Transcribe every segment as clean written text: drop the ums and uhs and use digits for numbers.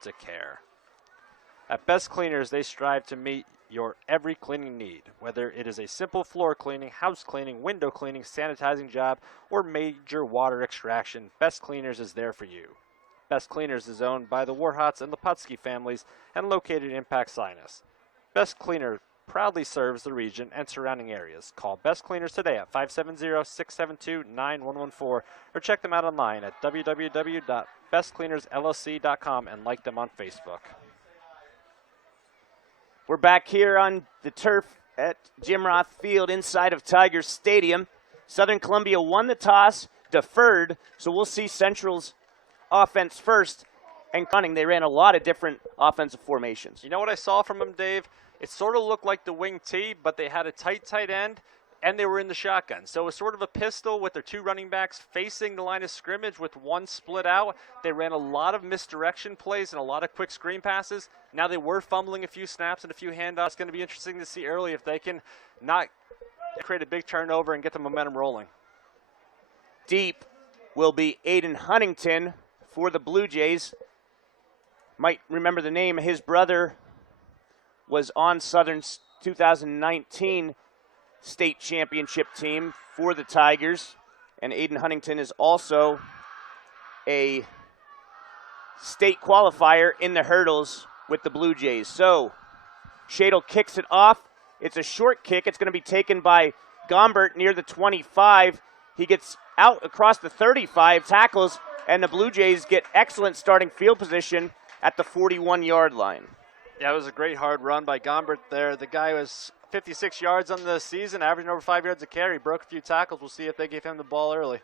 to care. At Best Cleaners, they strive to meet your every cleaning need, whether it is a simple floor cleaning, house cleaning, window cleaning, sanitizing job, or major water extraction. Best Cleaners is there for you. Best Cleaners is owned by the Warhots and Leputsky families and located in Paxinas. Best Cleaner proudly serves the region and surrounding areas. Call Best Cleaners today at 570-672-9114 or check them out online at www.bestcleanersllc.com and like them on Facebook. We're back here on the turf at Jim Roth Field inside of Tigers Stadium. Southern Columbia won the toss, deferred, so we'll see Central's offense first. And running, they ran a lot of different offensive formations. You know what I saw from them, Dave? It sort of looked like the wing T, but they had a tight end, and they were in the shotgun. So it was sort of a pistol with their two running backs facing the line of scrimmage with one split out. They ran a lot of misdirection plays and a lot of quick screen passes. Now they were fumbling a few snaps and a few handoffs. It's going to be interesting to see early if they can not create a big turnover and get the momentum rolling. Deep will be Aiden Huntington for the Blue Jays. Might remember the name. His brother was on Southern's 2019 state championship team for the Tigers. And Aiden Huntington is also a state qualifier in the hurdles with the Blue Jays. So Shadle kicks it off. It's a short kick. It's going to be taken by Gombert near the 25. He gets out across the 35, tackles, and the Blue Jays get excellent starting field position at the 41-yard line. Yeah, it was a great hard run by Gombert there. The guy was 56 yards on the season, averaging over 5 yards a carry. Broke a few tackles. We'll see if they gave him the ball early.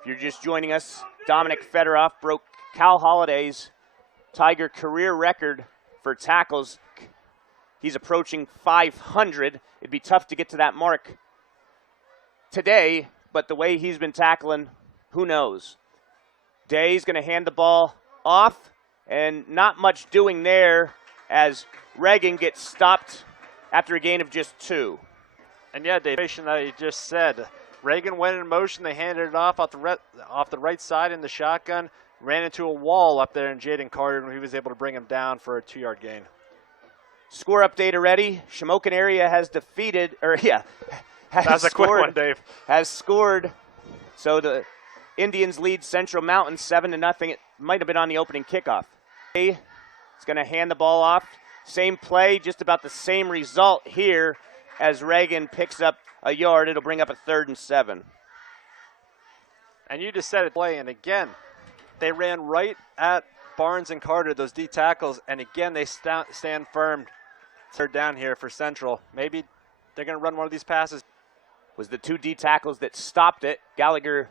If you're just joining us, Dominic Fedorov broke Cal Holliday's Tiger career record for tackles. He's approaching 500. It'd be tough to get to that mark today, but the way he's been tackling, who knows? Day's going to hand the ball off, and not much doing there as Reagan gets stopped after a gain of just 2. And yeah, Dave, that you just said, Reagan went in motion. They handed it off the right side in the shotgun, ran into a wall up there in Jaden Carter, and he was able to bring him down for a 2-yard gain. Score update already. Shamokin area has defeated, That's a quick one, Dave. Has scored. So the Indians lead Central Mountain 7-0. It might have been on the opening kickoff. He's going to hand the ball off. Same play, just about the same result here as Reagan picks up a yard. It'll bring up a 3rd and 7. And you just said it, play, and again, they ran right at Barnes and Carter, those D tackles, and again, they stand firm. 3rd down here for Central. Maybe they're going to run one of these passes. Was the 2 D tackles that stopped it. Gallagher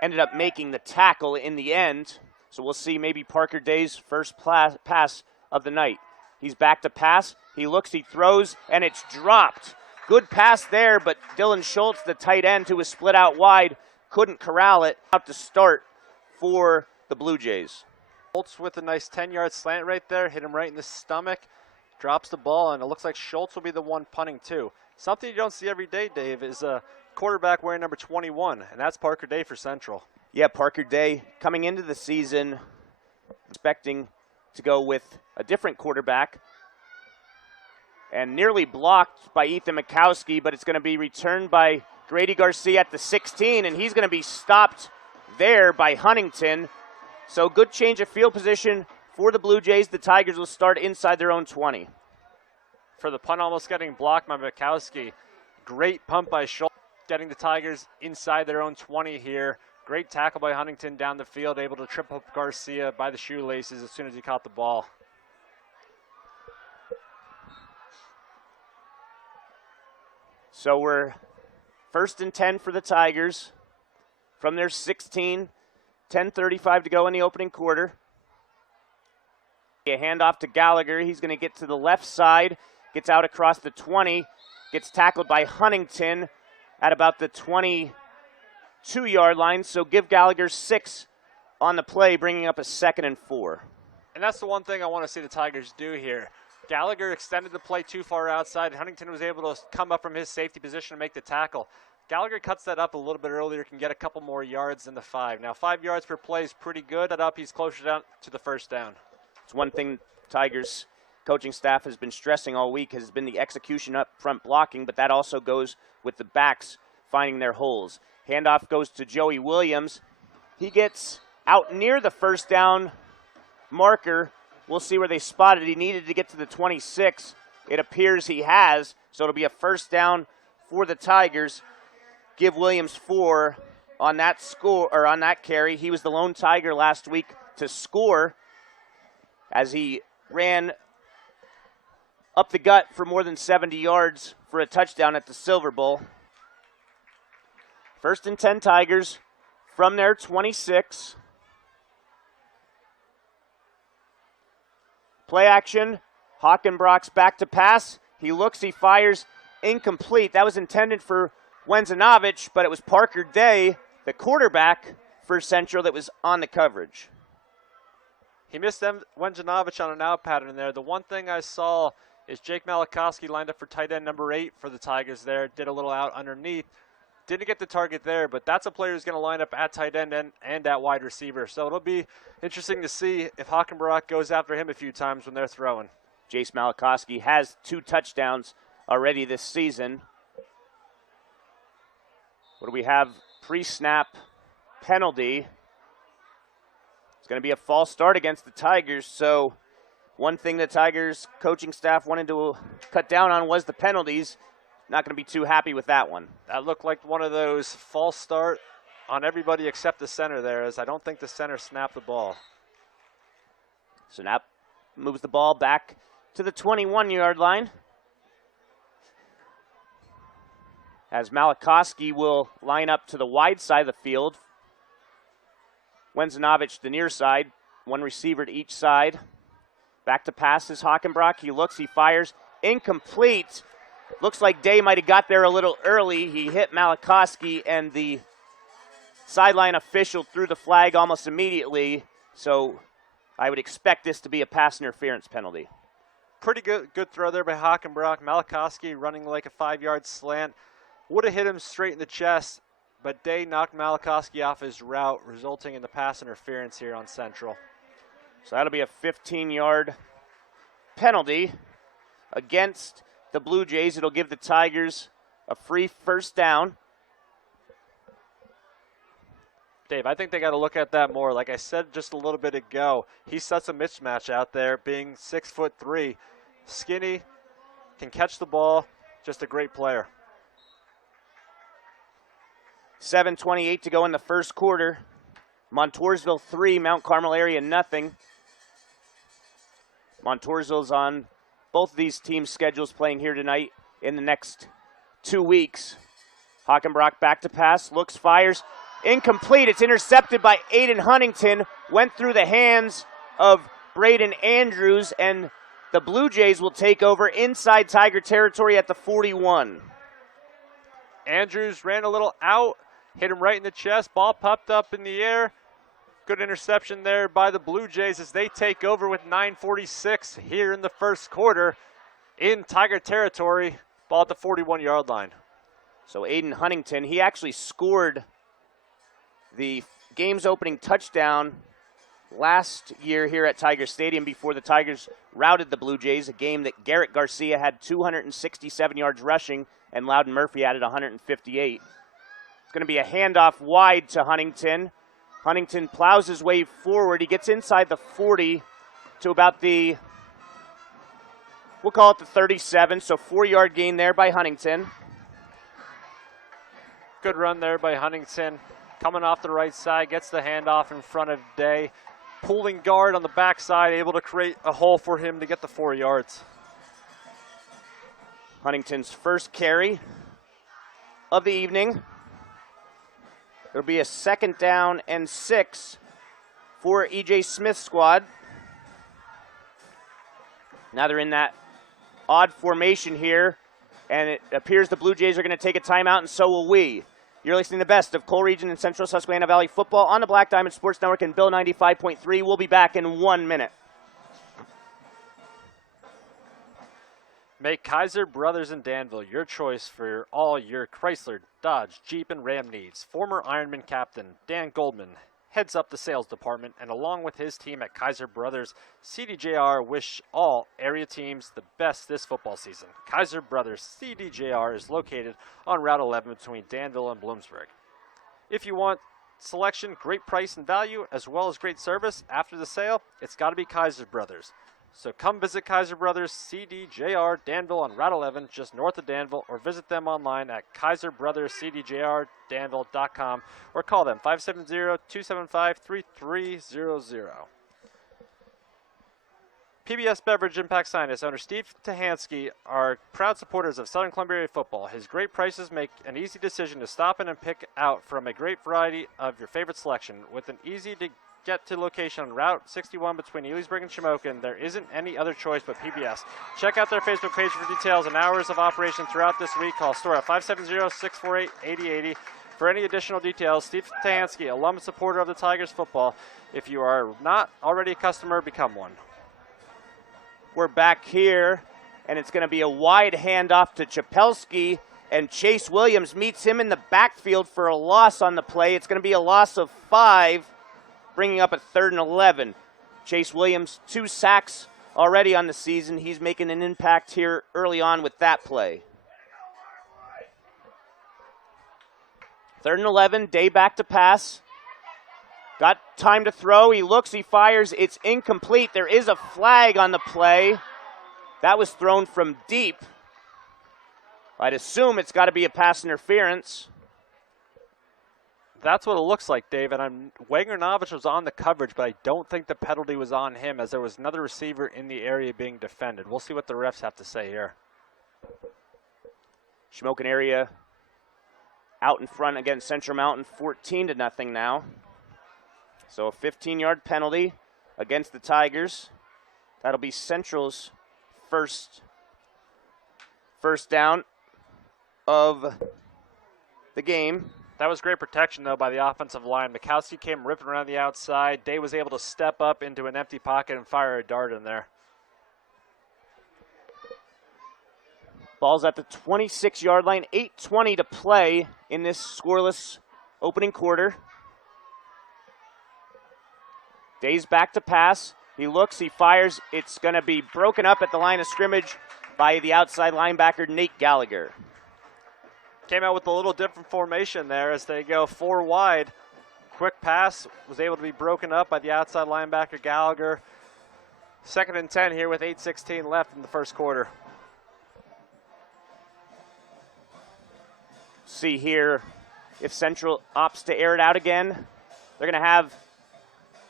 ended up making the tackle in the end. So we'll see maybe Parker Day's first pass of the night. He's back to pass. He looks, he throws, and it's dropped. Good pass there, but Dylan Schultz, the tight end who was split out wide, couldn't corral it. Out to start for the Blue Jays. Schultz with a nice 10-yard slant right there. Hit him right in the stomach. Drops the ball, and it looks like Schultz will be the one punting too. Something you don't see every day, Dave, is a quarterback wearing number 21, and that's Parker Day for Central. Yeah, Parker Day coming into the season expecting to go with a different quarterback and nearly blocked by Ethan Mikowski, but it's going to be returned by Grady Garcia at the 16, and he's going to be stopped there by Huntington. So good change of field position for the Blue Jays. The Tigers will start inside their own 20. For the punt almost getting blocked by Mikowski. Great punt by Schultz, getting the Tigers inside their own 20 here. Great tackle by Huntington down the field, able to trip up Garcia by the shoelaces as soon as he caught the ball. So we're 1st and 10 for the Tigers from their 16. 10:35 to go in the opening quarter. A handoff to Gallagher. He's going to get to the left side, gets out across the 20, gets tackled by Huntington at about the 22-yard line. So give Gallagher 6 on the play, bringing up a 2nd and 4. And that's the one thing I want to see the Tigers do here. Gallagher extended the play too far outside. Huntington was able to come up from his safety position and make the tackle. Gallagher cuts that up a little bit earlier, can get a couple more yards than the 5. Now 5 yards per play is pretty good. That up, he's closer down to the first down. It's one thing Tigers coaching staff has been stressing all week has been the execution up front blocking, but that also goes with the backs finding their holes. Handoff goes to Joey Williams. He gets out near the first down marker. We'll see where they spotted. He needed to get to the 26. It appears he has, so it'll be a first down for the Tigers. Give Williams 4 on that score or on that carry. He was the lone Tiger last week to score as he ran up the gut for more than 70 yards for a touchdown at the Silver Bowl. First and 10 Tigers from their 26. Play action. Hockenbrock's back to pass. He looks, he fires, incomplete. That was intended for Wenzenovich, but it was Parker Day, the quarterback for Central, that was on the coverage. He missed Wenzenovich on an out pattern there. The one thing I saw is Jake Malakowski lined up for tight end number 8 for the Tigers there. Did a little out underneath. Didn't get the target there, but that's a player who's going to line up at tight end and at wide receiver. So it'll be interesting to see if Hockenbrock goes after him a few times when they're throwing. Jace Malakowski has 2 touchdowns already this season. What do we have? Pre-snap penalty. It's going to be a false start against the Tigers. So one thing the Tigers coaching staff wanted to cut down on was the penalties. Not going to be too happy with that one. That looked like one of those false start on everybody except the center there, as I don't think the center snapped the ball. Snap moves the ball back to the 21-yard line. As Malakowski will line up to the wide side of the field. Wenzenovich the near side. One receiver to each side. Back to pass is Hockenbrock. He looks, he fires. Incomplete. Looks like Day might have got there a little early. He hit Malakowski, and the sideline official threw the flag almost immediately. So I would expect this to be a pass interference penalty. Pretty good throw there by Hockenbrock. Malakowski running like a 5-yard slant. Would have hit him straight in the chest, but Day knocked Malakowski off his route, resulting in the pass interference here on Central. So that'll be a 15-yard penalty against the Blue Jays. It'll give the Tigers a free first down. Dave, I think they got to look at that more. Like I said just a little bit ago, he sets a mismatch out there, being 6'3", skinny, can catch the ball, just a great player. 7:28 to go in the first quarter. Montoursville 3, Mount Carmel area nothing. Montoursville's on both of these teams' schedules playing here tonight in the next 2 weeks. Hockenbrock back to pass, looks, fires. Incomplete. It's intercepted by Aiden Huntington. Went through the hands of Braden Andrews, and the Blue Jays will take over inside Tiger territory at the 41. Andrews ran a little out, hit him right in the chest. Ball popped up in the air. Good interception there by the Blue Jays as they take over with 9:46 here in the first quarter in Tiger territory. Ball at the 41-yard line. So Aiden Huntington, he actually scored the game's opening touchdown last year here at Tiger Stadium before the Tigers routed the Blue Jays, a game that Garrett Garcia had 267 yards rushing and Loudon Murphy added 158. It's going to be a handoff wide to Huntington. Huntington plows his way forward. He gets inside the 40 to about the, we'll call it the 37, so 4-yard gain there by Huntington. Good run there by Huntington. Coming off the right side, gets the handoff in front of Day. Pulling guard on the backside, able to create a hole for him to get the 4 yards. Huntington's first carry of the evening. There'll be a 2nd down and 6 for E.J. Smith's squad. Now they're in that odd formation here, and it appears the Blue Jays are going to take a timeout, and so will we. You're listening to the best of Coal Region and Central Susquehanna Valley football on the Black Diamond Sports Network and Bill 95.3. We'll be back in 1 minute. Make Kaiser Brothers in Danville your choice for all your Chrysler, Dodge, Jeep, and Ram needs. Former Ironman captain Dan Goldman heads up the sales department, and along with his team at Kaiser Brothers, CDJR wish all area teams the best this football season. Kaiser Brothers CDJR is located on Route 11 between Danville and Bloomsburg. If you want selection, great price and value, as well as great service after the sale, it's got to be Kaiser Brothers. So come visit Kaiser Brothers CDJR Danville on Route 11, just north of Danville, or visit them online at kaiserbrotherscdjrdanville.com or call them 570-275-3300. PBS Beverage Impact Scientists owner Steve Tahansky are proud supporters of Southern Columbia area football. His great prices make an easy decision to stop in and pick out from a great variety of your favorite selection. With an easy to get to location on Route 61 between Elysburg and Shamokin, there isn't any other choice but PBS. Check out their Facebook page for details and hours of operation throughout this week. Call store at 570-648-8080. For any additional details, Steve Tahansky, alum and supporter of the Tigers football. If you are not already a customer, become one. We're back here, and it's going to be a wide handoff to Chapelski, and Chase Williams meets him in the backfield for a loss on the play. It's going to be a loss of 5, bringing up a 3rd and 11. Chase Williams, 2 sacks already on the season. He's making an impact here early on with that play. 3rd and 11, Day back to pass. Got time to throw. He looks, he fires. It's incomplete. There is a flag on the play. That was thrown from deep. I'd assume it's got to be a pass interference. That's what it looks like, Dave. And Wagner-Novich was on the coverage, but I don't think the penalty was on him, as there was another receiver in the area being defended. We'll see what the refs have to say here. Shamokin area out in front against Central Mountain, 14-0 now. So a 15-yard penalty against the Tigers. That'll be Central's first down of the game. That was great protection, though, by the offensive line. Mikowski came ripping around the outside. Day was able to step up into an empty pocket and fire a dart in there. Ball's at the 26-yard line. 8:20 to play in this scoreless opening quarter. Day's back to pass. He looks, he fires. It's going to be broken up at the line of scrimmage by the outside linebacker, Nate Gallagher. Came out with a little different formation there as they go 4 wide. Quick pass was able to be broken up by the outside linebacker, Gallagher. 2nd and 10 here with 8:16 left in the first quarter. See here if Central opts to air it out again. They're going to have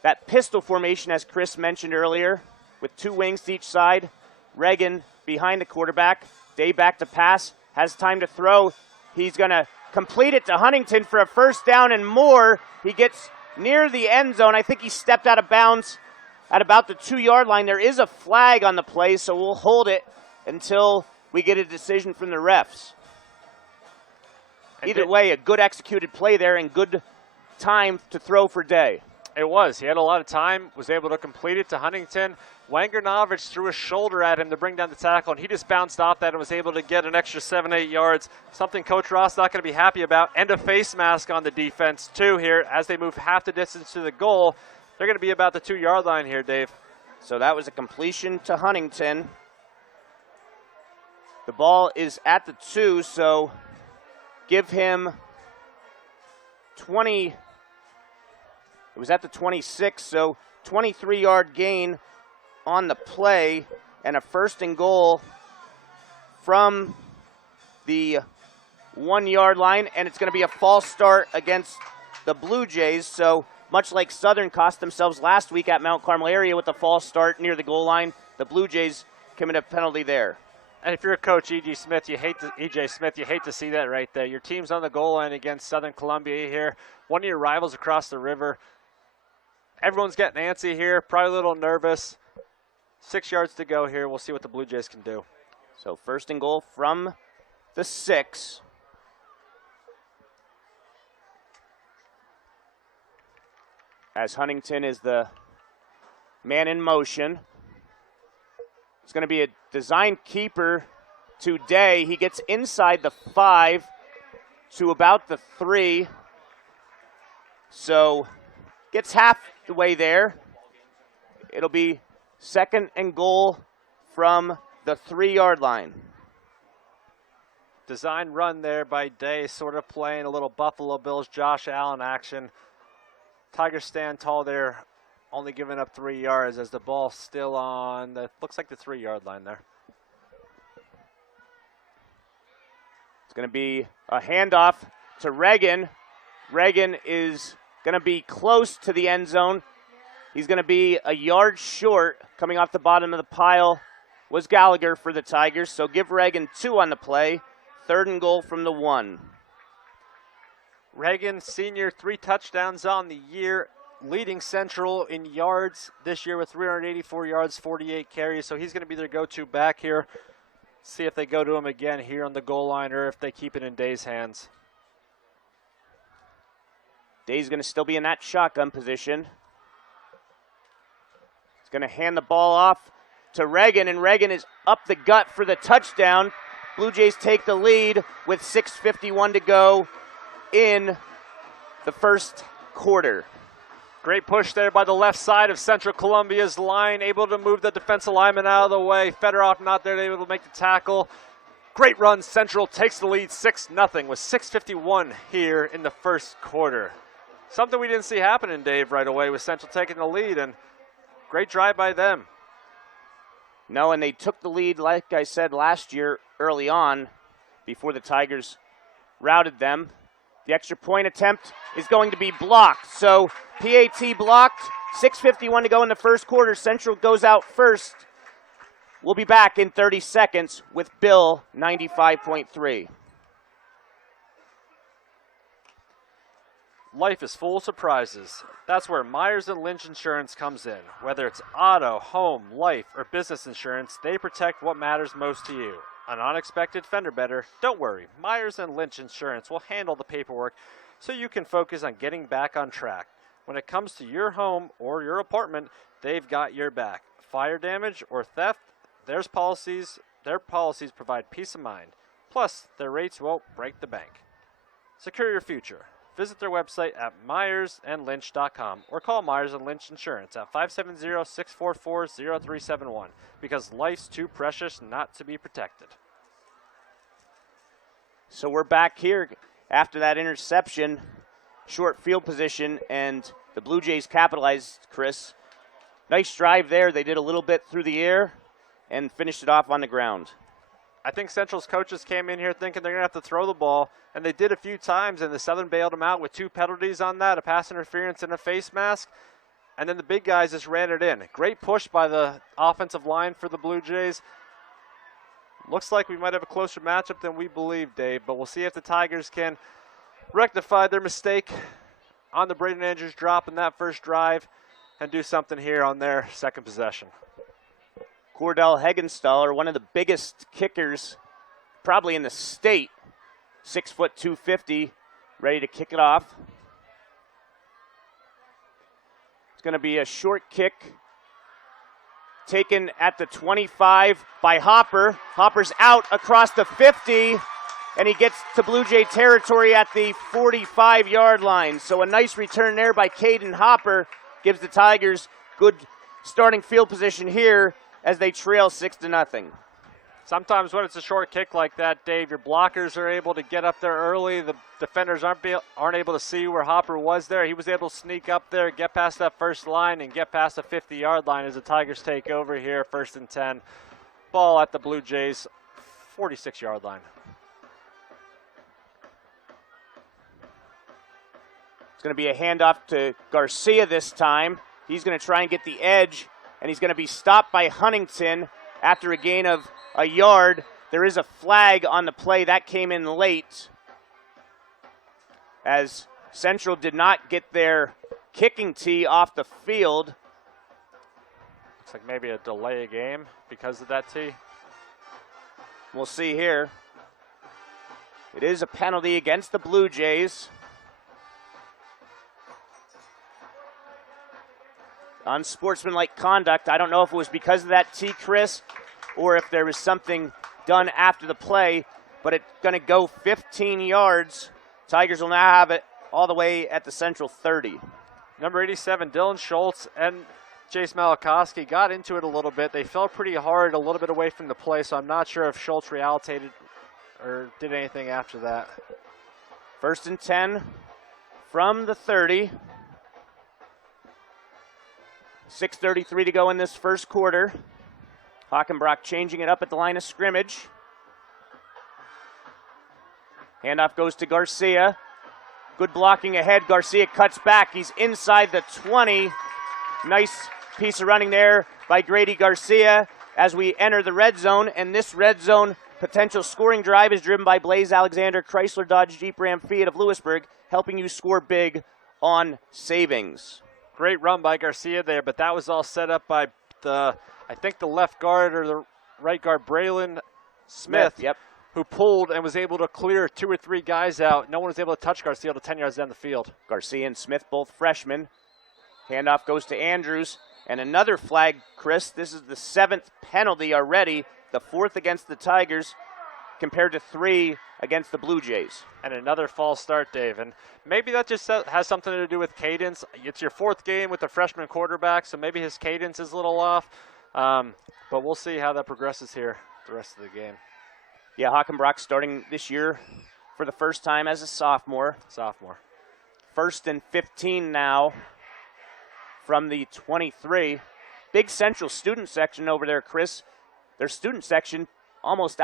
that pistol formation, as Chris mentioned earlier, with 2 wings to each side. Reagan behind the quarterback. Day back to pass, has time to throw. He's going to complete it to Huntington for a 1st down and more. He gets near the end zone. I think he stepped out of bounds at about the 2-yard line. There is a flag on the play, so we'll hold it until we get a decision from the refs. Either way, a good executed play there and good time to throw for Day. It was. He had a lot of time, was able to complete it to Huntington. Wagner-Novich threw his shoulder at him to bring down the tackle, and he just bounced off that and was able to get an extra 7-8 yards, something Coach Ross not going to be happy about, and a face mask on the defense, too, here as they move half the distance to the goal. They're going to be about the 2-yard line here, Dave. So that was a completion to Huntington. The ball is at the 2, so give him 20. It was at the 26, so 23-yard gain on the play and a 1st and goal from the 1-yard line, and it's going to be a false start against the Blue Jays. So much like Southern cost themselves last week at Mount Carmel area with a false start near the goal line, the Blue Jays commit a penalty there. And if you're a coach, EJ Smith, you hate to see that right there. Your team's on the goal line against Southern Columbia here, one of your rivals across the river. Everyone's getting antsy here, probably a little nervous. 6 yards to go here. We'll see what the Blue Jays can do. So 1st and goal from the 6. As Huntington is the man in motion. It's going to be a design keeper to Day. He gets inside the 5 to about the 3. So gets half the way there. It'll be 2nd and goal from the 3-yard line. Design run there by Day, sort of playing a little Buffalo Bills Josh Allen action. Tigers stand tall there, only giving up 3 yards as the ball's still on the, looks like the 3-yard line there. It's going to be a handoff to Reagan. Reagan is going to be close to the end zone. He's going to be a yard short. Coming off the bottom of the pile was Gallagher for the Tigers, so give Reagan 2 on the play. 3rd and goal from the 1. Reagan, senior, 3 touchdowns on the year, leading Central in yards this year with 384 yards, 48 carries. So he's going to be their go-to back here. See if they go to him again here on the goal line or if they keep it in Day's hands. Day's going to still be in that shotgun position. He's going to hand the ball off to Reagan, and Reagan is up the gut for the touchdown. Blue Jays take the lead with 6:51 to go in the first quarter. Great push there by the left side of Central Columbia's line, able to move the defensive lineman out of the way. Fedorov not there, able to make the tackle. Great run. Central takes the lead 6-0 with 6:51 here in the first quarter. Something we didn't see happening, Dave, right away with Central taking the lead, and great drive by them. No, and they took the lead, like I said, last year early on before the Tigers routed them. The extra point attempt is going to be blocked. So PAT blocked, 6:51 to go in the first quarter. Central goes out first. We'll be back in 30 seconds with Bill 95.3. Life is full of surprises. That's where Myers & Lynch Insurance comes in. Whether it's auto, home, life, or business insurance, they protect what matters most to you. An unexpected fender bender? Don't worry. Myers & Lynch Insurance will handle the paperwork so you can focus on getting back on track. When it comes to your home or your apartment, they've got your back. Fire damage or theft, their policies provide peace of mind. Plus, their rates won't break the bank. Secure your future. Visit their website at myersandlynch.com or call Myers & Lynch Insurance at 570-644-0371 because life's too precious not to be protected. So we're back here after that interception, short field position, and the Blue Jays capitalized, Chris. Nice drive there. They did a little bit through the air and finished it off on the ground. I think Central's coaches came in here thinking they're going to have to throw the ball, and they did a few times, and the Southern bailed them out with 2 penalties on that, a pass interference and a face mask, and then the big guys just ran it in. Great push by the offensive line for the Blue Jays. Looks like we might have a closer matchup than we believe, Dave, but we'll see if the Tigers can rectify their mistake on the Braden Andrews drop in that first drive and do something here on their second possession. Cordell Hegenstaller, one of the biggest kickers probably in the state, 6 foot 250, ready to kick it off. It's going to be a short kick taken at the 25 by Hopper. Hopper's out across the 50, and he gets to Blue Jay territory at the 45-yard line. So a nice return there by Caden Hopper gives the Tigers good starting field position here as they trail 6-0. Sometimes when it's a short kick like that, Dave, your blockers are able to get up there early. The defenders aren't able to see where Hopper was there. He was able to sneak up there, get past that first line, and get past the 50-yard line as the Tigers take over here, 1st and 10. Ball at the Blue Jays, 46-yard line. It's going to be a handoff to Garcia this time. He's going to try and get the edge, and he's going to be stopped by Huntington after a gain of a yard. There is a flag on the play. That came in late as Central did not get their kicking tee off the field. Looks like maybe a delay of game because of that tee. We'll see here. It is a penalty against the Blue Jays. Unsportsmanlike conduct. I don't know if it was because of that tee, Chris, or if there was something done after the play, but it's going to go 15 yards. Tigers will now have it all the way at the central 30. Number 87, Dylan Schultz and Jace Malakowski got into it a little bit. They fell pretty hard a little bit away from the play, so I'm not sure if Schultz reallocated or did anything after that. 1st and 10 from the 30. 6:33 to go in this first quarter. Hockenbrock changing it up at the line of scrimmage. Handoff goes to Garcia. Good blocking ahead. Garcia cuts back. He's inside the 20. Nice piece of running there by Grady Garcia as we enter the red zone. And this red zone potential scoring drive is driven by Blaze Alexander, Chrysler Dodge Jeep Ram Fiat of Lewisburg, helping you score big on savings. Great run by Garcia there, but that was all set up by I think the left guard or the right guard, Braylon Smith, Yep. who pulled and was able to clear 2 or 3 guys out. No one was able to touch Garcia to 10 yards down the field. Garcia and Smith, both freshmen. Handoff goes to Andrews. And another flag, Chris. This is the 7th penalty already, the 4th against the Tigers, compared to 3 against the Blue Jays. And another false start, Dave. And maybe that just has something to do with cadence. It's your 4th game with a freshman quarterback, so maybe his cadence is a little off. But we'll see how that progresses here the rest of the game. Yeah, Hockenbrock starting this year for the first time as a sophomore. 1st and 15 now from the 23. Big central student section over there, Chris. Their student section almost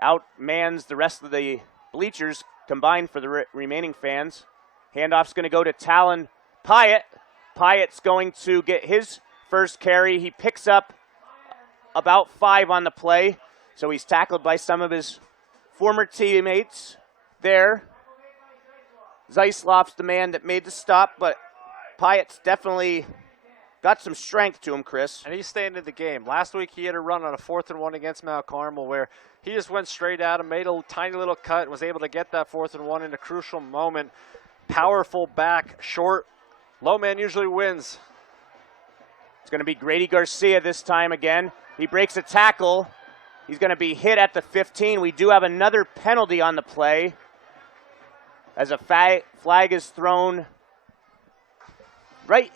outmans the rest of the bleachers combined for the remaining fans. Handoff's going to go to Talon Pyatt. Pyatt's going to get his first carry. He picks up about 5 on the play, so he's tackled by some of his former teammates there. Zeisloff's the man that made the stop, but Pyatt's definitely got some strength to him, Chris. And he's staying in the game. Last week he had a run on a 4th and 1 against Mount Carmel where he just went straight at him, made a tiny little cut, and was able to get that 4th and 1 in a crucial moment. Powerful back, short. Low man usually wins. It's going to be Grady Garcia this time again. He breaks a tackle. He's going to be hit at the 15. We do have another penalty on the play as a flag is thrown right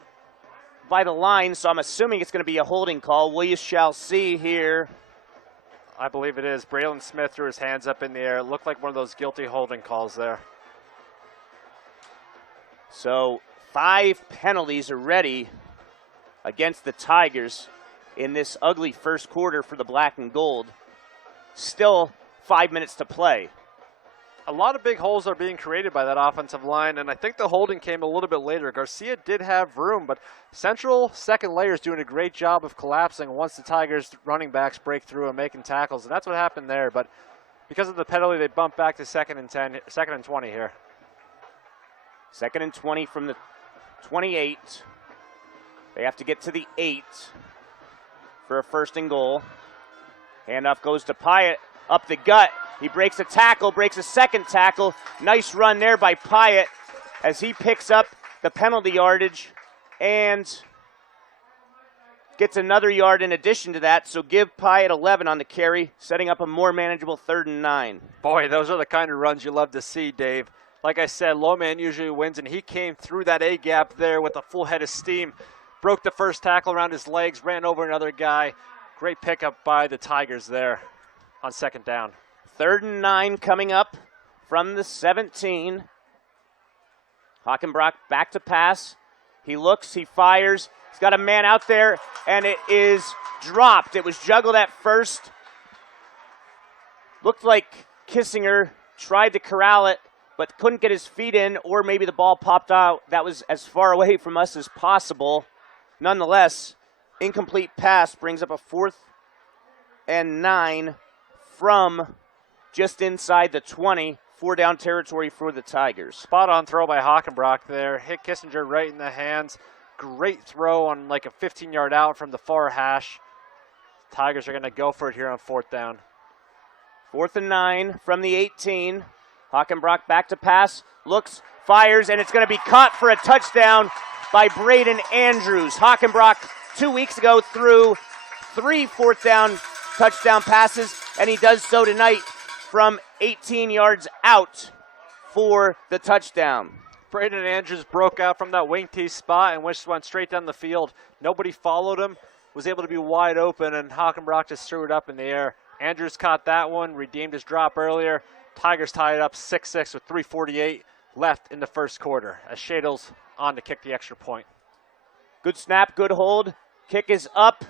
by the line, so I'm assuming it's going to be a holding call. We shall see here. I believe it is. Braylon Smith threw his hands up in the air. It looked like one of those guilty holding calls there. So 5 penalties already against the Tigers in this ugly first quarter for the black and gold. Still 5 minutes to play. A lot of big holes are being created by that offensive line, and I think the holding came a little bit later. Garcia did have room, but Central second layer is doing a great job of collapsing once the Tigers running backs break through and making tackles, and that's what happened there. But because of the penalty, they bump back to 2nd and 20 here. 2nd and 20 from the 28. They have to get to the 8 for a 1st and goal. Handoff goes to Pyatt up the gut. He breaks a tackle, breaks a second tackle. Nice run there by Pyatt as he picks up the penalty yardage and gets another yard in addition to that. So give Pyatt 11 on the carry, setting up a more manageable 3rd and 9. Boy, those are the kind of runs you love to see, Dave. Like I said, low man usually wins, and he came through that A gap there with a full head of steam. Broke the first tackle around his legs, ran over another guy. Great pickup by the Tigers there on 2nd down. 3rd and 9 coming up from the 17. Hockenbrock back to pass. He looks, he fires. He's got a man out there, and it is dropped. It was juggled at first. Looked like Kissinger tried to corral it, but couldn't get his feet in, or maybe the ball popped out. That was as far away from us as possible. Nonetheless, incomplete pass brings up a 4th and 9 from just inside the 20, 4-down territory for the Tigers. Spot on throw by Hockenbrock there. Hit Kissinger right in the hands. Great throw on like a 15-yard out from the far hash. Tigers are going to go for it here on 4th down. 4th and 9 from the 18. Hockenbrock back to pass. Looks, fires, and it's going to be caught for a touchdown by Braden Andrews. Hockenbrock 2 weeks ago threw 3 4th down touchdown passes, and he does so tonight from 18 yards out for the touchdown. Braden Andrews broke out from that wing tee spot and went straight down the field. Nobody followed him, was able to be wide open, and Hockenbrock just threw it up in the air. Andrews caught that one, redeemed his drop earlier. Tigers tied it up 6-6 with 3:48 left in the first quarter as Shadle's on to kick the extra point. Good snap, good hold. Kick is up,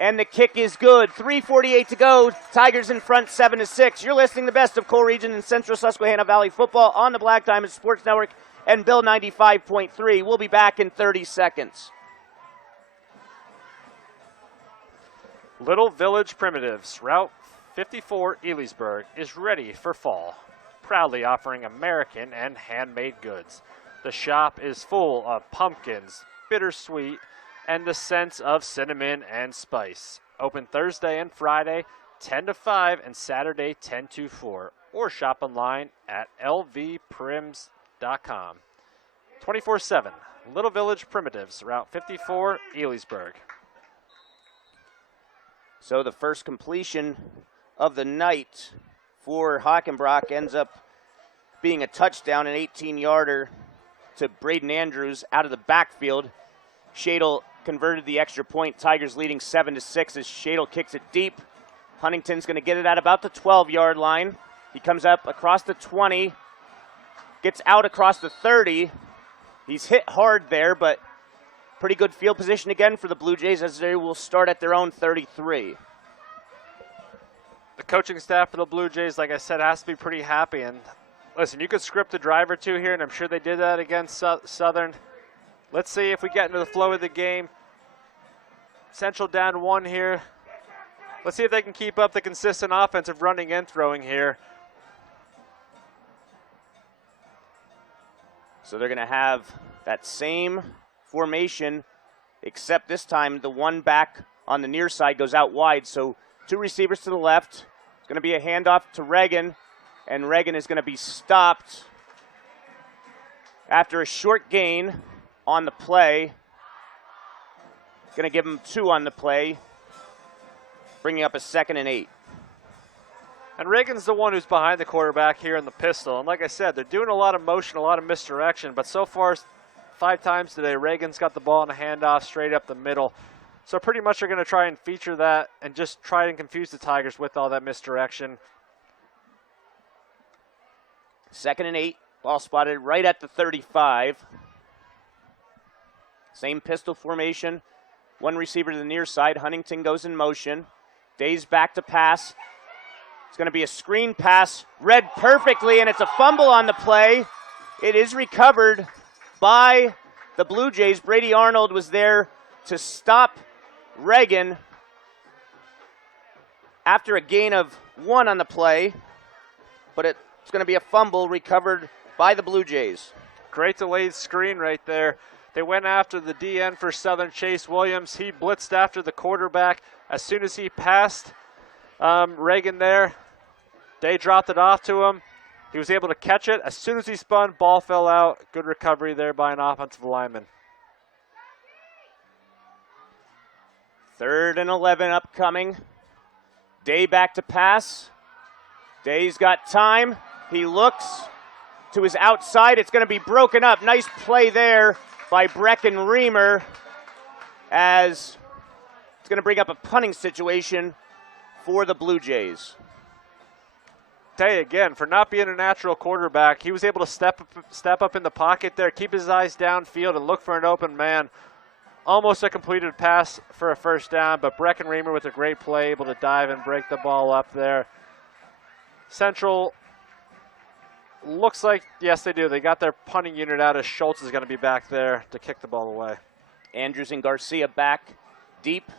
and the kick is good. 3:48 to go. Tigers in front, 7-6. You're listening to the best of Coal Region and Central Susquehanna Valley football on the Black Diamond Sports Network and Bill 95.3. We'll be back in 30 seconds. Little Village Primitives, Route 54, Elysburg, is ready for fall, proudly offering American and handmade goods. The shop is full of pumpkins, bittersweet, and the scents of cinnamon and spice. Open Thursday and Friday, 10 to 5, and Saturday, 10 to 4. Or shop online at lvprims.com. 24/7, Little Village Primitives, Route 54, Elysburg. So the first completion of the night for Hockenbrock ends up being a touchdown, an 18-yarder to Braden Andrews out of the backfield. Shadle converted the extra point. Tigers leading 7-6 as Shadle kicks it deep. Huntington's going to get it at about the 12-yard line. He comes up across the 20, gets out across the 30. He's hit hard there, but pretty good field position again for the Blue Jays as they will start at their own 33. The coaching staff for the Blue Jays, like I said, has to be pretty happy. And listen, you could script a drive or two here, and I'm sure they did that against Southern. Let's see if we get into the flow of the game. Central down 1 here. Let's see if they can keep up the consistent offensive running and throwing here. So they're going to have that same formation, except this time the one back on the near side goes out wide. So 2 receivers to the left. It's going to be a handoff to Reagan, and Reagan is going to be stopped after a short gain on the play. Going to give him 2 on the play, bringing up a 2nd and 8. And Reagan's the one who's behind the quarterback here in the pistol. And like I said, they're doing a lot of motion, a lot of misdirection, but so far 5 times today, Reagan's got the ball in a handoff straight up the middle. So pretty much they're going to try and feature that and just try and confuse the Tigers with all that misdirection. 2nd and 8, ball spotted right at the 35. Same pistol formation. 1 receiver to the near side. Huntington goes in motion. Day's back to pass. It's going to be a screen pass, read perfectly, and it's a fumble on the play. It is recovered by the Blue Jays. Brady Arnold was there to stop Reagan after a gain of 1 on the play, but it's going to be a fumble recovered by the Blue Jays. Great delayed screen right there. They went after the DN for Southern, Chase Williams. He blitzed after the quarterback. As soon as he passed Reagan there, Day dropped it off to him. He was able to catch it. As soon as he spun, ball fell out. Good recovery there by an offensive lineman. 3rd and 11 upcoming. Day back to pass. Day's got time. He looks to his outside. It's going to be broken up. Nice play there by Brecken Reamer as it's going to bring up a punting situation for the Blue Jays. Day again, for not being a natural quarterback, he was able to step up in the pocket there, keep his eyes downfield, and look for an open man. Almost a completed pass for a first down, but Brecken Reamer with a great play, able to dive and break the ball up there. Central looks like, yes, they do. They got their punting unit out as Schultz is going to be back there to kick the ball away. Andrews and Garcia back deep.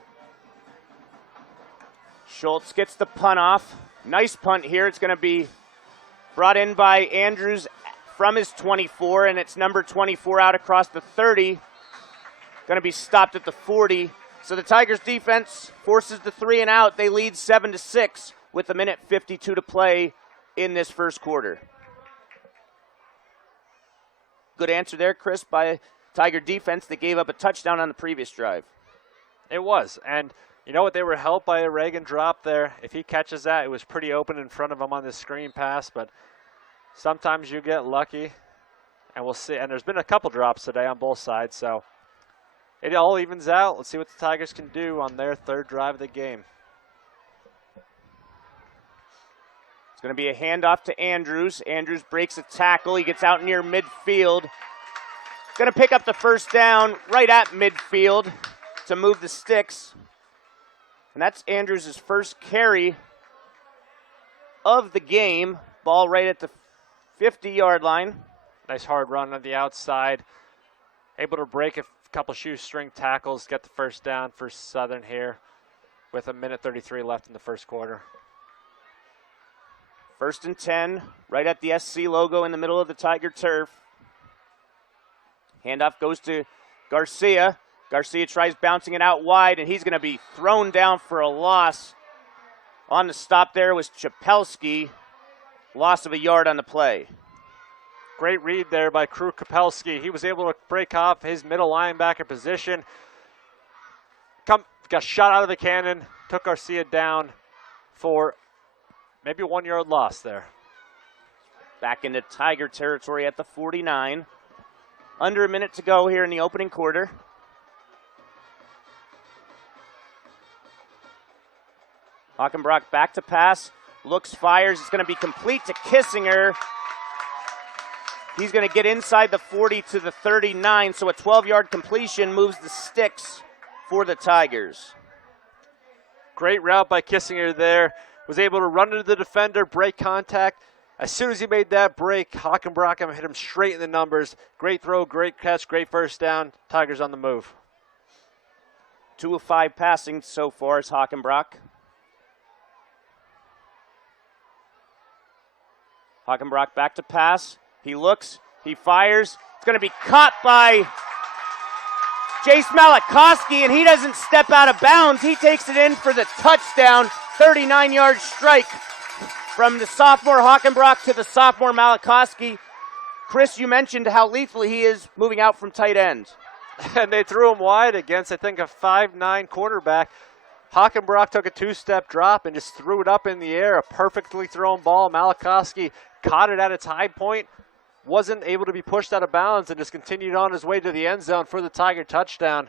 Schultz gets the punt off. Nice punt here. It's going to be brought in by Andrews from his 24, and it's number 24 out across the 30. Going to be stopped at the 40. So the Tigers defense forces the 3 and out. They lead 7-6 with 1:52 to play in this first quarter. Good answer there, Chris, by Tiger defense that gave up a touchdown on the previous drive. It was, and You know what? They were helped by a Reagan drop there. If he catches that, it was pretty open in front of him on the screen pass, but sometimes you get lucky, and we'll see. And there's been a couple drops today on both sides, so it all evens out. Let's see what the Tigers can do on their third drive of the game. It's going to be a handoff to Andrews. Andrews breaks a tackle. He gets out near midfield. Going to pick up the first down right at midfield to move the sticks. And that's Andrews' first carry of the game. Ball right at the 50-yard line. Nice hard run on the outside. Able to break a couple shoestring tackles, get the first down for Southern here with 1:33 left in the first quarter. 1st and 10, right at the SC logo in the middle of the Tiger turf. Handoff goes to Garcia. Garcia tries bouncing it out wide, and he's going to be thrown down for a loss. On the stop there was Chapelski. Loss of a yard on the play. Great read there by Crew Kapelski. He was able to break off his middle linebacker position. Got shot out of the cannon, took Garcia down for maybe a 1 yard loss there. Back into Tiger territory at the 49. Under a minute to go here in the opening quarter. Hockenbrock back to pass. Looks, fires. It's going to be complete to Kissinger. He's going to get inside the 40 to the 39, so a 12-yard completion moves the sticks for the Tigers. Great route by Kissinger there. Was able to run into the defender, break contact. As soon as he made that break, Hockenbrock hit him straight in the numbers. Great throw, great catch, great first down. Tigers on the move. 2 of 5 passing so far is Hockenbrock. Hockenbrock back to pass. He looks, he fires. It's going to be caught by Jace Malakowski, and he doesn't step out of bounds. He takes it in for the touchdown, 39-yard strike from the sophomore Hockenbrock to the sophomore Malakowski. Chris, you mentioned how lethal he is moving out from tight end. And they threw him wide against, I think, a 5'9" quarterback. Hockenbrock took a 2-step drop and just threw it up in the air. A perfectly thrown ball. Malakowski caught it at its high point. Wasn't able to be pushed out of bounds and just continued on his way to the end zone for the Tiger touchdown.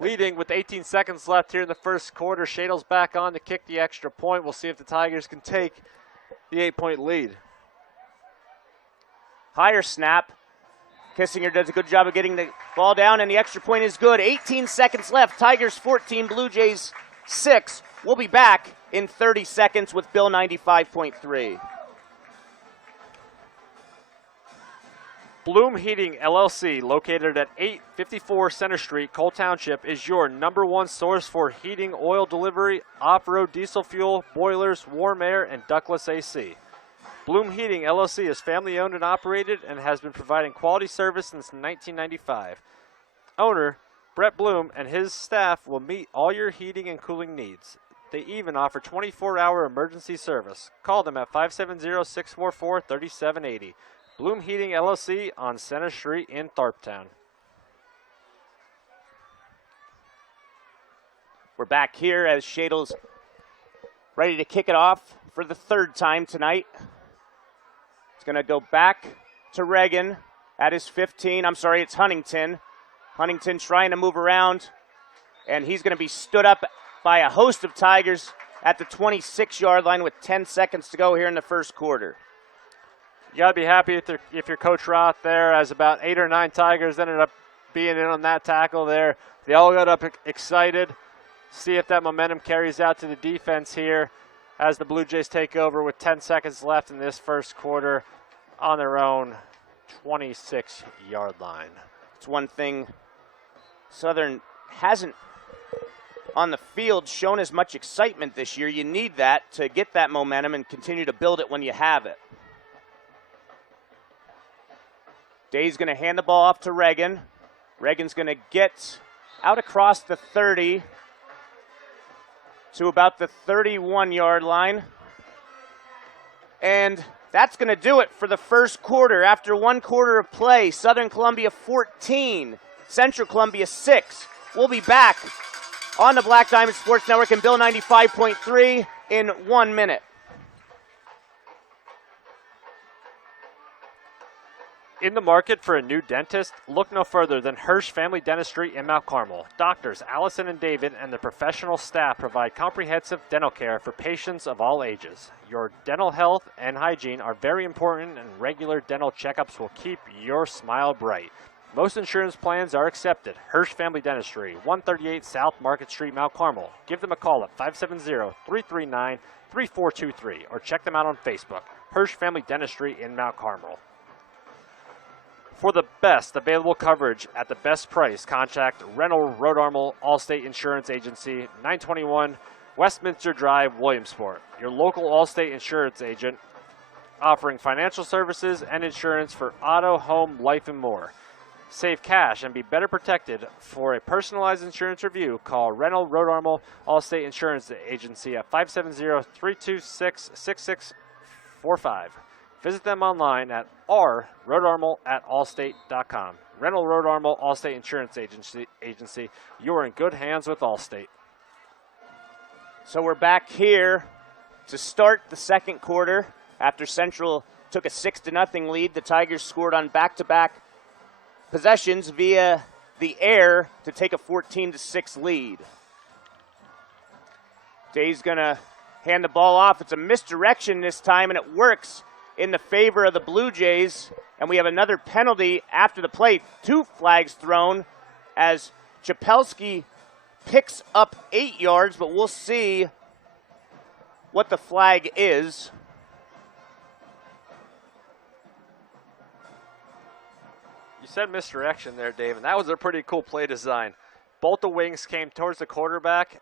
Leading with 18 seconds left here in the first quarter. Shadle's back on to kick the extra point. We'll see if the Tigers can take the 8-point lead. Higher snap. Kissinger does a good job of getting the ball down, and the extra point is good. 18 seconds left. Tigers 14, Blue Jays 6. We'll be back in 30 seconds with Bill 95.3. Bloom Heating LLC, located at 854 Center Street, Cole Township, is your #1 source for heating, oil delivery, off-road diesel fuel, boilers, warm air, and ductless AC. Bloom Heating LLC is family-owned and operated and has been providing quality service since 1995. Owner Brett Bloom and his staff will meet all your heating and cooling needs. They even offer 24-hour emergency service. Call them at 570-644-3780. Bloom Heating LLC on Center Street in Tharptown. We're back here as Shadle's ready to kick it off for the third time tonight. It's going to go back to Reagan at his 15. I'm sorry, it's Huntington. Huntington trying to move around, and he's going to be stood up by a host of Tigers at the 26-yard line with 10 seconds to go here in the first quarter. You got to be happy if you're Coach Roth there, as about 8 or 9 Tigers ended up being in on that tackle there. They all got up excited. See if that momentum carries out to the defense here as the Blue Jays take over with 10 seconds left in this first quarter on their own 26-yard line. It's one thing Southern hasn't on the field shown as much excitement this year. You need that to get that momentum and continue to build it when you have it. Day's going to hand the ball off to Reagan. Reagan's going to get out across the 30 to about the 31-yard line. And that's going to do it for the first quarter. After one quarter of play, Southern Columbia 14, Central Columbia 6. We'll be back on the Black Diamond Sports Network and Bill 95.3 in 1 minute. In the market for a new dentist? Look no further than Hirsch Family Dentistry in Mount Carmel. Doctors Allison and David and their professional staff provide comprehensive dental care for patients of all ages. Your dental health and hygiene are very important, and regular dental checkups will keep your smile bright. Most insurance plans are accepted. Hirsch Family Dentistry, 138 South Market Street, Mount Carmel. Give them a call at 570-339-3423 or check them out on Facebook. Hirsch Family Dentistry in Mount Carmel. For the best available coverage at the best price, contact Rental Road Armel Allstate Insurance Agency, 921 Westminster Drive, Williamsport. Your local Allstate insurance agent offering financial services and insurance for auto, home, life, and more. Save cash and be better protected. For a personalized insurance review, call Rental Road Armel Allstate Insurance Agency at 570-326-6645. Visit them online at rroadarmel@allstate.com. Rental Road Armel Allstate Insurance Agency. You're in good hands with Allstate. So we're back here to start the second quarter. After Central took a 6-0 lead, the Tigers scored on back-to-back possessions via the air to take a 14-6 lead. Day's gonna hand the ball off. It's a misdirection this time, and it works in the favor of the Blue Jays, and we have another penalty after the play. 2 flags thrown as Chapelski picks up 8 yards, but we'll see what the flag is. You said misdirection there, Dave, and that was a pretty cool play design. Both the wings came towards the quarterback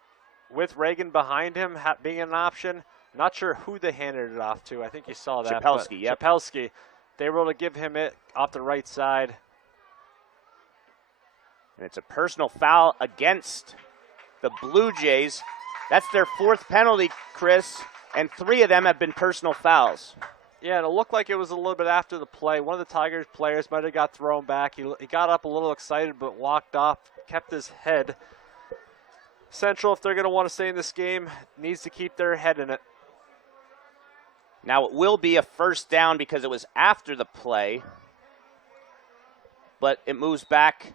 with Reagan behind him being an option. Not sure who they handed it off to. I think you saw that. Chapelski, yep. Chapelski. They were able to give him it off the right side. And it's a personal foul against the Blue Jays. That's their 4th penalty, Chris, and 3 of them have been personal fouls. Yeah, and it looked like it was a little bit after the play. One of the Tigers players might have got thrown back. He got up a little excited but walked off, kept his head. Central, if they're going to want to stay in this game, needs to keep their head in it. Now it will be a first down because it was after the play, but it moves back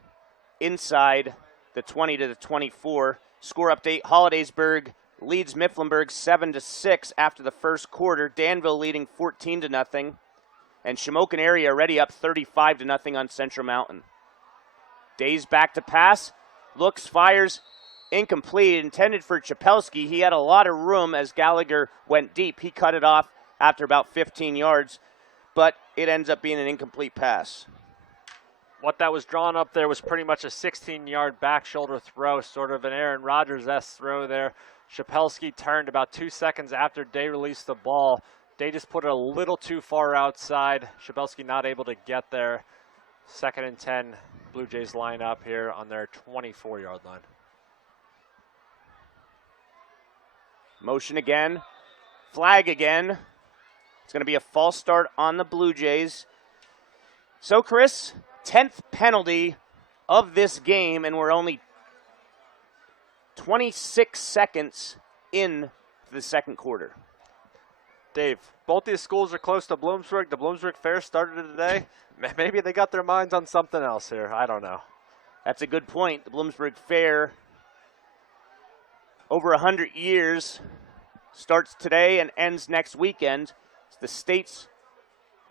inside the 20 to the 24. Score update, Hollidaysburg leads Mifflinburg 7-6 after the first quarter. Danville leading 14-0, and Shamokin area already up 35-0 on Central Mountain. Days back to pass, looks, fires, incomplete, intended for Chapelski. He had a lot of room as Gallagher went deep. He cut it off after about 15 yards, but it ends up being an incomplete pass. What that was drawn up there was pretty much a 16-yard back shoulder throw, sort of an Aaron Rodgers-esque throw there. Chapelski turned about 2 seconds after Day released the ball. Day just put it a little too far outside. Chapelski not able to get there. 2nd and 10, Blue Jays line up here on their 24-yard line. Motion again, flag again. It's going to be a false start on the Blue Jays. So, Chris, 10th penalty of this game, and we're only 26 seconds in the second quarter. Dave, both these schools are close to Bloomsburg. The Bloomsburg Fair started today. Maybe they got their minds on something else here. I don't know. That's a good point. The Bloomsburg Fair, over 100 years, starts today and ends next weekend. It's the state's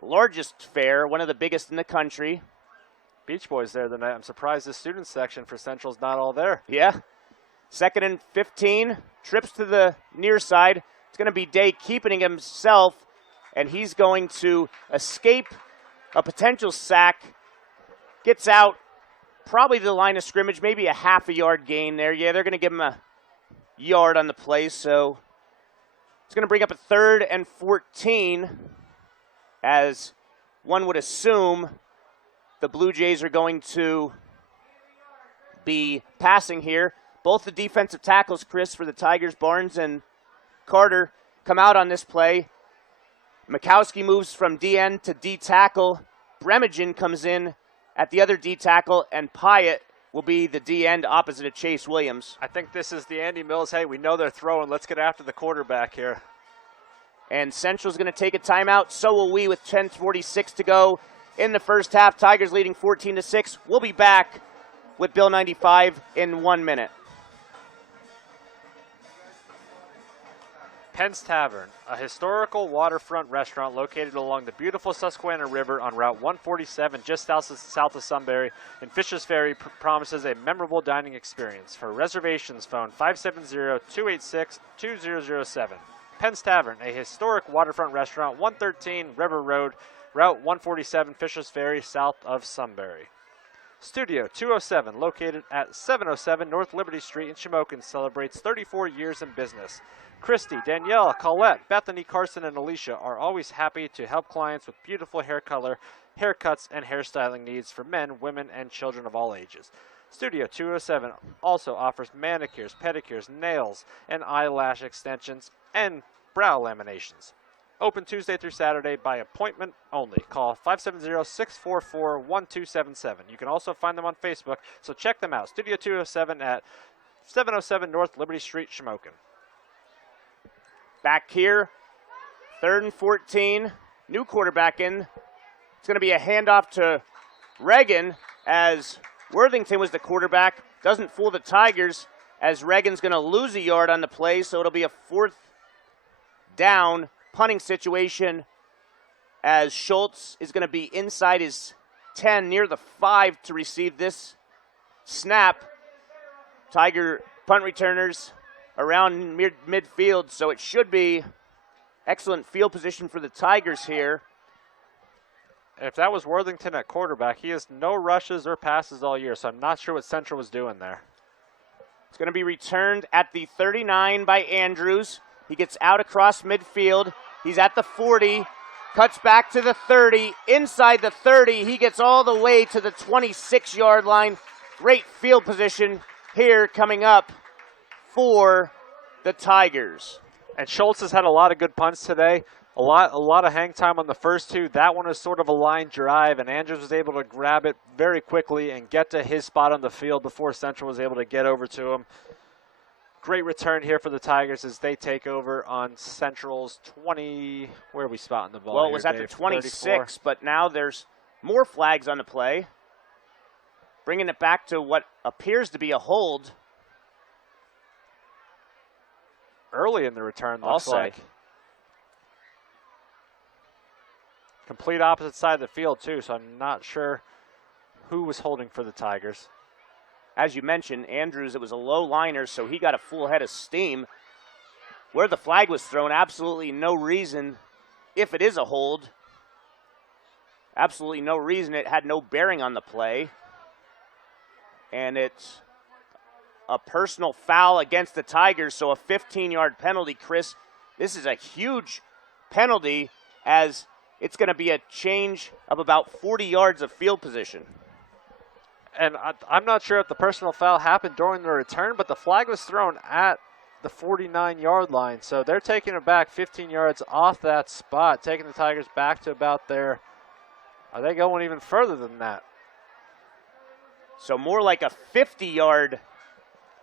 largest fair, one of the biggest in the country. Beach Boys there tonight. I'm surprised the student section for Central's not all there. Yeah. 2nd and 15, trips to the near side. It's going to be Day keeping himself, and he's going to escape a potential sack. Gets out probably to the line of scrimmage, maybe a half a yard gain there. Yeah, they're going to give him a yard on the play, so it's going to bring up a 3rd and 14, as one would assume the Blue Jays are going to be passing here. Both the defensive tackles, Chris, for the Tigers, Barnes and Carter, come out on this play. Mikowski moves from DN to D tackle. Bremagen comes in at the other D tackle, and Pyatt will be the D end opposite of Chase Williams. I think this is the Andy Mills, hey, we know they're throwing, let's get after the quarterback here. And Central's going to take a timeout. So will we with 10:46 to go in the first half. Tigers leading 14-6. We'll be back with Bill 95 in 1 minute. Penn's Tavern, a historical waterfront restaurant located along the beautiful Susquehanna River on Route 147 just south of Sunbury and Fisher's Ferry, promises a memorable dining experience. For reservations, phone 570-286-2007. Penn's Tavern, a historic waterfront restaurant, 113 River Road, Route 147, Fisher's Ferry, south of Sunbury. Studio 207, located at 707 North Liberty Street in Shamokin, celebrates 34 years in business. Christy, Danielle, Colette, Bethany, Carson, and Alicia are always happy to help clients with beautiful hair color, haircuts, and hairstyling needs for men, women, and children of all ages. Studio 207 also offers manicures, pedicures, nails, and eyelash extensions, and brow laminations. Open Tuesday through Saturday by appointment only. Call 570-644-1277. You can also find them on Facebook, so check them out. Studio 207 at 707 North Liberty Street, Shamokin. Back here, 3rd and 14. New quarterback in. It's going to be a handoff to Reagan as Worthington was the quarterback. Doesn't fool the Tigers as Reagan's going to lose a yard on the play, so it'll be a 4th down punting situation as Schultz is going to be inside his 10 near the 5 to receive this snap. Tiger punt returners around midfield, so it should be excellent field position for the Tigers here. If that was Worthington at quarterback, he has no rushes or passes all year, so I'm not sure what Central was doing there. It's going to be returned at the 39 by Andrews. He gets out across midfield. He's at the 40, cuts back to the 30. Inside the 30, he gets all the way to the 26-yard line. Great field position here coming up for the Tigers. And Schultz has had a lot of good punts today. A lot of hang time on the first two. That one is sort of a line drive, and Andrews was able to grab it very quickly and get to his spot on the field before Central was able to get over to him. Great return here for the Tigers as they take over on Central's 20. Where are we spotting the ball? Well, it here, was at Dave? the 26, 34. but now there's more flags on the play. Bringing it back to what appears to be a hold. Early in the return, looks I'll say. like. Complete opposite side of the field, too, so I'm not sure who was holding for the Tigers. As you mentioned, Andrews, it was a low liner, so he got a full head of steam. Where the flag was thrown, absolutely no reason, if it is a hold, absolutely no reason. It had no bearing on the play. And it's a personal foul against the Tigers, so a 15-yard penalty, Chris. This is a huge penalty as it's going to be a change of about 40 yards of field position. And I'm not sure if the personal foul happened during the return, but the flag was thrown at the 49-yard line. So they're taking it back 15 yards off that spot, taking the Tigers back to about there. Are they going even further than that? So more like a 50-yard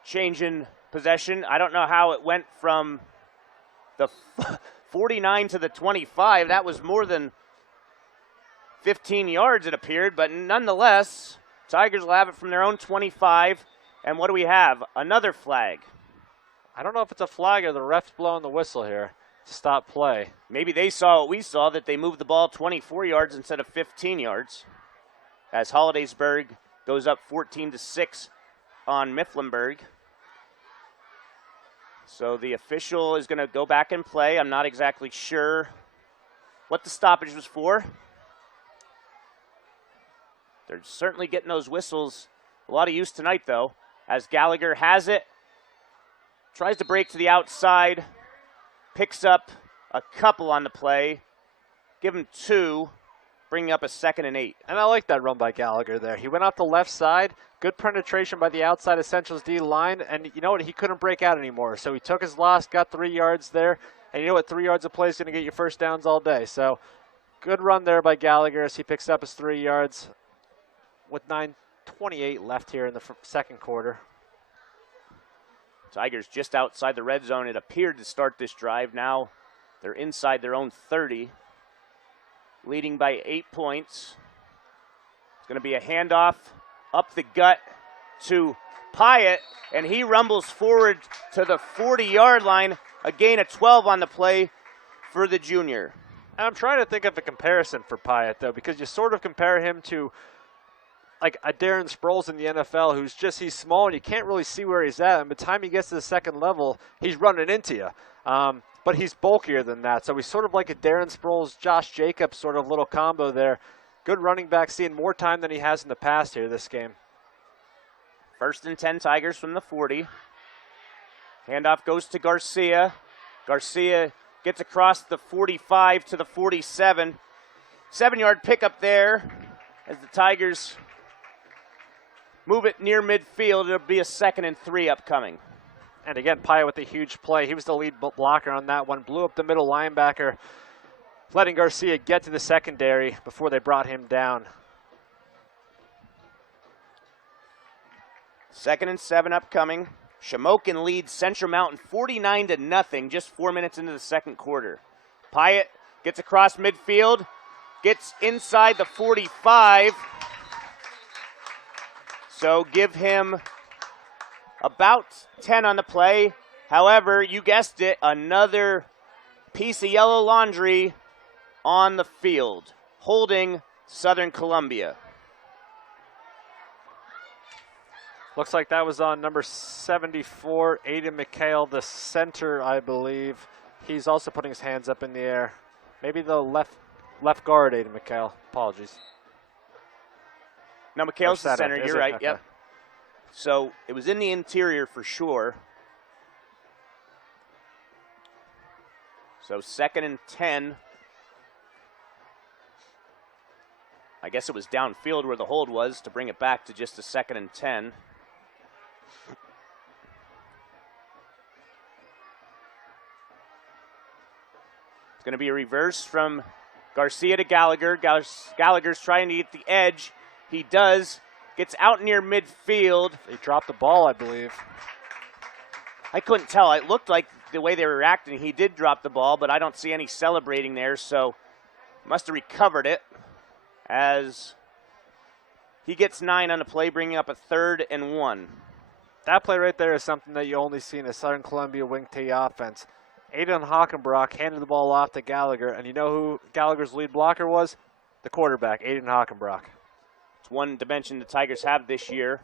change in possession. I don't know how it went from the 49 to the 25. That was more than 15 yards, it appeared, but nonetheless, Tigers will have it from their own 25. And what do we have? Another flag. I don't know if it's a flag or the ref's blowing the whistle here to stop play. Maybe they saw what we saw, that they moved the ball 24 yards instead of 15 yards. As Hollidaysburg goes up 14-6 on Mifflinburg. So the official is going to go back and play. I'm not exactly sure what the stoppage was for. They're certainly getting those whistles a lot of use tonight, though, as Gallagher has it, tries to break to the outside, picks up a couple on the play, give him 2, bringing up a 2nd and 8. And I like that run by Gallagher there. He went off the left side, good penetration by the outside of Central's D line, and you know what? He couldn't break out anymore. So he took his loss, got 3 yards there, and you know what? 3 yards of play is going to get you first downs all day. So good run there by Gallagher as he picks up his 3 yards with 28 left here in the second quarter. Tigers just outside the red zone, it appeared to start this drive. Now they're inside their own 30, leading by 8 points. It's going to be a handoff up the gut to Pyatt, and he rumbles forward to the 40-yard line, a gain of 12 on the play for the junior. And I'm trying to think of a comparison for Pyatt, though, because you sort of compare him to like a Darren Sproles in the NFL, he's small and you can't really see where he's at. And by the time he gets to the second level, he's running into you. But he's bulkier than that. So he's sort of like a Darren Sproles, Josh Jacobs sort of little combo there. Good running back, seeing more time than he has in the past here this game. 1st and 10 Tigers from the 40. Handoff goes to Garcia. Garcia gets across the 45 to the 47. 7-yard pickup there as the Tigers move it near midfield. It'll be a 2nd and 3 upcoming. And again, Pyatt with a huge play. He was the lead blocker on that one. Blew up the middle linebacker, letting Garcia get to the secondary before they brought him down. 2nd and 7 upcoming. Shamokin leads Central Mountain 49-0, just 4 minutes into the second quarter. Pyatt gets across midfield, gets inside the 45. So give him about 10 on the play. However, you guessed it, another piece of yellow laundry on the field, holding Southern Columbia. Looks like that was on number 74, Aiden McHale, the center, I believe. He's also putting his hands up in the air. Maybe the left guard, Aiden McHale. Apologies. No, McHale's the center. You're right. Okay. Yep. So it was in the interior for sure. So 2nd and 10. I guess it was downfield where the hold was to bring it back to just a 2nd and 10. It's going to be a reverse from Garcia to Gallagher. Gallagher's trying to get the edge. He does. Gets out near midfield. He dropped the ball, I believe. I couldn't tell. It looked like the way they were reacting, he did drop the ball, but I don't see any celebrating there, so must have recovered it as he gets 9 on the play, bringing up a 3rd and 1. That play right there is something that you only see in a Southern Columbia wing T offense. Aiden Hockenbrock handed the ball off to Gallagher, and you know who Gallagher's lead blocker was? The quarterback, Aiden Hockenbrock. It's one dimension the Tigers have this year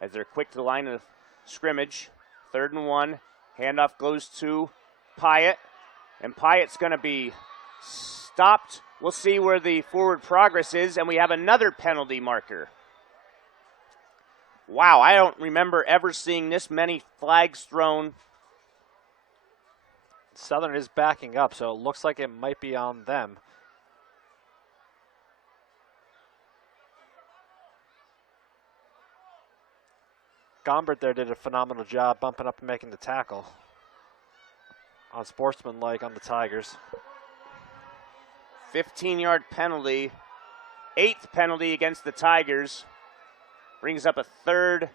as they're quick to the line of scrimmage. 3rd and 1. Handoff goes to Pyatt, and Pyatt's going to be stopped. We'll see where the forward progress is, and we have another penalty marker. Wow, I don't remember ever seeing this many flags thrown. Southern is backing up, so it looks like it might be on them. Gombert there did a phenomenal job bumping up and making the tackle on sportsmanlike on the Tigers. 15-yard penalty, 8th penalty against the Tigers. Brings up a 3rd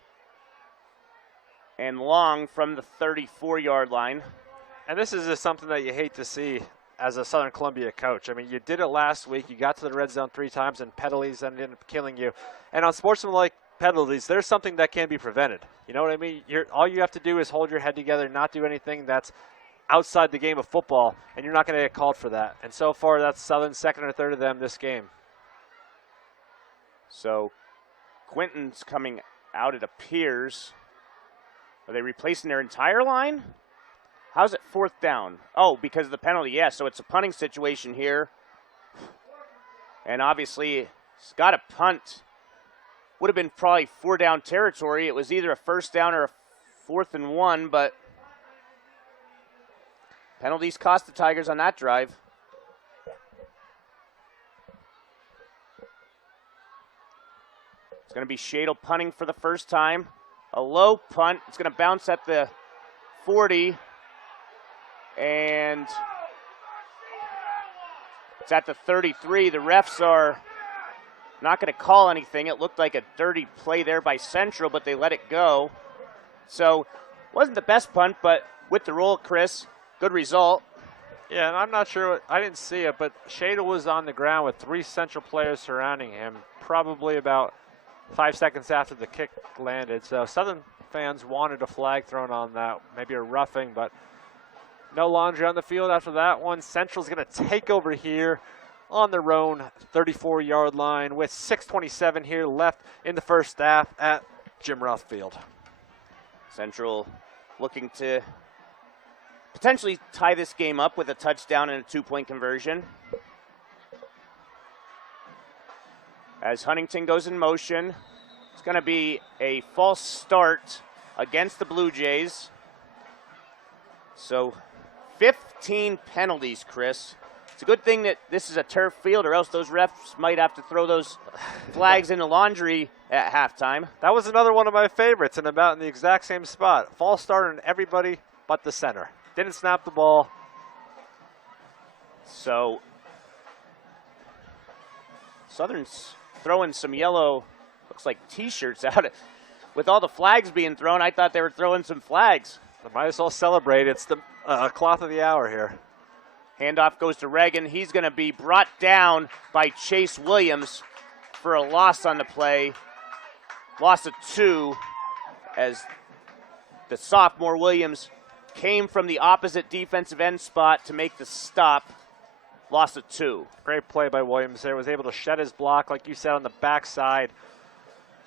and long from the 34-yard line. And this is just something that you hate to see as a Southern Columbia coach. I mean, you did it last week. You got to the red zone 3 times, and penalties ended up killing you. And on sportsmanlike penalties, there's something that can be prevented. You know what I mean? All you have to do is hold your head together, not do anything that's outside the game of football, and you're not going to get called for that. And so far, that's Southern's 2nd or 3rd of them this game. So Quinton's coming out, it appears. Are they replacing their entire line? How's it 4th down? Oh, because of the penalty, yeah. So it's a punting situation here. And obviously, he's got a punt. Would have been probably 4-down territory. It was either a 1st down or a 4th and 1, but penalties cost the Tigers on that drive. It's going to be Shadle punting for the first time. A low punt. It's going to bounce at the 40. And it's at the 33. The refs are not going to call anything. It looked like a dirty play there by Central, but they let it go. So, wasn't the best punt, but with the roll, Chris, good result. Yeah, and I'm not sure, I didn't see it, but Shadle was on the ground with 3 Central players surrounding him, probably about 5 seconds after the kick landed. So Southern fans wanted a flag thrown on that, maybe a roughing, but no laundry on the field after that one. Central's going to take over here on their own 34-yard line with 6:27 here left in the first half at Jim Roth Field. Central looking to potentially tie this game up with a touchdown and a 2-point conversion. As Huntington goes in motion, it's going to be a false start against the Blue Jays. So 15 penalties, Chris. It's a good thing that this is a turf field, or else those refs might have to throw those flags in the laundry at halftime. That was another one of my favorites, and about in the exact same spot. False start on everybody but the center. Didn't snap the ball. So Southern's throwing some yellow, looks like T-shirts out. With all the flags being thrown, I thought they were throwing some flags. They might as well celebrate. It's the cloth of the hour here. Handoff goes to Reagan. He's going to be brought down by Chase Williams for a loss on the play. Loss of 2 as the sophomore Williams came from the opposite defensive end spot to make the stop. Loss of 2. Great play by Williams there. Was able to shed his block, like you said, on the backside.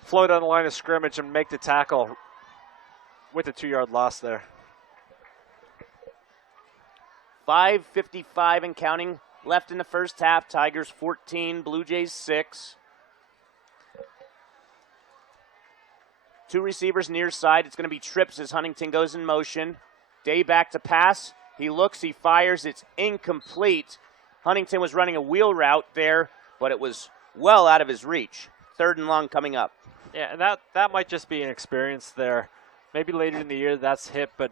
Float on the line of scrimmage and make the tackle with a 2-yard loss there. 5:55 and counting left in the first half. Tigers 14, Blue Jays 6. 2 receivers near side. It's going to be trips as Huntington goes in motion. Day back to pass. He looks, he fires. It's incomplete. Huntington was running a wheel route there, but it was well out of his reach. 3rd and long coming up. Yeah, and that might just be an experience there. Maybe later in the year that's hit, but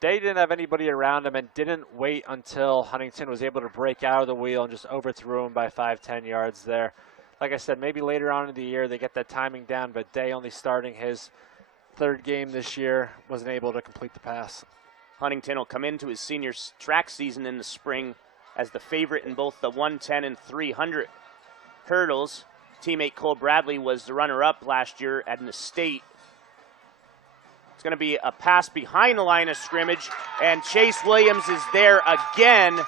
they didn't have anybody around him and didn't wait until Huntington was able to break out of the wheel and just overthrew him by 5-10 yards there. Like I said, maybe later on in the year they get that timing down, but Day, only starting his 3rd game this year, wasn't able to complete the pass. Huntington will come into his senior track season in the spring as the favorite in both the 110 and 300 hurdles. Teammate Cole Bradley was the runner-up last year at the state. It's going to be a pass behind the line of scrimmage, and Chase Williams is there again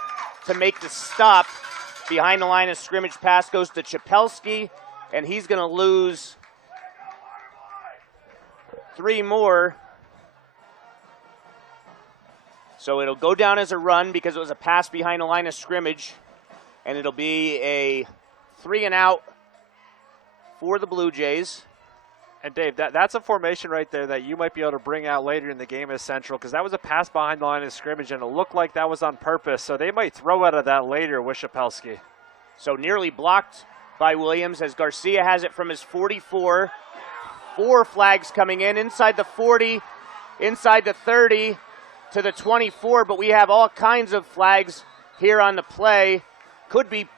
to make the stop. Behind the line of scrimmage pass goes to Chapelski, and he's going to lose 3 more. So it'll go down as a run because it was a pass behind the line of scrimmage, and it'll be a 3 and out for the Blue Jays. And Dave, that's a formation right there that you might be able to bring out later in the game as Central, because that was a pass behind the line of scrimmage, and it looked like that was on purpose. So they might throw out of that later with Shapelski. So nearly blocked by Williams as Garcia has it from his 44. 4 flags coming in, inside the 40, inside the 30, to the 24, but we have all kinds of flags here on the play. Could be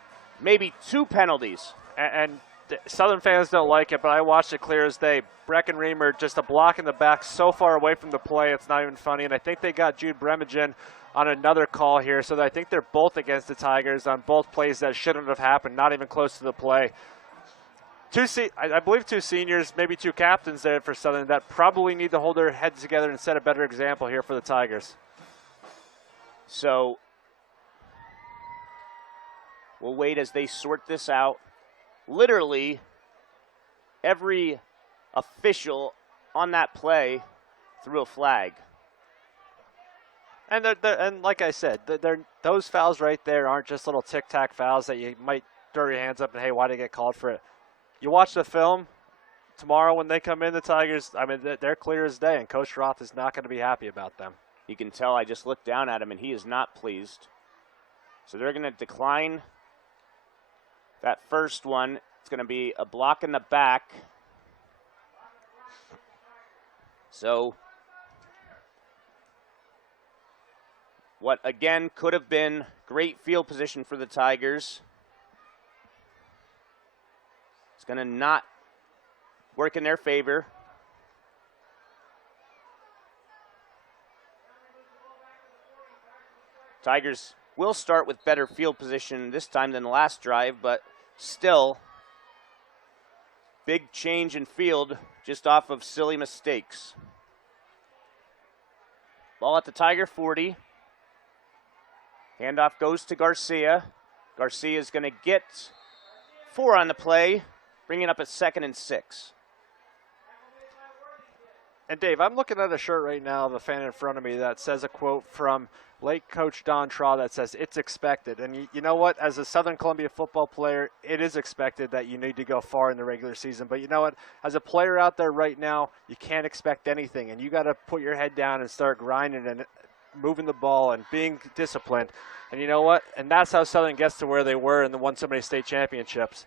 maybe 2 penalties. And Southern fans don't like it, but I watched it clear as day. Breckenreamer, just a block in the back so far away from the play, it's not even funny. And I think they got Jude Bremagen on another call here, so I think they're both against the Tigers on both plays that shouldn't have happened, not even close to the play. I believe 2 seniors, maybe 2 captains there for Southern that probably need to hold their heads together and set a better example here for the Tigers. So we'll wait as they sort this out. Literally every official on that play threw a flag. And and like I said, those fouls right there aren't just little tic-tac fouls that you might throw your hands up and, hey, why did I get called for it? You watch the film tomorrow when they come in, the Tigers, I mean, they're clear as day, and Coach Roth is not going to be happy about them. You can tell I just looked down at him, and he is not pleased. So they're going to decline that first one. It's going to be a block in the back. So what, again, could have been great field position for the Tigers. going to not work in their favor. Tigers will start with better field position this time than the last drive, but still, big change in field just off of silly mistakes. Ball at the Tiger 40. Handoff goes to Garcia. Garcia is going to get 4 on the play, bringing up a 2nd and 6. And Dave, I'm looking at a shirt right now, the fan in front of me, that says a quote from late coach Don Traw that says, "It's expected." And you know what? As a Southern Columbia football player, it is expected that you need to go far in the regular season. But you know what? As a player out there right now, you can't expect anything. And you got to put your head down and start grinding and moving the ball and being disciplined. And you know what? And that's how Southern gets to where they were and won so many state championships.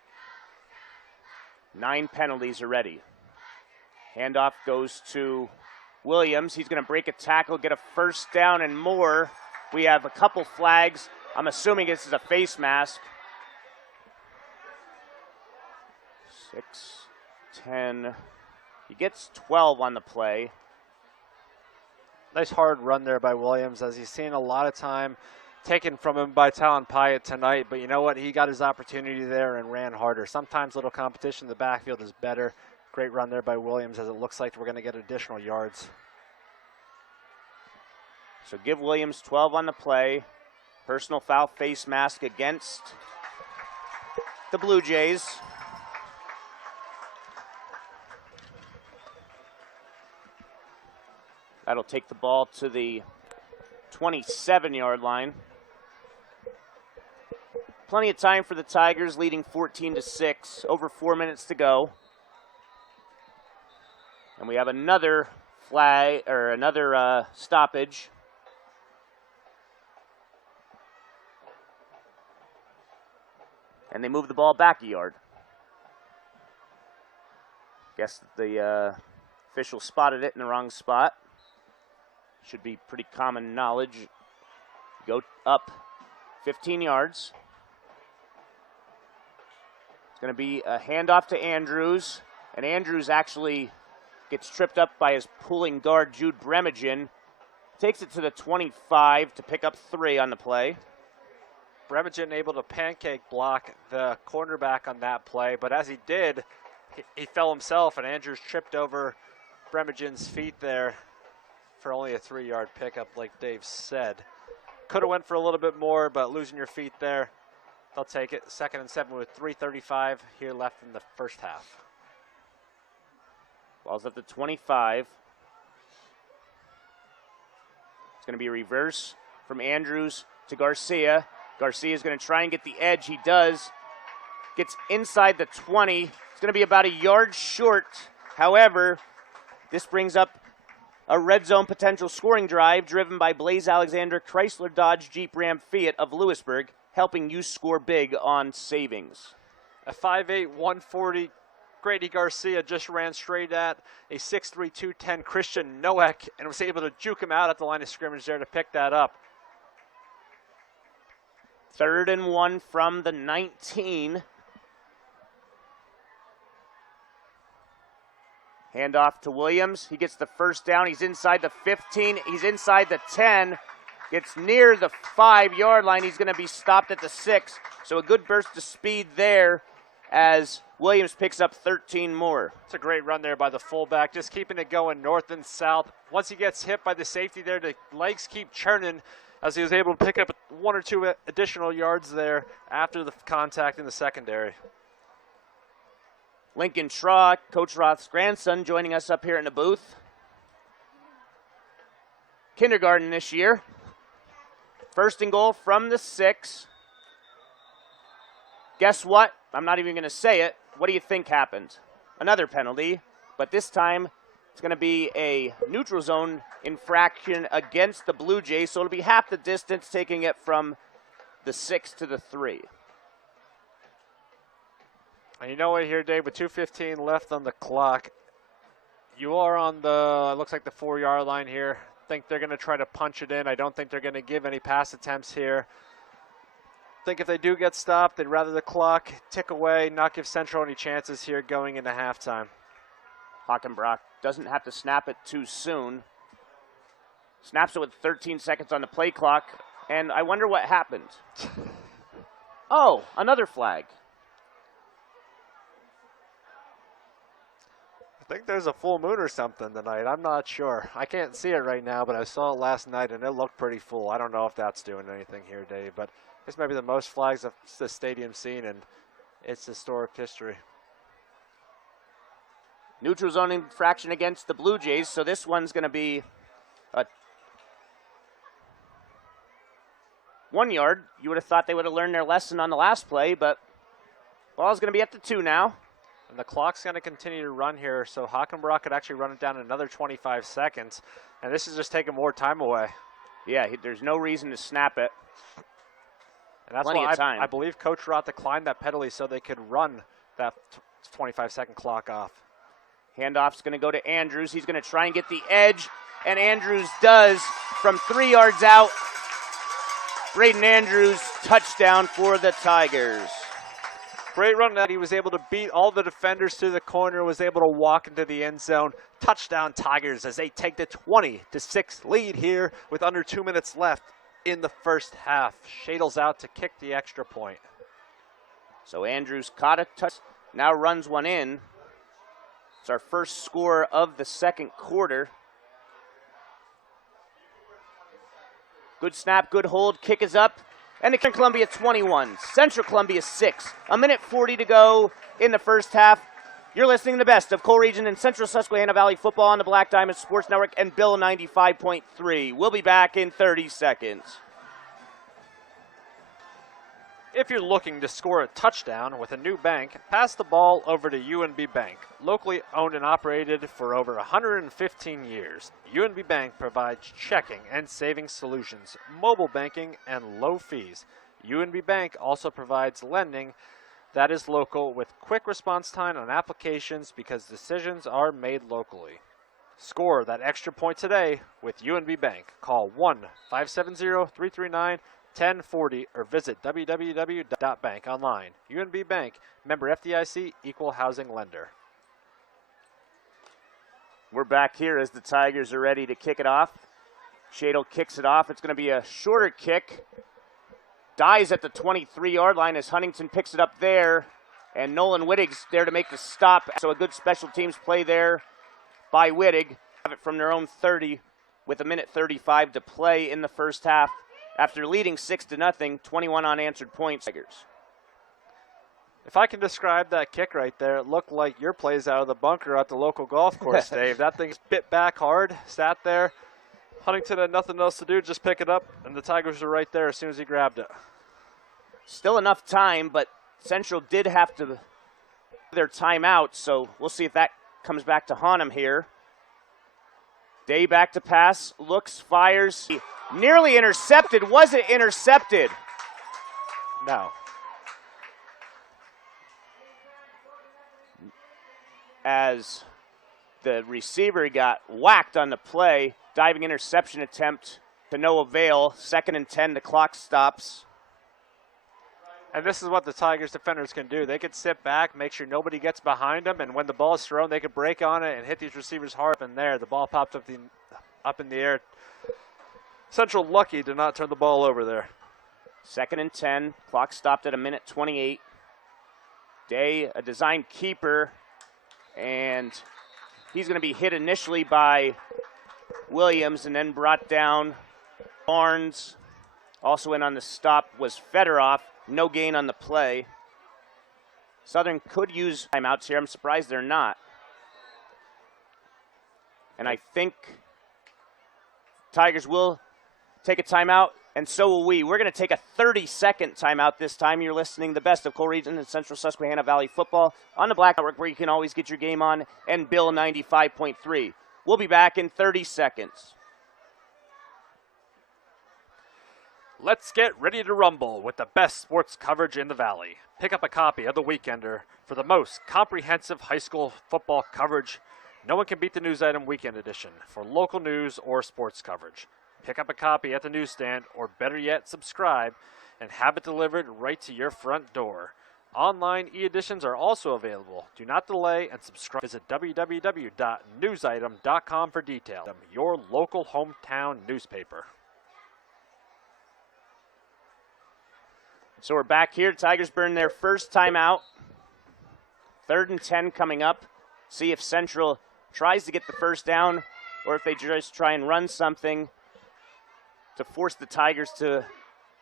9 penalties already. Handoff goes to Williams. He's going to break a tackle, get a first down and more. We have a couple flags. I'm assuming this is a face mask. 6, 10. He gets 12 on the play. Nice hard run there by Williams, as he's seen a lot of time taken from him by Talon Pyatt tonight. But you know what? He got his opportunity there and ran harder. Sometimes little competition in the backfield is better. Great run there by Williams, as it looks like we're going to get additional yards. So give Williams 12 on the play. Personal foul face mask against the Blue Jays. That'll take the ball to the 27-yard line. Plenty of time for the Tigers, leading 14-6. Over 4 minutes to go. And we have another flag, or another stoppage. And they move the ball back a yard. Guess the official spotted it in the wrong spot. Should be pretty common knowledge. Go up 15 yards. It's going to be a handoff to Andrews. And Andrews actually gets tripped up by his pulling guard, Jude Bremagen. Takes it to the 25 to pick up 3 on the play. Bremagen able to pancake block the cornerback on that play, but as he did, he fell himself, and Andrews tripped over Bremagen's feet there for only a 3-yard pickup, like Dave said. Could have went for a little bit more, but losing your feet there, they'll take it. 2nd and 7 with 3:35 here left in the first half. Ball's at the 25. It's going to be a reverse from Andrews to Garcia. Garcia is going to try and get the edge. He does. Gets inside the 20. It's going to be about a yard short. However, this brings up a red zone potential scoring drive driven by Blaze Alexander, Chrysler Dodge Jeep Ram Fiat of Lewisburg, helping you score big on savings. A 5'8", 140 Grady Garcia just ran straight at a 6'3", 210 Christian Noack and was able to juke him out at the line of scrimmage there to pick that up. 3rd and 1 from the 19. Handoff to Williams. He gets the first down. He's inside the 15. He's inside the 10. Gets near the 5-yard line. He's going to be stopped at the 6. So a good burst of speed there as Williams picks up 13 more. It's a great run there by the fullback, just keeping it going north and south. Once he gets hit by the safety there, the legs keep churning as he was able to pick up 1 or 2 additional yards there after the contact in the secondary. Lincoln Traw, Coach Roth's grandson, joining us up here in the booth. Kindergarten this year. 1st and goal from the 6. Guess what? I'm not even going to say it. What do you think happened? Another penalty, but this time it's going to be a neutral zone infraction against the Blue Jays, so it'll be half the distance, taking it from the 6 to the 3. And you know what here, Dave, with 2:15 left on the clock, you are on the, it looks like the 4-yard line here. I think they're going to try to punch it in. I don't think they're going to give any pass attempts here. think if they do get stopped, they'd rather the clock tick away, not give Central any chances here going into halftime. Hockenbrock doesn't have to snap it too soon. Snaps it with 13 seconds on the play clock, and I wonder what happened. Oh, another flag. I think there's a full moon or something tonight. I'm not sure. I can't see it right now, but I saw it last night, and it looked pretty full. I don't know if that's doing anything here, Dave, but this might be the most flags of the stadium's seen in its historic history. Neutral zone infraction against the Blue Jays, so this one's going to be a 1 yard. You would have thought they would have learned their lesson on the last play, but ball's going to be at the 2 now. And the clock's going to continue to run here, so Hockenbrock could actually run it down another 25 seconds. And this is just taking more time away. Yeah, there's no reason to snap it. And that's Plenty why of time. I believe Coach Roth declined that penalty so they could run that 25-second clock off. Handoff's going to go to Andrews. He's going to try and get the edge, and Andrews does from 3 yards out. Braden Andrews, touchdown for the Tigers. Great run that he was able to beat all the defenders to the corner, was able to walk into the end zone. Touchdown Tigers as they take the 20-6 lead here with under 2 minutes left in the first half. Shadle's out to kick the extra point. So Andrews caught a touch, now runs one in. It's our first score of the second quarter. Good snap, good hold, kick is up. And the Columbia 21, Central Columbia 6. A minute 40 to go in the first half. You're listening to the best of Coal Region and Central Susquehanna Valley football on the Black Diamond Sports Network and Bill 95.3. We'll be back in 30 seconds. If you're looking to score a touchdown with a new bank, pass the ball over to UNB Bank. Locally owned and operated for over 115 years, UNB Bank provides checking and savings solutions, mobile banking, and low fees. UNB Bank also provides lending that is local with quick response time on applications because decisions are made locally. Score that extra point today with UNB Bank. Call 1-570-339-1040 or visit www.bank online. UNB Bank, member FDIC, equal housing lender. We're back here as the Tigers are ready to kick it off. Shadle kicks it off. It's going to be a shorter kick. Dies at the 23-yard line as Huntington picks it up there. And Nolan Wittig's there to make the stop. So a good special teams play there by Wittig. Have it from their own 30 with a minute 35 to play in the first half. After leading 6-0, 21 unanswered points. Tigers. If I can describe that kick right there, it looked like your plays out of the bunker at the local golf course, Dave. That thing's bit back hard, sat there. Huntington had nothing else to do, just pick it up, and the Tigers were right there as soon as he grabbed it. Still enough time, but Central did have to their timeout, so we'll see if that comes back to haunt him here. Day back to pass, looks, fires. Nearly intercepted. Was it intercepted? No. As the receiver got whacked on the play. Diving interception attempt to no avail. 2nd and 10, the clock stops. And this is what the Tigers defenders can do. They can sit back, make sure nobody gets behind them, and when the ball is thrown, they can break on it and hit these receivers hard. And there, the ball popped up in the air. Central lucky to not turn the ball over there. 2nd and 10, clock stopped at a minute 28. Day, a design keeper, and he's going to be hit initially by Williams and then brought down. Barnes. Also in on the stop was Fedorov. No gain on the play. Southern could use timeouts here. I'm surprised they're not. And I think Tigers will take a timeout, and so will we. We're going to take a 30-second timeout this time. You're listening to the best of Coal Region and Central Susquehanna Valley football on the Black Network, where you can always get your game on, and Bill 95.3. We'll be back in 30 seconds. Let's get ready to rumble with the best sports coverage in the Valley. Pick up a copy of The Weekender for the most comprehensive high school football coverage. No one can beat the News Item Weekend Edition for local news or sports coverage. Pick up a copy at the newsstand, or better yet, subscribe and have it delivered right to your front door. Online e-editions are also available. Do not delay and subscribe. Visit www.newsitem.com for details. Your local hometown newspaper. So we're back here. Tigers burn their first timeout. 3rd and 10 coming up. See if Central tries to get the first down or if they just try and run something to force the Tigers to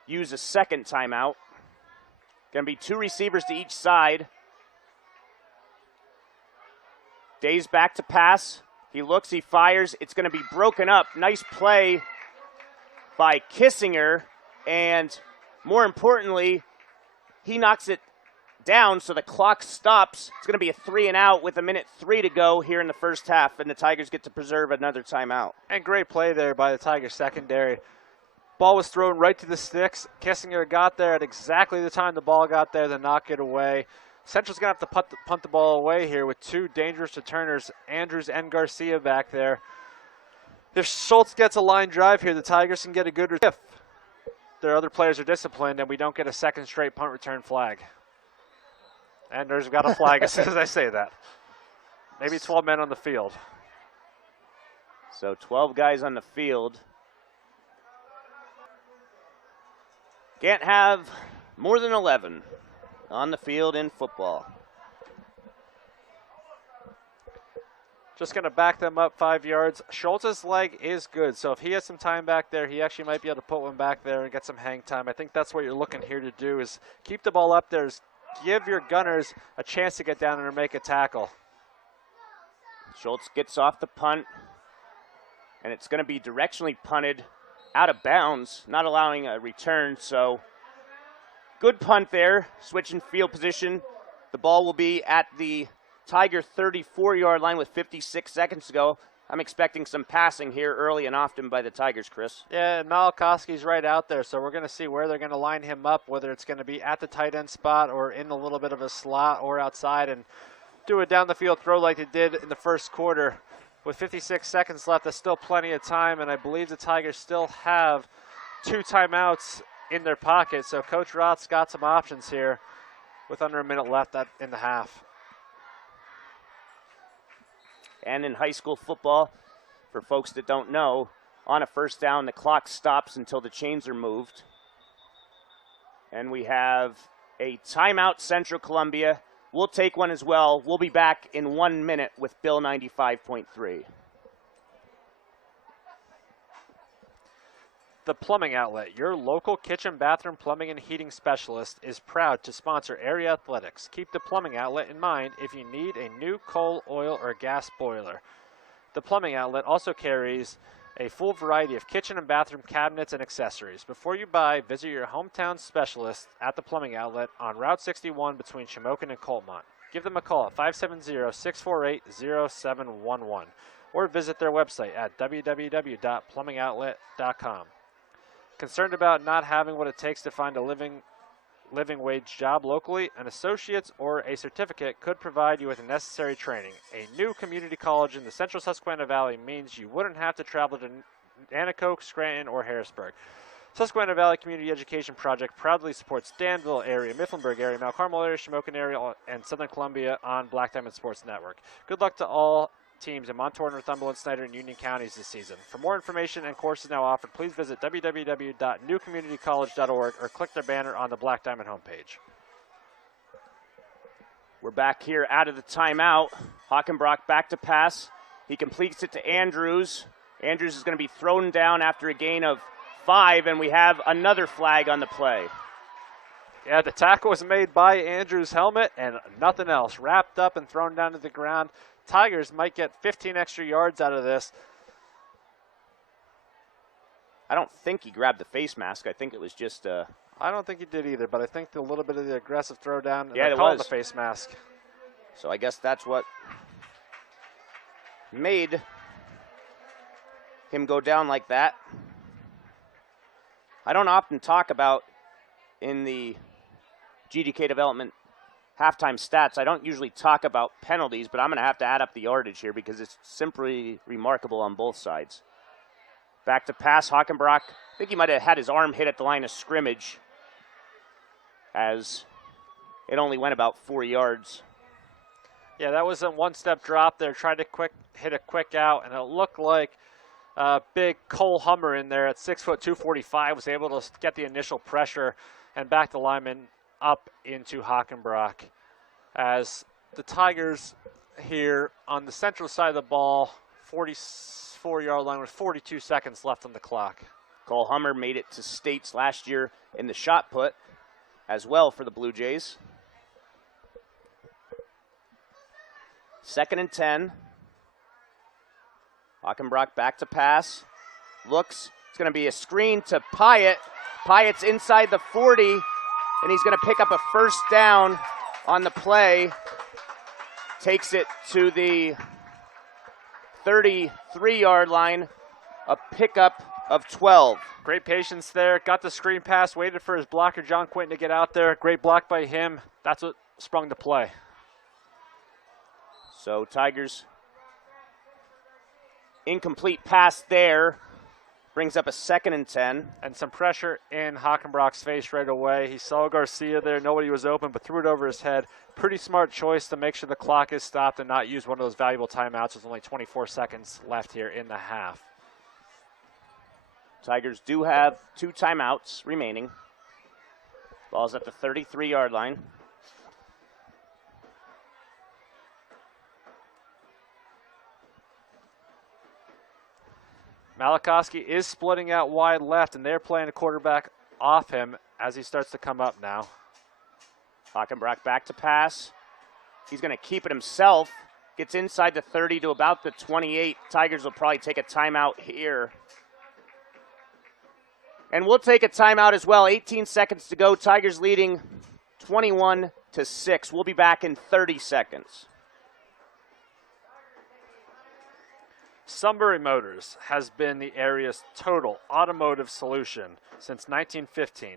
use a second timeout. Going to be 2 receivers to each side. Day's back to pass. He looks, he fires. It's going to be broken up. Nice play by Kissinger. And more importantly, he knocks it down so the clock stops. It's going to be a 3 and out with 1:03 to go here in the first half, and the Tigers get to preserve another timeout. And great play there by the Tigers secondary. Ball was thrown right to the sticks. Kissinger got there at exactly the time the ball got there to knock it away. Central's going to have to punt the ball away here with 2 dangerous returners, Andrews and Garcia back there. If Schultz gets a line drive here, the Tigers can get a good return. If their other players are disciplined and we don't get a second straight punt return flag. And there's got a flag as soon as I say that. Maybe 12 men on the field. So 12 guys on the field. Can't have more than 11 on the field in football. Just going to back them up 5 yards. Schultz's leg is good, so if he has some time back there, he actually might be able to put one back there and get some hang time. I think that's what you're looking here to do is keep the ball up there, give your gunners a chance to get down and make a tackle. Schultz gets off the punt, and it's going to be directionally punted out of bounds, not allowing a return. So good punt there, switching field position. The ball will be at the Tiger 34-yard line with 56 seconds to go. I'm expecting some passing here early and often by the Tigers, Chris. Yeah, and Malakowski's right out there, so we're going to see where they're going to line him up, whether it's going to be at the tight end spot or in a little bit of a slot or outside, and do a down-the-field throw like they did in the first quarter. With 56 seconds left, there's still plenty of time, and I believe the Tigers still have 2 timeouts in their pocket, so Coach Roth's got some options here with under a minute left in the half. And in high school football, for folks that don't know, on a first down, the clock stops until the chains are moved. And we have a timeout, Central Columbia. We'll take one as well. We'll be back in 1 minute with Bill 95.3. The Plumbing Outlet, your local kitchen, bathroom, plumbing, and heating specialist, is proud to sponsor area athletics. Keep the Plumbing Outlet in mind if you need a new coal, oil, or gas boiler. The Plumbing Outlet also carries a full variety of kitchen and bathroom cabinets and accessories. Before you buy, visit your hometown specialist at the Plumbing Outlet on Route 61 between Shamokin and Coltmont. Give them a call at 570-648-0711 or visit their website at www.plummingoutlet.com. Concerned about not having what it takes to find a living wage job locally? An associate's or a certificate could provide you with the necessary training. A new community college in the central Susquehanna Valley means you wouldn't have to travel to Nanticoke, Scranton, or Harrisburg. Susquehanna Valley Community Education Project proudly supports Danville area, Mifflinburg area, Mount Carmel area, Shamokin area, and Southern Columbia on Black Diamond Sports Network. Good luck to all teams in Montour, Northumberland, Snyder, and Union counties this season. For more information and courses now offered, please visit www.newcommunitycollege.org or click their banner on the Black Diamond homepage. We're back here out of the timeout. Hockenbrock back to pass. He completes it to Andrews. Andrews is going to be thrown down after a gain of 5, and we have another flag on the play. Yeah, the tackle was made by Andrews' helmet and nothing else. Wrapped up and thrown down to the ground. Tigers might get 15 extra yards out of this. I don't think he grabbed the face mask. I think it was just I don't think he did either, but I think a little bit of the aggressive throw down. Yeah, it was was the face mask. So I guess that's what made him go down like that. I don't often talk about in the GDK development halftime stats, I don't usually talk about penalties, but I'm going to have to add up the yardage here because it's simply remarkable on both sides. Back to pass, Hockenbrock. I think he might have had his arm hit at the line of scrimmage. as it only went about 4 yards. Yeah, that was a one-step drop there. Tried to hit a quick out, and it looked like big Cole Hummer in there at 6 foot 245 was able to get the initial pressure and back the lineman up into Hockenbrock. As the Tigers here on the central side of the ball, 44-yard line with 42 seconds left on the clock. Cole Hummer made it to states last year in the shot put as well for the Blue Jays. 2nd and 10. Hockenbrock back to pass. Looks, it's going to be a screen to Pyatt. Pyatt's inside the 40, and he's going to pick up a first down on the play. Takes it to the 33-yard line, a pickup of 12. Great patience there. Got the screen pass, waited for his blocker, John Quinton, to get out there. Great block by him. That's what sprung the play. So Tigers, incomplete pass there, brings up a 2nd and 10. And some pressure in Hockenbrock's face right away. He saw Garcia there. Nobody was open, but threw it over his head. Pretty smart choice to make sure the clock is stopped and not use one of those valuable timeouts with only 24 seconds left here in the half. Tigers do have 2 timeouts remaining. Ball's at the 33-yard line. Malachowski is splitting out wide left, and they're playing a quarterback off him as he starts to come up now. Hockenbrock back to pass. He's going to keep it himself. Gets inside the 30 to about the 28. Tigers will probably take a timeout here. And we'll take a timeout as well. 18 seconds to go. Tigers leading 21-6. We'll be back in 30 seconds. Sunbury Motors has been the area's total automotive solution since 1915.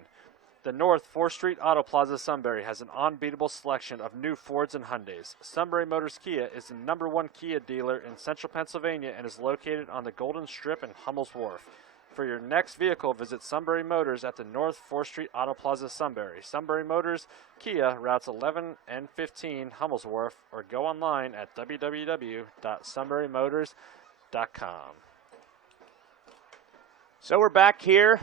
The North 4th Street Auto Plaza Sunbury has an unbeatable selection of new Fords and Hyundais. Sunbury Motors Kia is the #1 Kia dealer in central Pennsylvania and is located on the Golden Strip in Hummel's Wharf. For your next vehicle, visit Sunbury Motors at the North 4th Street Auto Plaza Sunbury. Sunbury Motors Kia, routes 11 and 15, Hummel's Wharf, or go online at www.sunburymotors.com. So we're back here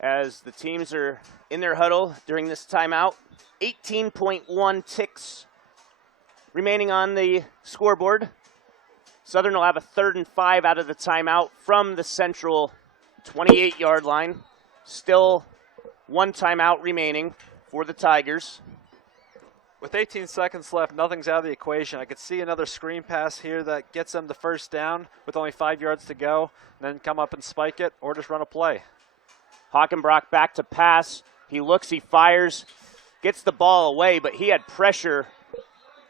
as the teams are in their huddle during this timeout. 18.1 ticks remaining on the scoreboard. Southern will have a 3rd and 5 out of the timeout from the central 28-yard line. Still 1 timeout remaining for the Tigers. With 18 seconds left, nothing's out of the equation. I could see another screen pass here that gets them the first down with only 5 yards to go, and then come up and spike it, or just run a play. Hockenbrock back to pass. He looks, he fires, gets the ball away, but he had pressure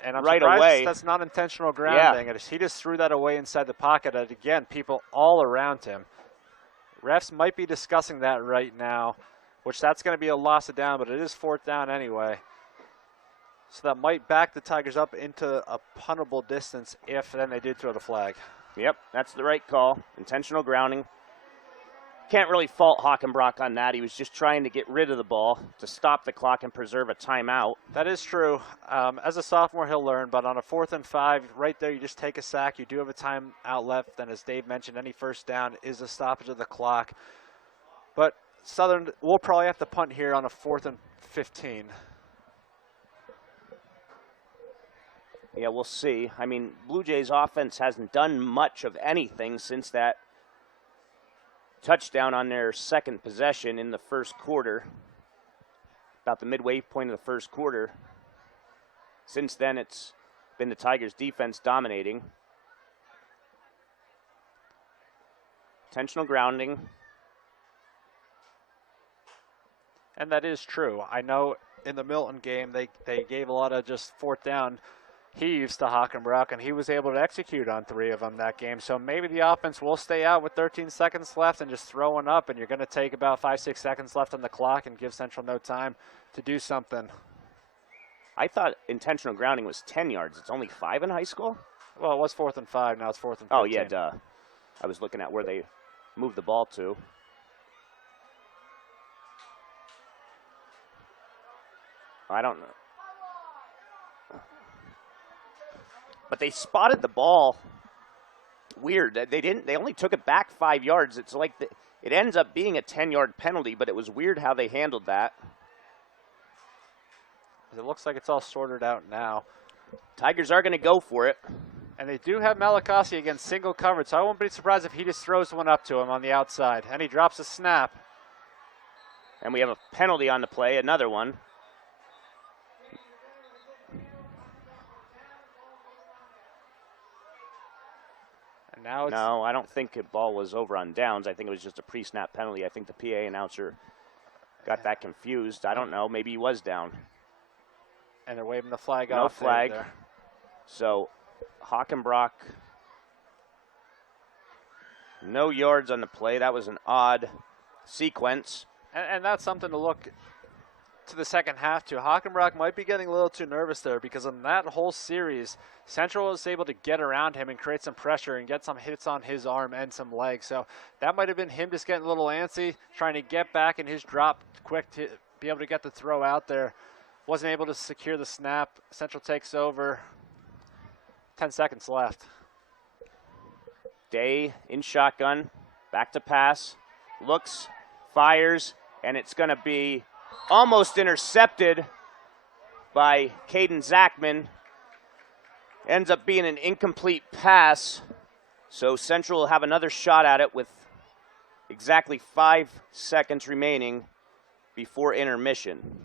and I'm right surprised away. That's not intentional grounding. Yeah. He just threw that away inside the pocket. And again, people all around him. Refs might be discussing that right now, which that's going to be a loss of down, but it is 4th down anyway. So that might back the Tigers up into a puntable distance if then they did throw the flag. Yep, that's the right call. Intentional grounding. Can't really fault Hockenbrock on that. He was just trying to get rid of the ball to stop the clock and preserve a timeout. That is true. As a sophomore, he'll learn, but on a 4th and 5, right there, you just take a sack. You do have a timeout left, and as Dave mentioned, any first down is a stoppage of the clock. But Southern will probably have to punt here on a 4th and 15. Yeah, we'll see. I mean, Blue Jays offense hasn't done much of anything since that touchdown on their second possession in the first quarter, about the midway point of the first quarter. Since then, it's been the Tigers' defense dominating. Intentional grounding. And that is true. I know in the Milton game, they gave a lot of just 4th down heaves to Hockenbrock, and he was able to execute on 3 of them that game. So maybe the offense will stay out with 13 seconds left and just throw one up, and you're going to take about 5-6 seconds left on the clock and give Central no time to do something. I thought intentional grounding was 10 yards. It's only 5 in high school? Well, it was 4th and 5. Now it's 4th and 15. Oh, yeah, duh. I was looking at where they moved the ball to. I don't know. But they spotted the ball. Weird. They only took it back 5 yards. It's like it ends up being a 10-yard penalty, but it was weird how they handled that. It looks like it's all sorted out now. Tigers are going to go for it. And they do have Malakasi against single coverage, so I won't be surprised if he just throws one up to him on the outside. And he drops a snap. And we have a penalty on the play, another one. And now it's No, I don't think the ball was over on downs. I think it was just a pre-snap penalty. I think the PA announcer got that confused. I don't know. Maybe he was down. And they're waving the flag No off. flag. There. So Hockenbrock, no yards on the play. That was an odd sequence. And that's something to look to the second half to. Hockenbrock might be getting a little too nervous there because in that whole series, Central was able to get around him and create some pressure and get some hits on his arm and some legs. So that might have been him just getting a little antsy, trying to get back in his drop quick to be able to get the throw out there. Wasn't able to secure the snap. Central takes over. 10 seconds left. Day in shotgun, back to pass, looks, fires, and it's going to be almost intercepted by Caden Zachman. Ends up being an incomplete pass, so Central will have another shot at it with exactly 5 seconds remaining before intermission.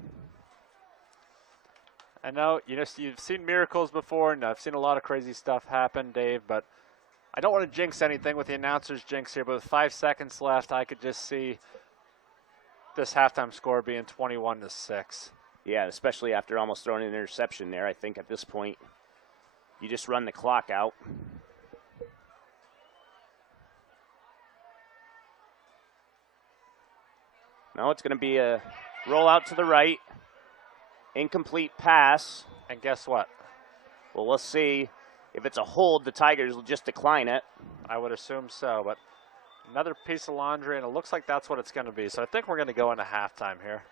I know you've seen miracles before, and I've seen a lot of crazy stuff happen, Dave, but I don't want to jinx anything with the announcer's jinx here, but with 5 seconds left, I could just see this halftime score being 21-6. Yeah, especially after almost throwing an interception there. I think at this point, you just run the clock out. No, it's going to be a roll out to the right. Incomplete pass. And guess what? Well, we'll see. If it's a hold, the Tigers will just decline it. I would assume so, but another piece of laundry, and it looks like that's what it's going to be. So I think we're going to go into halftime here.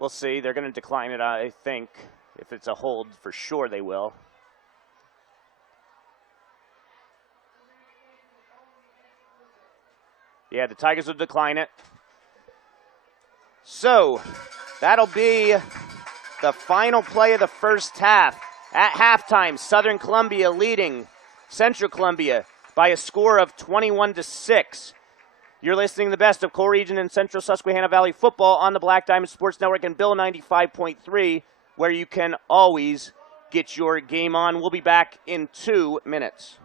We'll see. They're going to decline it, I think. If it's a hold, for sure they will. Yeah, the Tigers will decline it. So, that'll be the final play of the first half. At halftime, Southern Columbia leading Central Columbia by a score of 21-6. You're listening to the best of Core Region and Central Susquehanna Valley football on the Black Diamond Sports Network and Bill 95.3, where you can always get your game on. We'll be back in 2 minutes.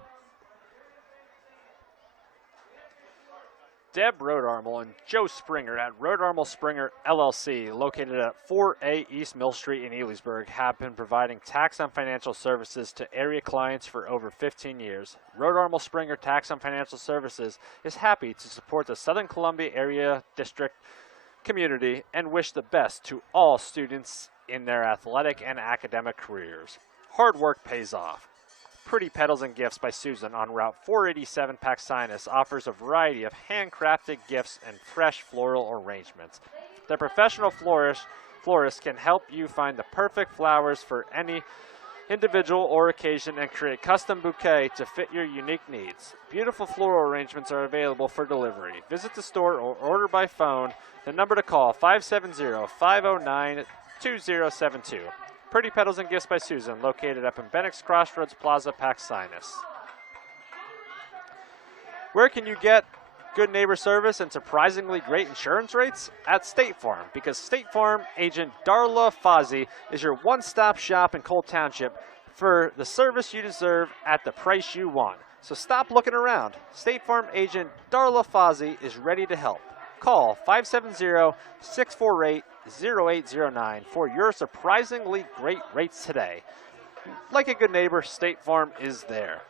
Deb Rodarmel and Joe Springer at Rodarmel Springer LLC, located at 4A East Mill Street in Elysburg, have been providing tax and financial services to area clients for over 15 years. Rodarmel Springer Tax and Financial Services is happy to support the Southern Columbia Area District community and wish the best to all students in their athletic and academic careers. Hard work pays off. Pretty Petals and Gifts by Susan on Route 487 Paxinas offers a variety of handcrafted gifts and fresh floral arrangements. Their professional florist can help you find the perfect flowers for any individual or occasion and create custom bouquet to fit your unique needs. Beautiful floral arrangements are available for delivery. Visit the store or order by phone. The number to call, 570-509-2072. Pretty Petals and Gifts by Susan, located up in Bennex Crossroads Plaza, Paxinas. Where can you get good neighbor service and surprisingly great insurance rates? At State Farm, because State Farm agent Darla Fozzie is your one-stop shop in Cole Township for the service you deserve at the price you want. So stop looking around. State Farm agent Darla Fozzie is ready to help. Call 570-648-0809 for your surprisingly great rates today. Like a good neighbor, State Farm is there.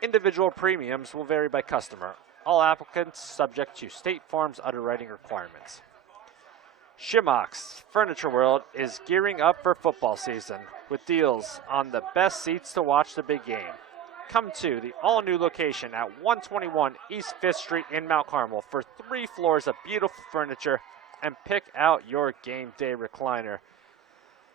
Individual premiums will vary by customer. All applicants subject to State Farm's underwriting requirements. Shimox Furniture World is gearing up for football season with deals on the best seats to watch the big game. Come to the all-new location at 121 East 5th Street in Mount Carmel for 3 floors of beautiful furniture and pick out your game day recliner,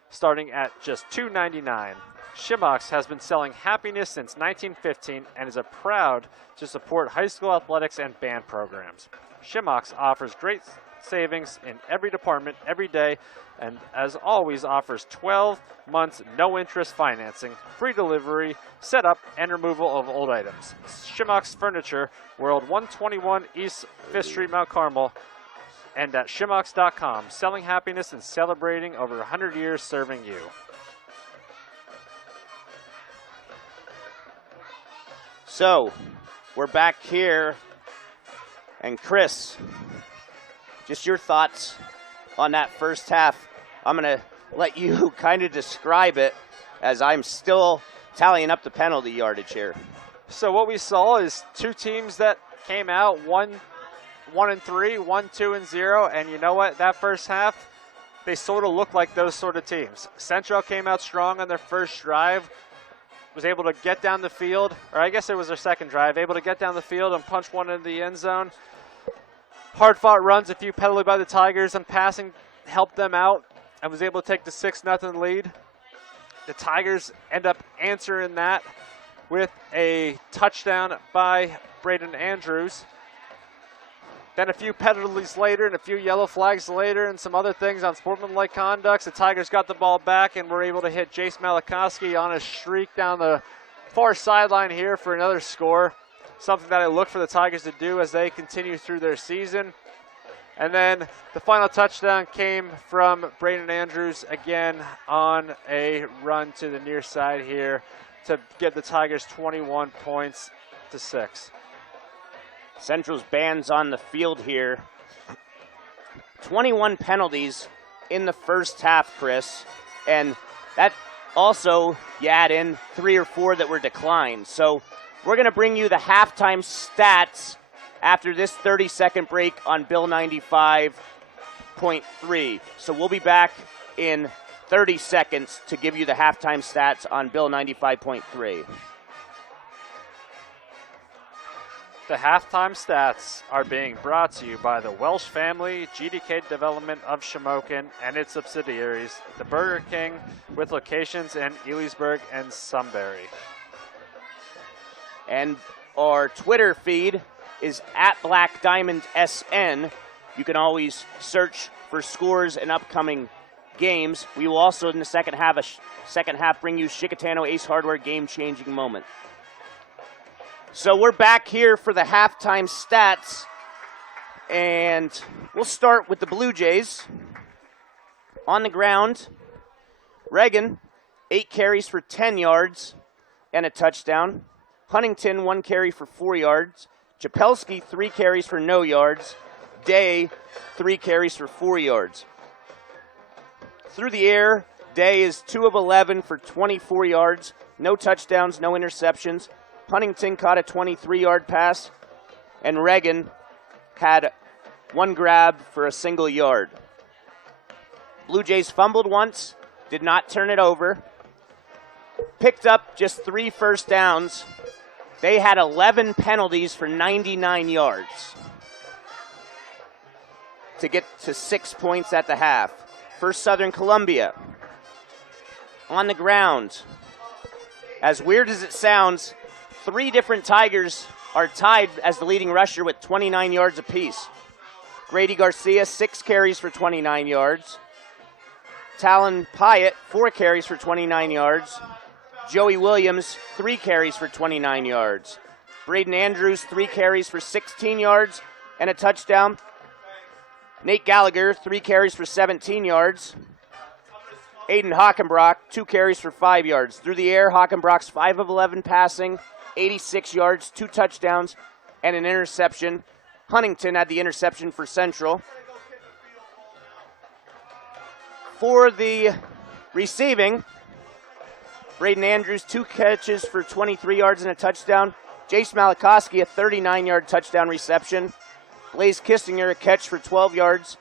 starting at just $2.99. Shimox has been selling happiness since 1915 and is proud to support high school athletics and band programs. Shimox offers great savings in every department every day, and as always offers 12 months no interest financing, free delivery, setup, and removal of old items. Shimox Furniture, World 121 East 5th Street, Mount Carmel, and at shimox.com, selling happiness and celebrating over 100 years serving you. So, we're back here, and Chris, just your thoughts on that first half. I'm going to let you kind of describe it as I'm still tallying up the penalty yardage here. So what we saw is two teams that came out 1-3, 1-2-0, and you know what? That first half, they sort of looked like those sort of teams. Central came out strong on their first drive, was able to get down the field, or I guess it was their second drive, able to get down the field and punch one into the end zone. Hard-fought runs, a few penalties by the Tigers, and passing helped them out and was able to take the 6-0 lead. The Tigers end up answering that with a touchdown by Braden Andrews. Then a few penalties later and a few yellow flags later and some other things on sportsmanlike conducts. The Tigers got the ball back and were able to hit Jace Malakowski on a streak down the far sideline here for another score. Something that I look for the Tigers to do as they continue through their season. And then the final touchdown came from Braden Andrews again on a run to the near side here to give the Tigers 21 points to 6. Central's bands on the field here. 21 penalties in the first half, Chris. And that also, you add in 3 or 4 that were declined. So we're going to bring you the halftime stats after this 30-second break on Bill 95.3. So we'll be back in 30 seconds to give you the halftime stats on Bill 95.3. The halftime stats are being brought to you by the Welsh Family GDK Development of Shamokin and its subsidiaries, the Burger King, with locations in Elysburg and Sunbury. And our Twitter feed is at Black Diamond SN. You can always search for scores and upcoming games. We will also, in the second half, bring you Chicatano Ace Hardware game-changing moment. So we're back here for the halftime stats, and we'll start with the Blue Jays. On the ground, Reagan, 8 carries for 10 yards and a touchdown. Huntington, 1 carry for 4 yards. Chapelski, 3 carries for no yards. Day, 3 carries for 4 yards. Through the air, Day is 2 of 11 for 24 yards. No touchdowns, no interceptions. Huntington caught a 23-yard pass, and Reagan had 1 grab for a single yard. Blue Jays fumbled once, did not turn it over. Picked up just 3 first downs. They had 11 penalties for 99 yards to get to 6 points at the half. First Southern Columbia. On the ground. As weird as it sounds, 3 different Tigers are tied as the leading rusher with 29 yards apiece. Grady Garcia, 6 carries for 29 yards. Talon Pyatt, 4 carries for 29 yards. Joey Williams, 3 carries for 29 yards. Braden Andrews, 3 carries for 16 yards and a touchdown. Nate Gallagher, 3 carries for 17 yards. Aiden Hockenbrock, 2 carries for 5 yards. Through the air, Hockenbrock's 5 of 11 passing, 86 yards, 2 touchdowns, and an interception. Huntington had the interception for Central. For the receiving, Braden Andrews, 2 catches for 23 yards and a touchdown. Jace Malakowski, a 39-yard touchdown reception. Blaze Kissinger, a catch for 12 yards.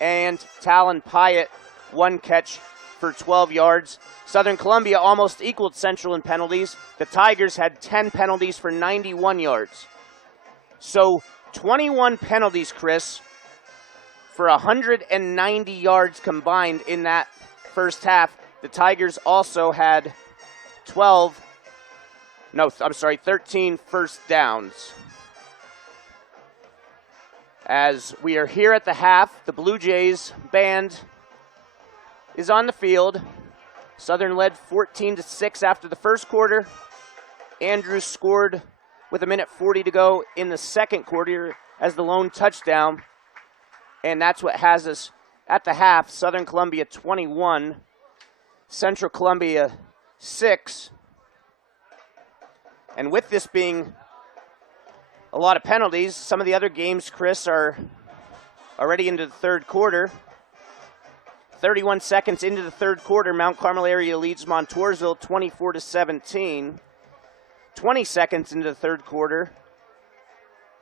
And Talon Pyatt, 1 catch for 12 yards. Southern Columbia almost equaled Central in penalties. The Tigers had 10 penalties for 91 yards. So 21 penalties, Chris, for 190 yards combined in that first half. The Tigers also had 13 first downs. As we are here at the half, the Blue Jays band is on the field. Southern led 14-6 after the first quarter. Andrews scored with 1:40 to go in the second quarter as the lone touchdown. And that's what has us at the half. Southern Columbia 21, Central Columbia 6. And with this being a lot of penalties, some of the other games, Chris, are already into the third quarter. 31 seconds into the third quarter, Mount Carmel area leads Montoursville 24-17. 20 seconds into the third quarter,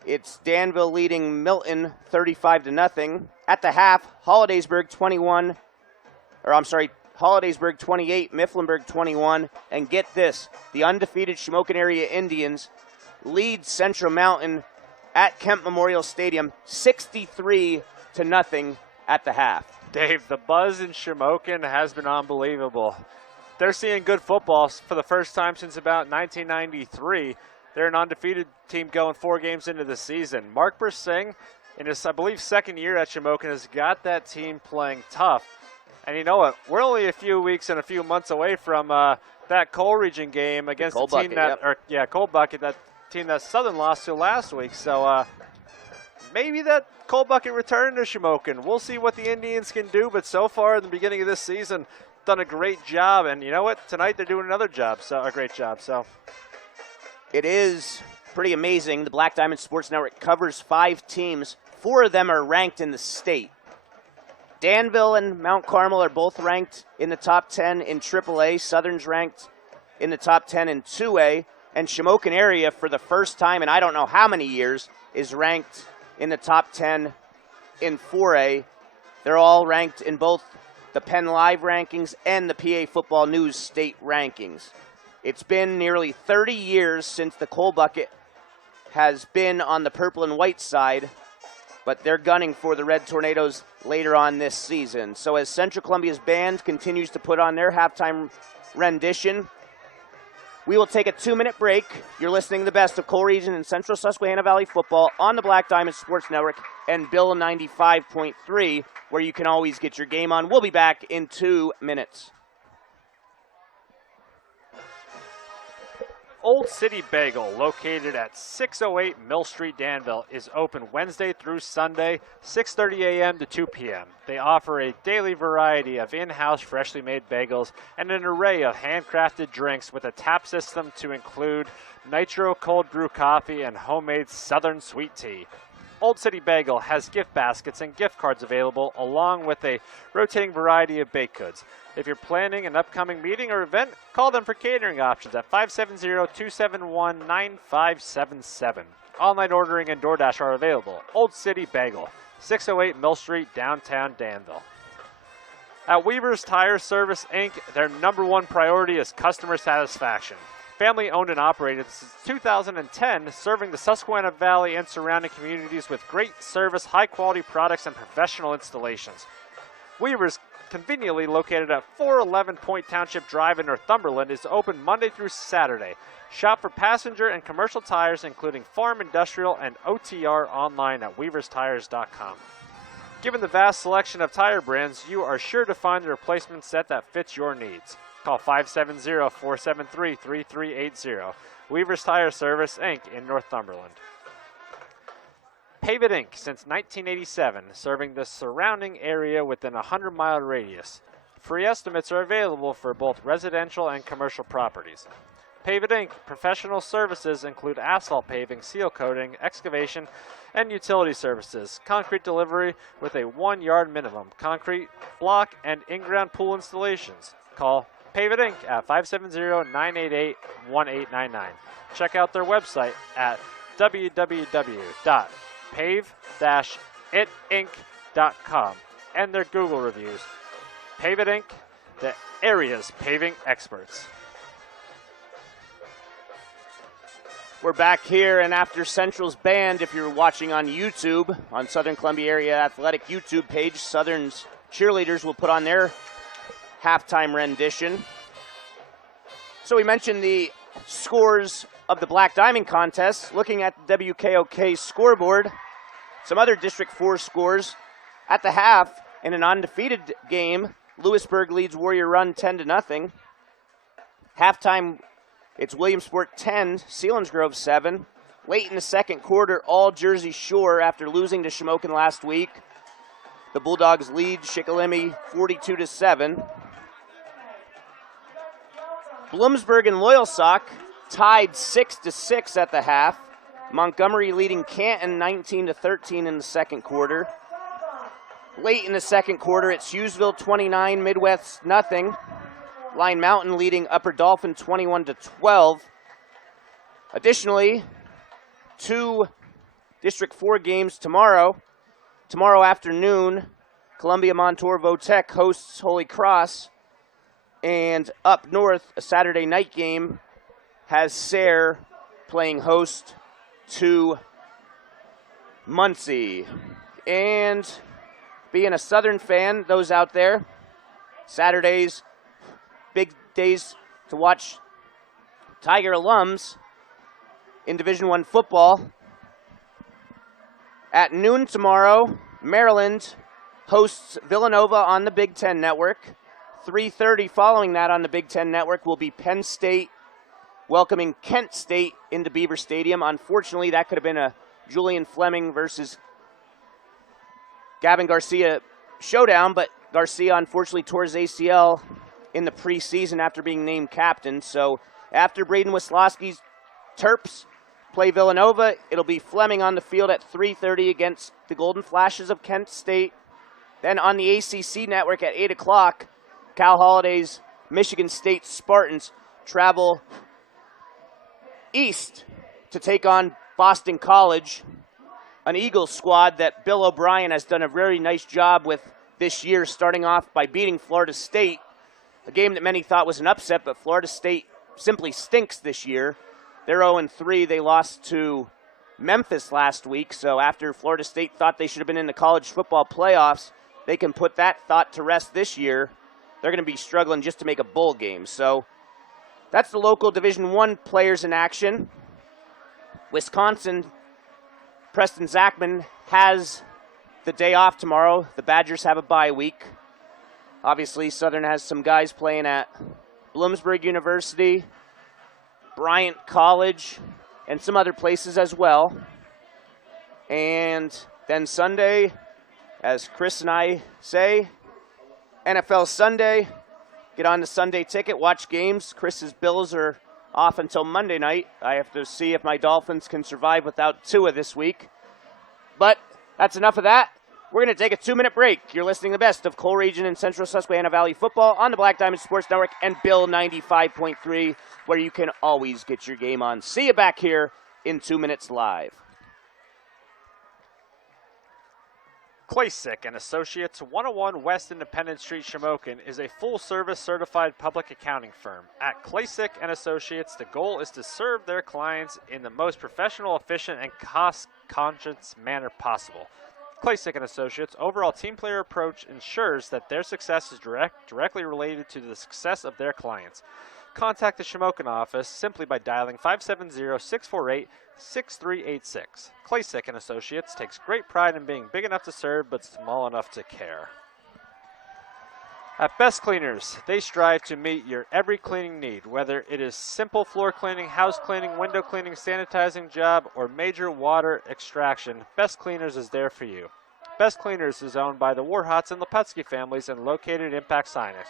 it's Danville leading Milton 35-0. At the half, Hollidaysburg 28, Mifflinburg 21. And get this, the undefeated Shamokin area Indians lead Central Mountain at Kemp Memorial Stadium 63-0 at the half. Dave, the buzz in Shamokin has been unbelievable. They're seeing good football for the first time since about 1993. They're an undefeated team going 4 games into the season. Mark Bersing, in his, I believe, second year at Shamokin, has got that team playing tough. And you know what? We're only a few weeks and a few months away from that Coal Region game against the team Coal Bucket, that team that Southern lost to last week. So maybe that Coal Bucket return to Shamokin. We'll see what the Indians can do, but so far in the beginning of this season, done a great job. And you know what? Tonight they're doing another job, a great job. So it is pretty amazing. The Black Diamond Sports Network covers 5 teams. 4 of them are ranked in the state. Danville and Mount Carmel are both ranked in the top 10 in AAA. Southern's ranked in the top 10 in 2A. And Shamokin area, for the first time in I don't know how many years, is ranked in the top 10 in 4A. They're all ranked in both the Penn Live rankings and the PA Football News state rankings. It's been nearly 30 years since the Coal Bucket has been on the purple and white side, but they're gunning for the Red Tornadoes later on this season. So as Central Columbia's band continues to put on their halftime rendition, we will take a 2-minute break. You're listening to the best of Coal Region and Central Susquehanna Valley football on the Black Diamond Sports Network and Bill 95.3, where you can always get your game on. We'll be back in 2 minutes. Old City Bagel, located at 608 Mill Street, Danville, is open Wednesday through Sunday, 6:30 a.m. to 2 p.m. They offer a daily variety of in-house freshly made bagels and an array of handcrafted drinks with a tap system to include nitro cold brew coffee and homemade Southern sweet tea. Old City Bagel has gift baskets and gift cards available, along with a rotating variety of baked goods. If you're planning an upcoming meeting or event, call them for catering options at 570-271-9577. Online ordering and DoorDash are available. Old City Bagel, 608 Mill Street, downtown Danville. At Weaver's Tire Service, Inc., their #1 priority is customer satisfaction. Family owned and operated since 2010, serving the Susquehanna Valley and surrounding communities with great service, high quality products, and professional installations. Weaver's, conveniently located at 411 Point Township Drive in Northumberland, is open Monday through Saturday. Shop for passenger and commercial tires, including farm, industrial, and OTR, online at weaverstires.com. Given the vast selection of tire brands, you are sure to find a replacement set that fits your needs. Call 570-473-3380. Weaver's Tire Service, Inc. in Northumberland. Pave It Inc. since 1987, serving the surrounding area within a 100-mile radius. Free estimates are available for both residential and commercial properties. Pave It Inc. professional services include asphalt paving, seal coating, excavation, and utility services, concrete delivery with a 1-yard minimum, concrete, block, and in-ground pool installations. Call Pave It Inc. at 570-988-1899. Check out their website at www.pave-itinc.com and their Google reviews. Pave It Inc., the area's paving experts. We're back here, and after Central's band, if you're watching on YouTube, on Southern Columbia Area Athletic YouTube page, Southern's cheerleaders will put on their halftime rendition. So we mentioned the scores of the Black Diamond contest. Looking at the WKOK scoreboard, some other District 4 scores. At the half, in an undefeated game, Lewisburg leads Warrior Run 10-0. Halftime, it's Williamsport 10, Selinsgrove 7. Late in the second quarter, all Jersey Shore after losing to Shamokin last week. The Bulldogs lead Shikellamy 42-7. Bloomsburg and Loyalsock tied 6-6 at the half. Montgomery leading Canton 19-13 in the second quarter. Late in the second quarter, it's Hughesville 29, Midwest nothing. Line Mountain leading Upper Dolphin 21-12. Additionally, 2 District 4 games tomorrow. Tomorrow afternoon, Columbia Montour Votech hosts Holy Cross. And up north, a Saturday night game has Sayre playing host to Muncie. And being a Southern fan, those out there, Saturdays, big days to watch Tiger alums in Division I football. At noon tomorrow, Maryland hosts Villanova on the Big Ten Network. 3:30 following that on the Big Ten Network will be Penn State welcoming Kent State into Beaver Stadium. Unfortunately, that could have been a Julian Fleming versus Gavin Garcia showdown, but Garcia unfortunately tore his ACL in the preseason after being named captain. So after Braden Wisłowski's Terps play Villanova, it'll be Fleming on the field at 3:30 against the Golden Flashes of Kent State. Then on the ACC Network at 8 o'clock, Cal Holiday's Michigan State Spartans travel east to take on Boston College, an Eagles squad that Bill O'Brien has done a very nice job with this year, starting off by beating Florida State, a game that many thought was an upset, but Florida State simply stinks this year. They're 0-3. They lost to Memphis last week, so after Florida State thought they should have been in the college football playoffs, they can put that thought to rest this year. They're going to be struggling just to make a bowl game. So that's the local Division I players in action. Wisconsin, Preston Zachman has the day off tomorrow. The Badgers have a bye week. Obviously, Southern has some guys playing at Bloomsburg University, Bryant College, and some other places as well. And then Sunday, as Chris and I say, NFL Sunday. Get on the Sunday ticket, watch games. Chris's Bills are off until Monday night. I have to see if my Dolphins can survive without Tua this week. But that's enough of that. We're going to take a 2-minute break. You're listening to the best of Coal Region and Central Susquehanna Valley football on the Black Diamond Sports Network and Bill 95.3, where you can always get your game on. See you back here in 2 minutes live. Klasick and Associates, 101 West Independence Street, Shamokin, is a full-service certified public accounting firm. At Klasick and Associates, the goal is to serve their clients in the most professional, efficient, and cost-conscious manner possible. Klasick and Associates' overall team player approach ensures that their success is directly related to the success of their clients. Contact the Shamokin office simply by dialing 570-648-6386. Klasick and Associates takes great pride in being big enough to serve but small enough to care. At Best Cleaners, they strive to meet your every cleaning need, whether it is simple floor cleaning, house cleaning, window cleaning, sanitizing job, or major water extraction. Best Cleaners is there for you. Best Cleaners is owned by the Warhots and Lepetsky families and located in Paxinic.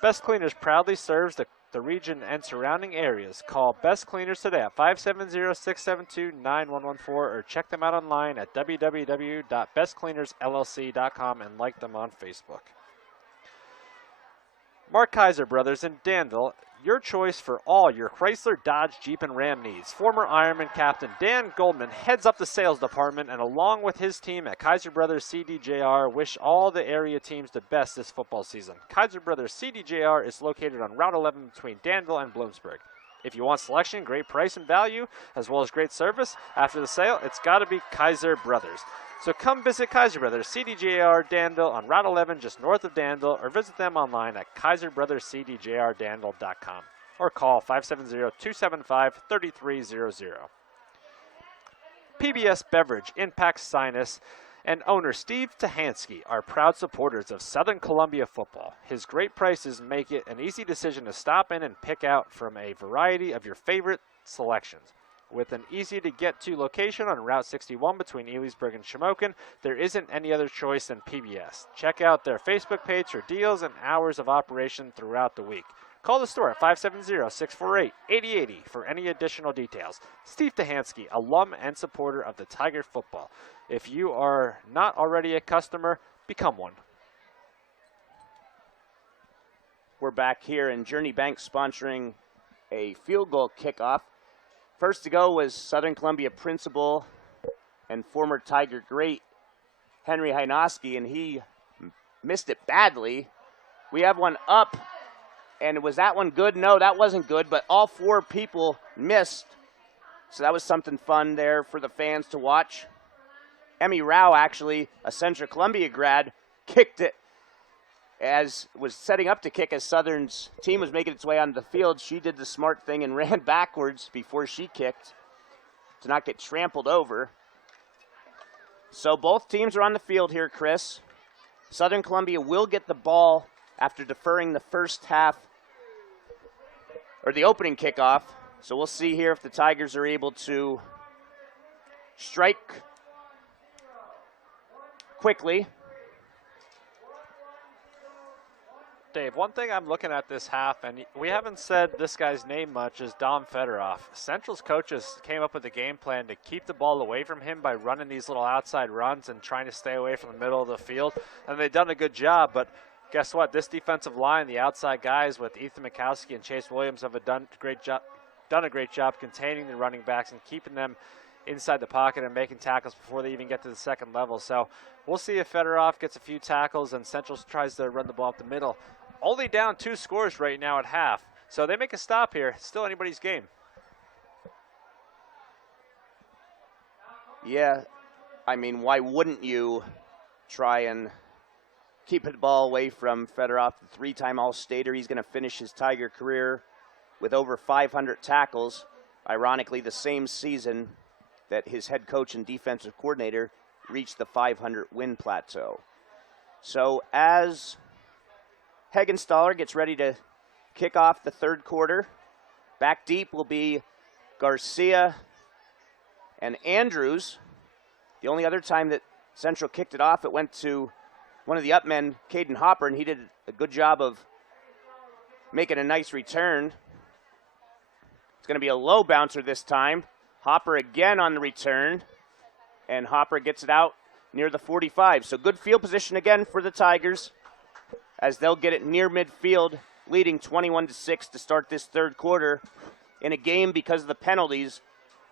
Best Cleaners proudly serves the region and surrounding areas. Call Best Cleaners today at 570-672-9114 or check them out online at www.bestcleanersllc.com and like them on Facebook. Mark Kaiser Brothers in Danville, your choice for all your Chrysler, Dodge, Jeep, and Ram needs. Former Ironman captain Dan Goldman heads up the sales department, and along with his team at Kaiser Brothers CDJR, wish all the area teams the best this football season. Kaiser Brothers CDJR is located on Route 11 between Danville and Bloomsburg. If you want selection, great price and value, as well as great service after the sale, it's got to be Kaiser Brothers. So come visit Kaiser Brothers, CDJR Danville on Route 11 just north of Danville, or visit them online at kaiserbrotherscdjrdanville.com or call 570-275-3300. PBS Beverage, Impact Sinus, and owner Steve Tahansky are proud supporters of Southern Columbia football. His great prices make it an easy decision to stop in and pick out from a variety of your favorite selections. With an easy-to-get-to location on Route 61 between Elysburg and Shamokin, there isn't any other choice than PBS. Check out their Facebook page for deals and hours of operation throughout the week. Call the store at 570-648-8080 for any additional details. Steve Tahansky, alum and supporter of the Tiger football. If you are not already a customer, become one. We're back here, and Journey Bank sponsoring a field goal kickoff. First to go was Southern Columbia principal and former Tiger great Henry Hynoski, and he missed it badly. We have one up, and was that one good? No, that wasn't good, but all four people missed, so that was something fun there for the fans to watch. Emmy Rao, actually a Central Columbia grad, kicked it as was setting up to kick as Southern's team was making its way onto the field. She did the smart thing and ran backwards before she kicked to not get trampled over. So both teams are on the field here, Chris. Southern Columbia will get the ball after deferring the first half, or the opening kickoff. So we'll see here if the Tigers are able to strike quickly. Dave, one thing I'm looking at this half, and we haven't said this guy's name much, is Dom Fedorov. Central's coaches came up with a game plan to keep the ball away from him by running these little outside runs and trying to stay away from the middle of the field, and they've done a good job. But guess what? This defensive line, the outside guys with Ethan Mikowski and Chase Williams have done a great job containing the running backs and keeping them inside the pocket and making tackles before they even get to the second level. So we'll see if Fedorov gets a few tackles and Central tries to run the ball up the middle. Only down 2 scores right now at half. So they make a stop here. Still anybody's game. Yeah, I mean, why wouldn't you try and keep the ball away from Fedorov, the 3-time All-Stater? He's going to finish his Tiger career with over 500 tackles. Ironically, the same season that his head coach and defensive coordinator reached the 500-win plateau. So as Heggenstaller gets ready to kick off the third quarter, back deep will be Garcia and Andrews. The only other time that Central kicked it off, it went to one of the up men, Caden Hopper, and he did a good job of making a nice return. It's going to be a low bouncer this time. Hopper again on the return, and Hopper gets it out near the 45. So good field position again for the Tigers, as they'll get it near midfield, leading 21-6 to start this third quarter in a game, because of the penalties,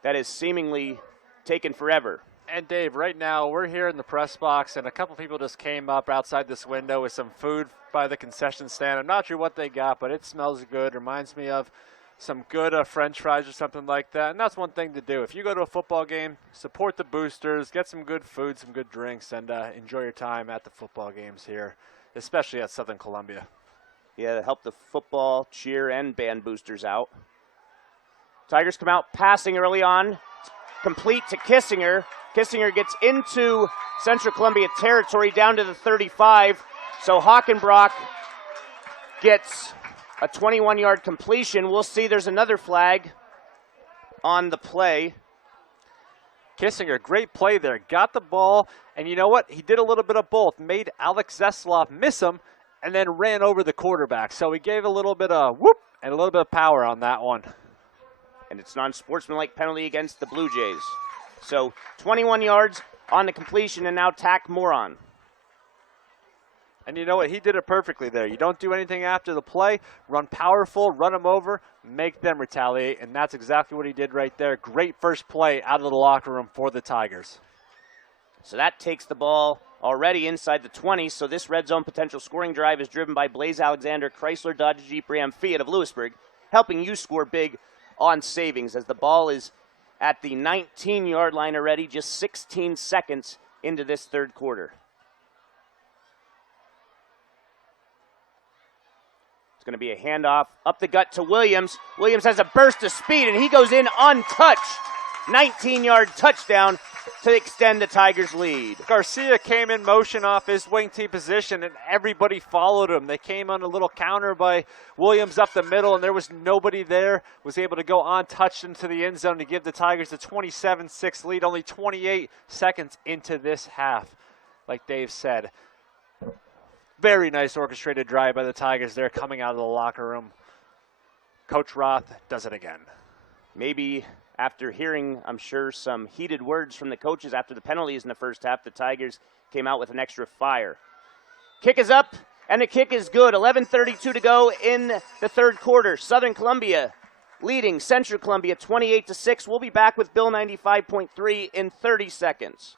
that is seemingly taken forever. And Dave, right now we're here in the press box, and a couple people just came up outside this window with some food by the concession stand. I'm not sure what they got, but it smells good. Reminds me of some good French fries or something like that. And that's one thing to do. If you go to a football game, support the boosters, get some good food, some good drinks, and enjoy your time at the football games here, especially at Southern Columbia. Yeah, to help the football, cheer, and band boosters out. Tigers come out passing early on. It's complete to Kissinger. Kissinger gets into Central Columbia territory down to the 35. So Hockenbrock gets a 21-yard completion. We'll see, there's another flag on the play. Kissinger, great play there. Got the ball, and you know what? He did a little bit of both. Made Alex Zeslov miss him, and then ran over the quarterback. So he gave a little bit of whoop and a little bit of power on that one. And it's non-sportsmanlike penalty against the Blue Jays. So 21 yards on the completion, and now Tack Moron. And you know what? He did it perfectly there. You don't do anything after the play. Run powerful, run them over, make them retaliate, and that's exactly what he did right there. Great first play out of the locker room for the Tigers. So that takes the ball already inside the 20. So this red zone potential scoring drive is driven by Blaze Alexander, Chrysler, Dodge, Jeep, Ram, Fiat of Lewisburg, helping you score big on savings as the ball is at the 19-yard line already, just 16 seconds into this third quarter. It's going to be a handoff up the gut to Williams. Williams has a burst of speed, and he goes in untouched. 19-yard touchdown to extend the Tigers' lead. Garcia came in motion off his wing T position, and everybody followed him. They came on a little counter by Williams up the middle, and there was nobody there. Was able to go untouched into the end zone to give the Tigers a 27-6 lead, only 28 seconds into this half, like Dave said. Very nice orchestrated drive by the Tigers there coming out of the locker room. Coach Roth does it again. Maybe after hearing, I'm sure, some heated words from the coaches after the penalties in the first half, the Tigers came out with an extra fire. Kick is up, and the kick is good. 11:32 to go in the third quarter. Southern Columbia leading Central Columbia 28-6. We'll be back with Bill 95.3 in 30 seconds.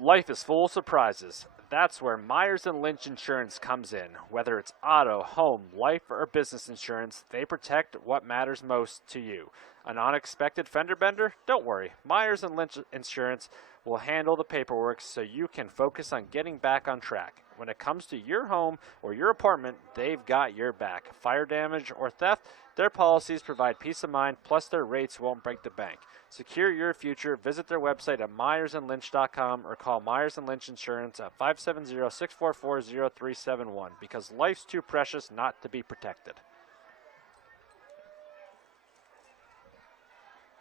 Life is full of surprises. That's where Myers & Lynch Insurance comes in. Whether it's auto, home, life, or business insurance, they protect what matters most to you. An unexpected fender bender? Don't worry. Myers & Lynch Insurance will handle the paperwork so you can focus on getting back on track. When it comes to your home or your apartment, they've got your back. Fire damage or theft, their policies provide peace of mind, plus their rates won't break the bank. Secure your future. Visit their website at myersandlynch.com or call Myers & Lynch Insurance at 570-644-0371 because life's too precious not to be protected.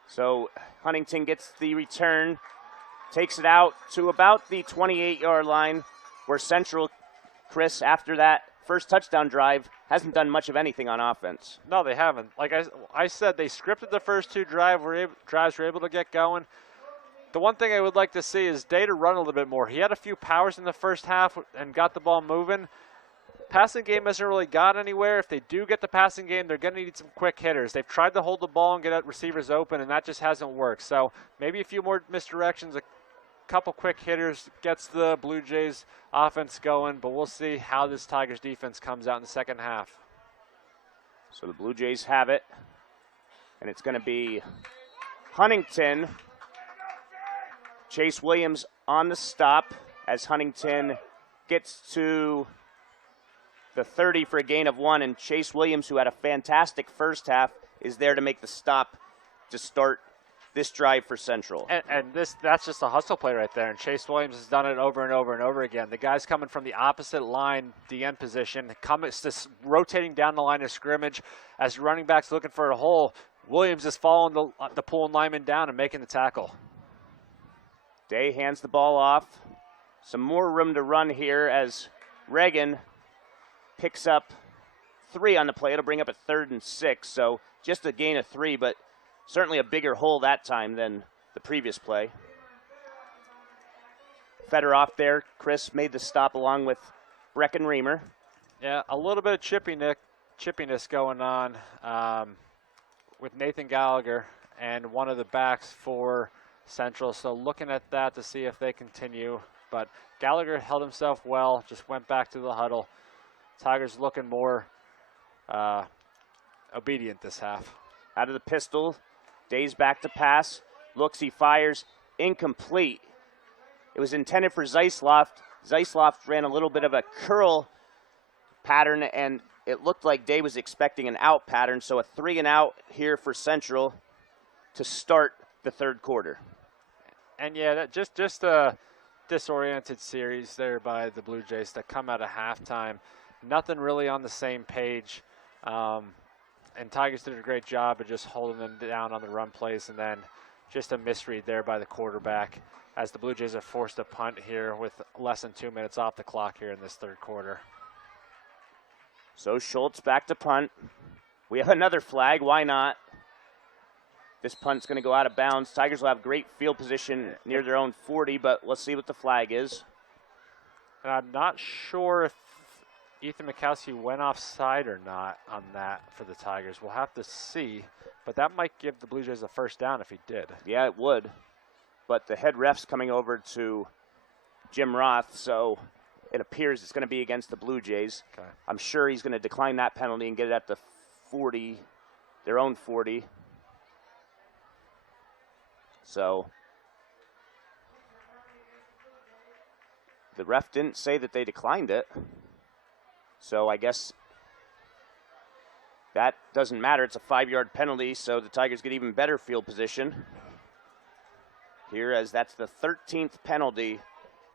So Huntington gets the return, takes it out to about the 28-yard line where Central, Chris, after that first touchdown drive, hasn't done much of anything on offense. No, they haven't. Like I said, they scripted the first two drives, were able to get going. The one thing I would like to see is Day to run a little bit more. He had a few powers in the first half and got the ball moving. Passing game hasn't really got anywhere. If they do get the passing game, they're going to need some quick hitters. They've tried to hold the ball and get receivers open, and that just hasn't worked. So maybe a few more misdirections, a couple quick hitters gets the Blue Jays offense going, but we'll see how this Tigers defense comes out in the second half. So the Blue Jays have it, and it's going to be Huntington. Chase Williams on the stop as Huntington gets to the 30 for a gain of 1, and Chase Williams, who had a fantastic first half, is there to make the stop to start this drive for Central. And that's just a hustle play right there, and Chase Williams has done it over and over and over again. The guy's coming from the opposite line, the end position, just rotating down the line of scrimmage as running back's looking for a hole. Williams is following the pulling lineman down and making the tackle. Day hands the ball off. Some more room to run here as Reagan picks up 3 on the play. It'll bring up a 3rd and 6, so just a gain of 3, but certainly a bigger hole that time than the previous play. Fedorov there. Chris made the stop along with Breckenriemer. Yeah, a little bit of chippiness going on with Nathan Gallagher and one of the backs for Central. So looking at that to see if they continue. But Gallagher held himself well, just went back to the huddle. Tigers looking more obedient this half. Out of the pistol. Day's back to pass. Looks, he fires. Incomplete. It was intended for Zeisloft. Zeisloft ran a little bit of a curl pattern, and it looked like Day was expecting an out pattern, so a 3 and out here for Central to start the third quarter. And yeah, that just a disoriented series there by the Blue Jays that come out of halftime. Nothing really on the same page. And Tigers did a great job of just holding them down on the run plays, and then just a misread there by the quarterback as the Blue Jays are forced to punt here with less than 2 minutes off the clock here in this third quarter. So Schultz back to punt. We have another flag. Why not? This punt's going to go out of bounds. Tigers will have great field position near their own 40, but let's see what the flag is. And I'm not sure if Ethan Mikowski went offside or not on that for the Tigers. We'll have to see, but that might give the Blue Jays a first down if he did. Yeah, it would. But the head ref's coming over to Jim Roth, so it appears it's going to be against the Blue Jays. Okay. I'm sure he's going to decline that penalty and get it at the 40, their own 40. So the ref didn't say that they declined it. So I guess that doesn't matter. It's a 5-yard penalty, so the Tigers get even better field position here, as that's the 13th penalty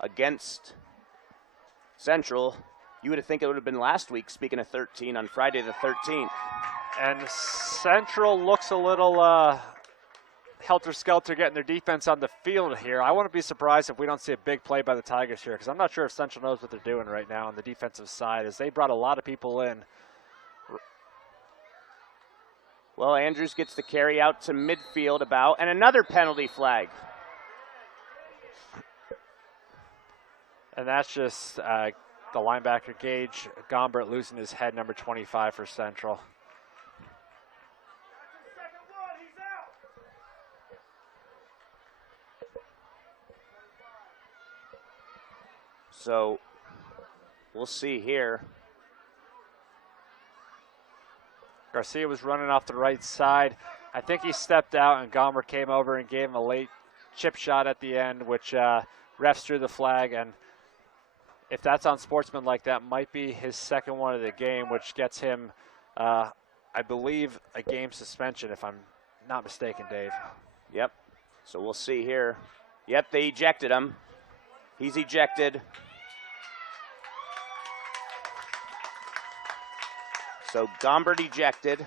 against Central. You would think it would have been last week, speaking of 13, on Friday the 13th. And Central looks a little helter-skelter getting their defense on the field here. I wouldn't be surprised if we don't see a big play by the Tigers here, because I'm not sure if Central knows what they're doing right now on the defensive side, as they brought a lot of people in. Well, Andrews gets the carry out to midfield about, and another penalty flag. And that's just the linebacker, Gage Gombert, losing his head, number 25 for Central. So we'll see here. Garcia was running off the right side. I think he stepped out, and Gombert came over and gave him a late chip shot at the end, which refs threw the flag. And if that's unsportsmanlike, that might be his second one of the game, which gets him, I believe, a game suspension, if I'm not mistaken, Dave. Yep. So we'll see here. Yep, they ejected him. He's ejected. So Gombert ejected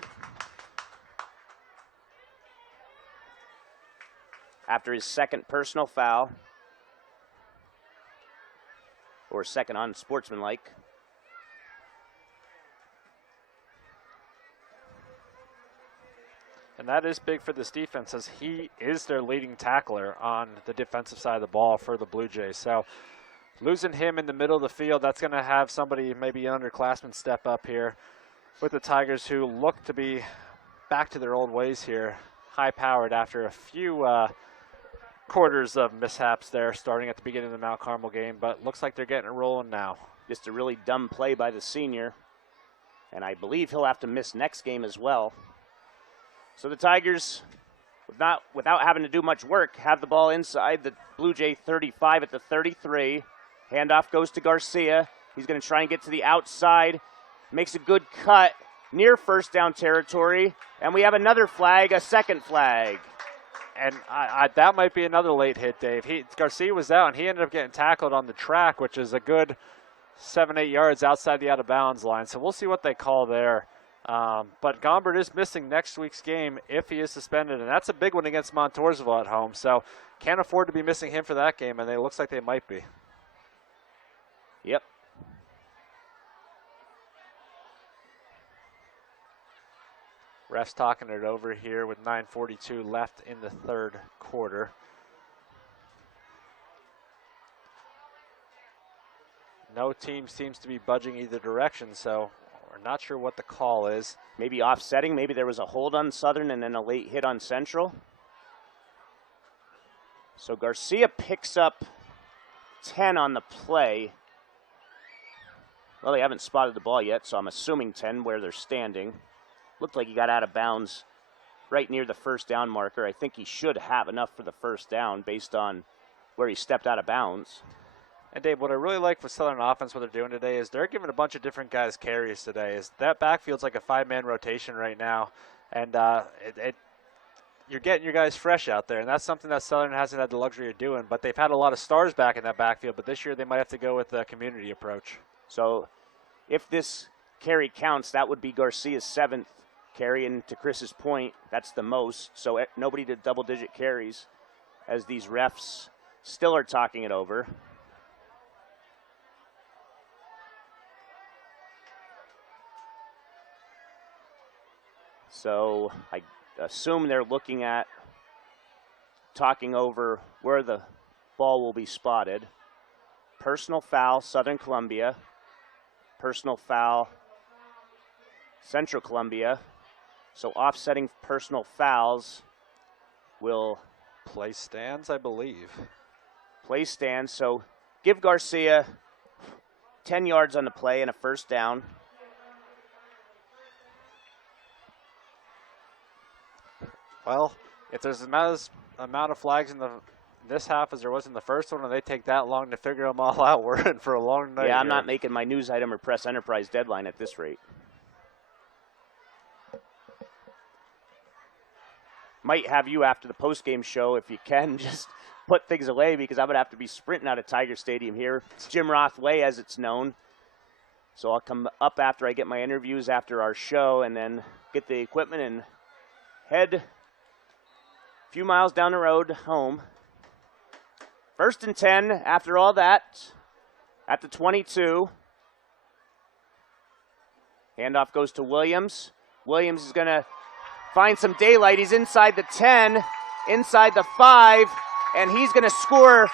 after his second personal foul, or second unsportsmanlike. And that is big for this defense, as he is their leading tackler on the defensive side of the ball for the Blue Jays. So losing him in the middle of the field, that's going to have somebody, maybe an underclassman, step up here with the Tigers, who look to be back to their old ways here, high-powered after a few quarters of mishaps there starting at the beginning of the Mount Carmel game, but looks like they're getting it rolling now. Just a really dumb play by the senior, and I believe he'll have to miss next game as well. So the Tigers, without having to do much work, have the ball inside the Blue Jay 35 at the 33. Handoff goes to Garcia. He's going to try and get to the outside. Makes a good cut near first down territory. And we have another flag, a second flag. And that might be another late hit, Dave. Garcia was out, and he ended up getting tackled on the track, which is a good 7-8 yards outside the out-of-bounds line. So we'll see what they call there. But Gombert is missing next week's game if he is suspended, and that's a big one against Montoursville at home. So can't afford to be missing him for that game, and it looks like they might be. Yep. Refs talking it over here with 9:42 left in the third quarter. No team seems to be budging either direction, so we're not sure what the call is. Maybe offsetting. Maybe there was a hold on Southern and then a late hit on Central. So Garcia picks up 10 on the play. Well, they haven't spotted the ball yet, so I'm assuming 10 where they're standing. Looked like he got out of bounds right near the first down marker. I think he should have enough for the first down based on where he stepped out of bounds. And Dave, what I really like with Southern offense, what they're doing today, is they're giving a bunch of different guys carries today. Is that backfield's like a 5-man rotation right now, and you're getting your guys fresh out there, and that's something that Southern hasn't had the luxury of doing. But they've had a lot of stars back in that backfield, but this year they might have to go with the community approach. So if this carry counts, that would be Garcia's 7th carry, and to Chris's point, that's the most. So nobody did double-digit carries, as these refs still are talking it over. So I assume they're looking at talking over where the ball will be spotted. Personal foul, Southern Columbia. Personal foul, Central Columbia. So offsetting personal fouls will play stands, I believe. Play stands. So give Garcia 10 yards on the play and a first down. Well, if there's amount of flags in this half as there was in the first one, and they take that long to figure them all out, we're in for a long night. Yeah, I'm here. not making my news item or press enterprise deadline at this rate. Might have you after the post-game show, if you can, just put things away, because I'm going to have to be sprinting out of Tiger Stadium here. It's Jim Roth Way, as it's known. So I'll come up after I get my interviews after our show and then get the equipment and head a few miles down the road home. 1st and 10 after all that at the 22. Handoff goes to Williams. Williams is going to find some daylight. He's inside the 10, inside the 5, and he's going to score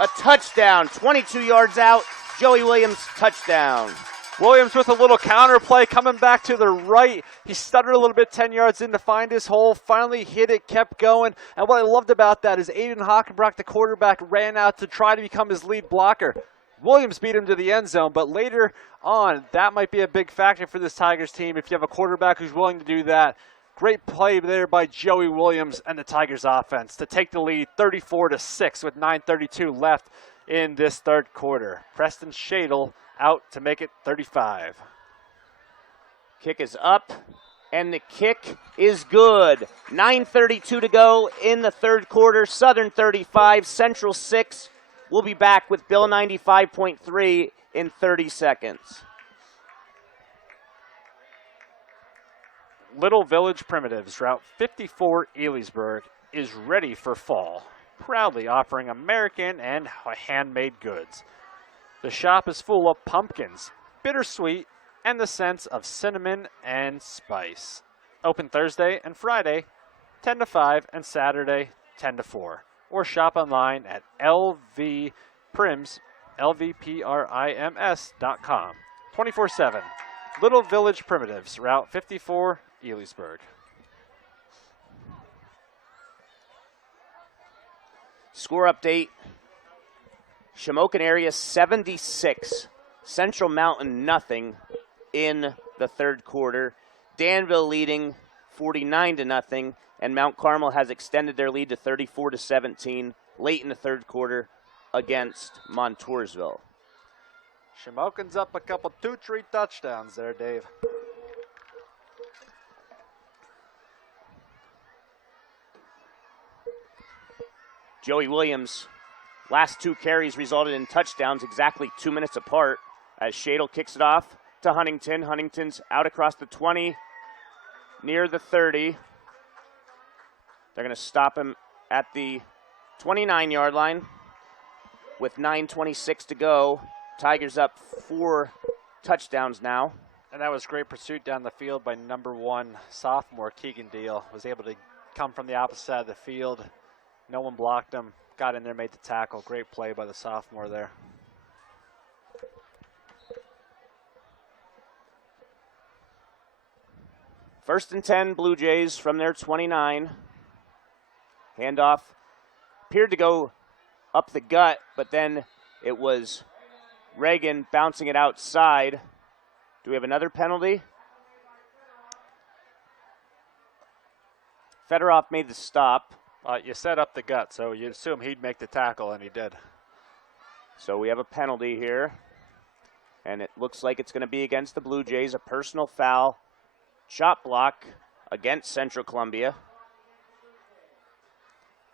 a touchdown. 22 yards out, Joey Williams, touchdown. Williams with a little counter play coming back to the right. He stuttered a little bit 10 yards in to find his hole, finally hit it, kept going. And what I loved about that is Aiden Hockenbrock, the quarterback, ran out to try to become his lead blocker. Williams beat him to the end zone, but later on, that might be a big factor for this Tigers team if you have a quarterback who's willing to do that. Great play there by Joey Williams and the Tigers offense to take the lead 34-6 with 9:32 left in this third quarter. Preston Shadle out to make it 35. Kick is up, and the kick is good. 9:32 to go in the third quarter. Southern 35, Central 6. We'll be back with Bill 95.3 in 30 seconds. Little Village Primitives, Route 54, Elysburg, is ready for fall, proudly offering American and handmade goods. The shop is full of pumpkins, bittersweet, and the scents of cinnamon and spice. Open Thursday and Friday, 10 to 5, and Saturday, 10 to 4. Or shop online at lvprims.com. 24/7. Little Village Primitives, Route 54, Elysburg. Score update. Shamokin area 76. Central Mountain nothing in the third quarter. Danville leading 49-0, and Mount Carmel has extended their lead to 34-17 late in the third quarter against Montoursville. Shamokin's up a couple 2-3 touchdowns there, Dave. Joey Williams, last 2 carries resulted in touchdowns exactly 2 minutes apart as Shadle kicks it off to Huntington. Huntington's out across the 20, near the 30. They're going to stop him at the 29-yard line with 9:26 to go. Tigers up 4 touchdowns now. And that was great pursuit down the field by number 1 sophomore Keegan Deal. Was able to come from the opposite side of the field. No one blocked him. Got in there, made the tackle. Great play by the sophomore there. First and 10, Blue Jays from their 29. Handoff appeared to go up the gut, but then it was Reagan bouncing it outside. Do we have another penalty? Fedorov made the stop. You set up the gut, so you'd assume he'd make the tackle, and he did. So we have a penalty here, and it looks like it's going to be against the Blue Jays, a personal foul, shot block against Central Columbia.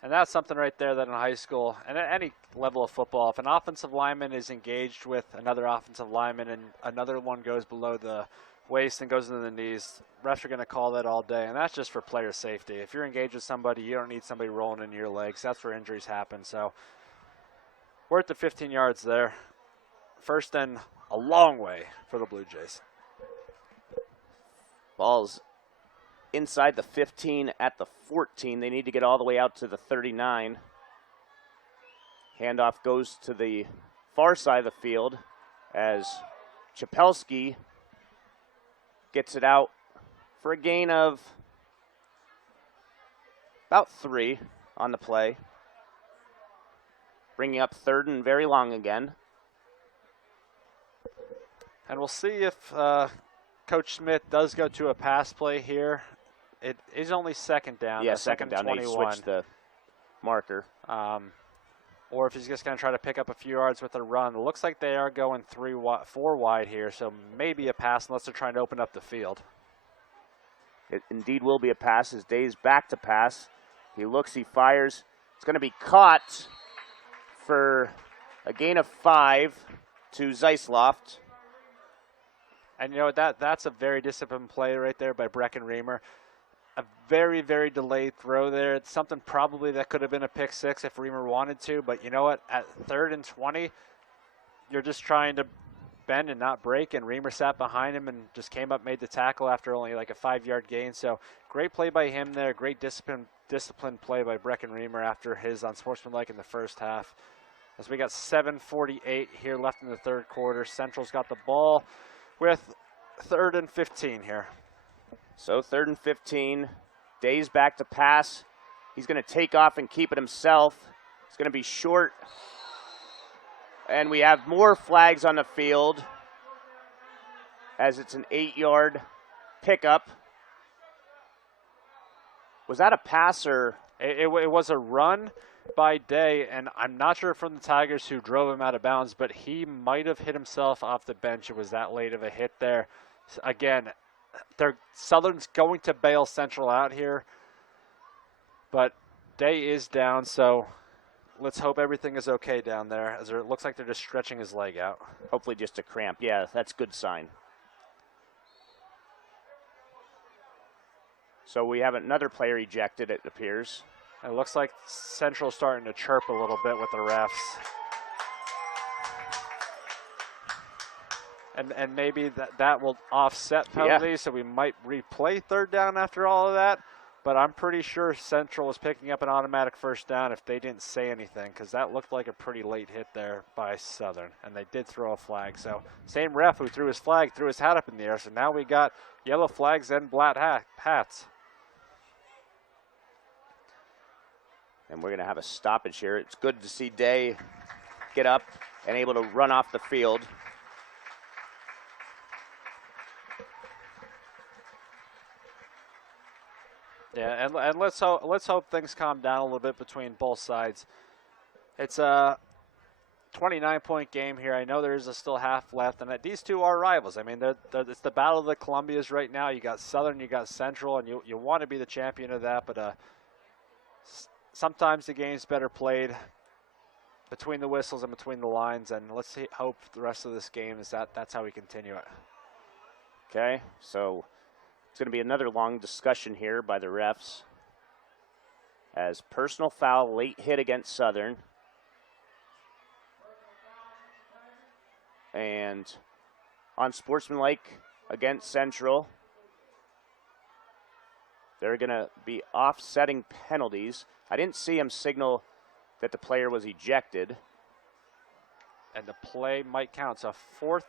And that's something right there that in high school and at any level of football, if an offensive lineman is engaged with another offensive lineman and another one goes below the waist and goes into the knees, refs are going to call that all day, and that's just for player safety. If you're engaged with somebody, you don't need somebody rolling into your legs. That's where injuries happen. So we're at the 15 yards there. First and a long way for the Blue Jays. Ball's inside the 15 at the 14. They need to get all the way out to the 39. Handoff goes to the far side of the field as Chapelski gets it out for a gain of about 3 on the play. Bringing up third and very long again. And we'll see if Coach Smith does go to a pass play here. It is only second down. Yeah, second down. 21. They switched the marker. Or if he's just going to try to pick up a few yards with a run. It looks like they are going 4 wide here, so maybe a pass unless they're trying to open up the field. It indeed will be a pass. His Day's back to pass. He looks, he fires. It's going to be caught for a gain of 5 to Zeisloft. And you know what, that's a very disciplined play right there by Brecken Reamer. A very, very delayed throw there. It's something probably that could have been a pick 6 if Reamer wanted to, but you know what, at 3rd and 20, you're just trying to bend and not break, and Reamer sat behind him and just came up, made the tackle after only like a 5-yard gain. So great play by him there, great disciplined play by Brecken Reamer after his unsportsmanlike in the first half. As we got 7:48 here left in the 3rd quarter, Central's got the ball with 3rd and 15 here. So 3rd and 15, Day's back to pass. He's going to take off and keep it himself. It's going to be short. And we have more flags on the field as it's an 8-yard pickup. Was that a pass or? It was a run by Day, and I'm not sure from the Tigers who drove him out of bounds, but he might have hit himself off the bench. It was that late of a hit there. So again, Southern's going to bail Central out here, but Day is down, so let's hope everything is okay down there, as it looks like they're just stretching his leg out. Hopefully just a cramp. Yeah, that's a good sign. So we have another player ejected, it appears. It looks like Central's starting to chirp a little bit with the refs. And maybe that will offset penalties, so we might replay 3rd down after all of that. But I'm pretty sure Central was picking up an automatic 1st down if they didn't say anything, because that looked like a pretty late hit there by Southern. And they did throw a flag. So same ref who threw his flag threw his hat up in the air. So now we got yellow flags and black hats. And we're going to have a stoppage here. It's good to see Day get up and able to run off the field. Yeah, and let's hope things calm down a little bit between both sides. It's a 29-point game here. I know there is still half left, and these two are rivals. I mean, it's the battle of the Columbias right now. You got Southern, you got Central, and you want to be the champion of that, but sometimes the game's better played between the whistles and between the lines, and let's hope the rest of this game is that's how we continue it. Okay, so it's going to be another long discussion here by the refs as personal foul, late hit against Southern. And unsportsmanlike against Central. They're going to be offsetting penalties. I didn't see him signal that the player was ejected. And the play might count. So 4th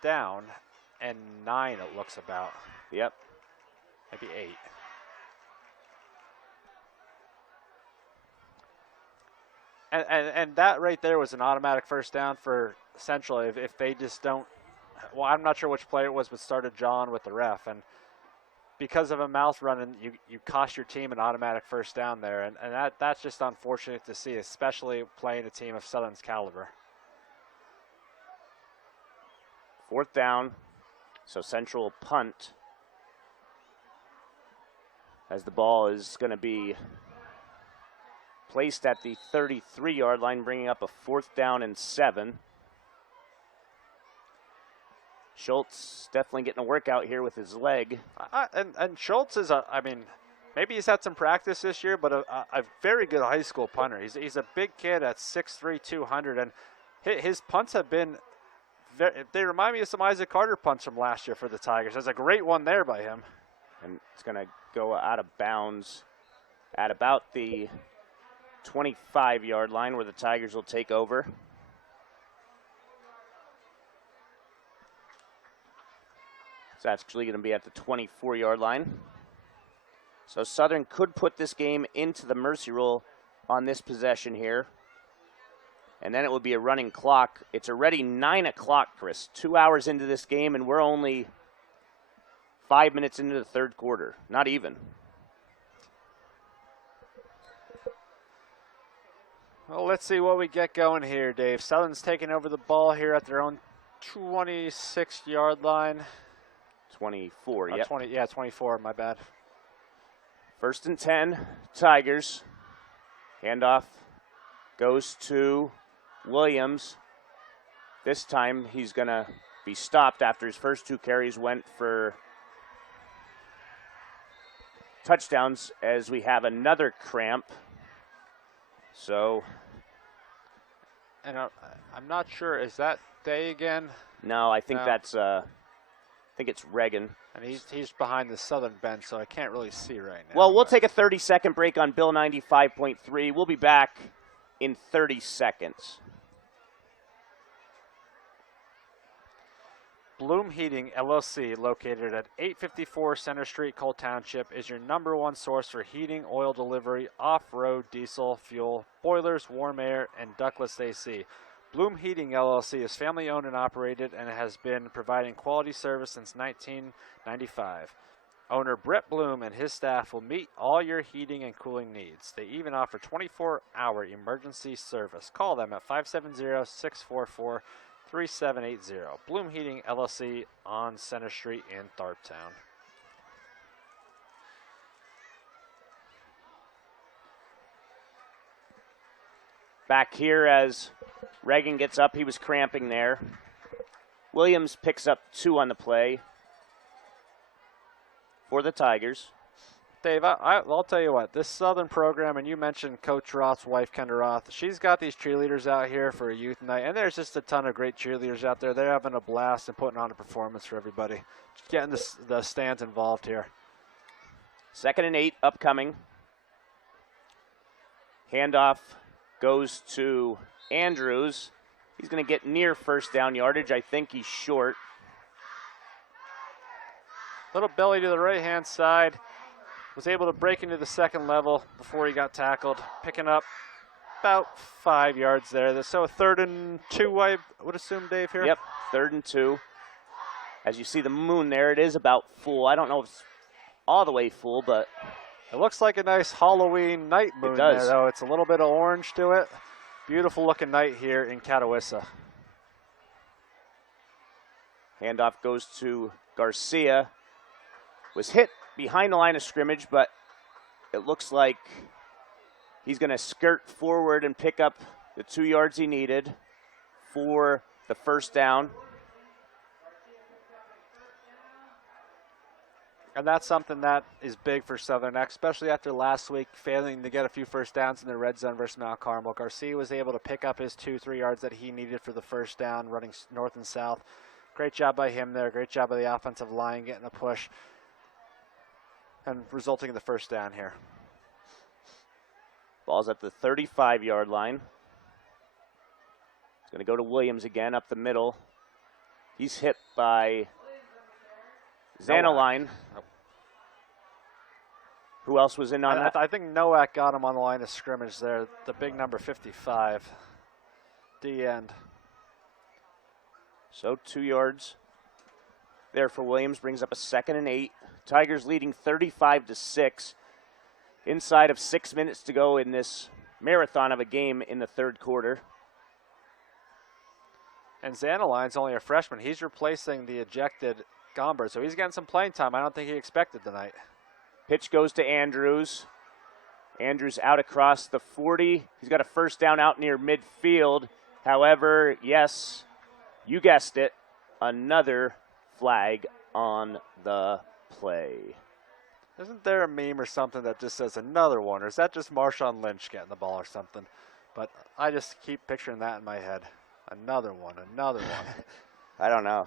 down and 9 it looks about. Yep. Maybe 8. And that right there was an automatic 1st down for Central if they just don't. Well, I'm not sure which player it was, but started John with the ref, and because of a mouth run, and you cost your team an automatic 1st down there, and that's just unfortunate to see, especially playing a team of Southern's caliber. 4th down, so Central punt. As the ball is going to be placed at the 33-yard line, bringing up a 4th down and 7. Schultz definitely getting a workout here with his leg. And Schultz is maybe he's had some practice this year, but a very good high school punter. He's a big kid at 6'3", 200, and his punts have been they remind me of some Isaac Carter punts from last year for the Tigers. There's a great one there by him. And it's going to go out of bounds at about the 25-yard line where the Tigers will take over. It's actually going to be at the 24-yard line. So Southern could put this game into the mercy rule on this possession here. and then it will be a running clock. It's already 9 o'clock, Chris. 2 hours into this game, and we're only 5 minutes into the third quarter. Not even. Well, let's see what we get going here, Dave. Southern's taking over the ball here at their own 26-yard line. 24, yep. 24, my bad. 1st and 10, Tigers. Handoff goes to Williams. This time he's going to be stopped after his first 2 carries went for touchdowns, as we have another cramp. So, and I'm not sure, is that Day again? No, I think that's I think it's Reagan. And he's behind the Southern bench, so I can't really see right now. Well, we'll take a 30-second break on Bill 95.3. We'll be back in 30 seconds. Bloom Heating LLC, located at 854 Center Street, Cole Township, is your #1 source for heating, oil delivery, off-road diesel fuel, boilers, warm air, and ductless AC. Bloom Heating LLC is family-owned and operated and has been providing quality service since 1995. Owner Brett Bloom and his staff will meet all your heating and cooling needs. They even offer 24-hour emergency service. Call them at 570-644-3780. Bloom Heating LLC on Center Street in Tharptown. Back here as Reagan gets up, he was cramping there. Williams picks up 2 on the play for the Tigers. Dave, I'll tell you what, this Southern program, and you mentioned Coach Roth's wife, Kendra Roth, she's got these cheerleaders out here for a youth night, and there's just a ton of great cheerleaders out there. They're having a blast and putting on a performance for everybody. Just getting the stands involved here. 2nd and 8 upcoming. Handoff goes to Andrews. He's going to get near first down yardage. I think he's short. Little belly to the right-hand side. Was able to break into the second level before he got tackled. Picking up about 5 yards there. So 3rd and 2, I would assume, Dave, here? Yep, 3rd and 2. As you see the moon there, it is about full. I don't know if it's all the way full, but it looks like a nice Halloween night moon there, though. It's a little bit of orange to it. Beautiful looking night here in Catawissa. Handoff goes to Garcia. Was hit behind the line of scrimmage, but it looks like he's going to skirt forward and pick up the 2 yards he needed for the first down. And that's something that is big for Southern, especially after last week failing to get a few first downs in the red zone versus Mount Carmel. Garcia was able to pick up his 2-3 yards that he needed for the first down, running north and south. Great job by him there. Great job by the offensive line getting a push and resulting in the first down here. Ball's at the 35-yard line. It's going to go to Williams again up the middle. He's hit by Zanoline. Nope. Who else was in on that? I think Nowak got him on the line of scrimmage there, the big number 55, D end. So 2 yards there for Williams, brings up a 2nd and 8. Tigers leading 35-6. Inside of 6 minutes to go in this marathon of a game in the third quarter. And Zanoline's only a freshman. He's replacing the ejected Gomber, so he's getting some playing time. I don't think he expected tonight. Pitch goes to Andrews. Andrews out across the 40. He's got a first down out near midfield. However, yes, you guessed it, another flag on the play. Isn't there a meme or something that just says another one, or is that just Marshawn Lynch getting the ball or something? But I just keep picturing that in my head. Another one, another one. I don't know.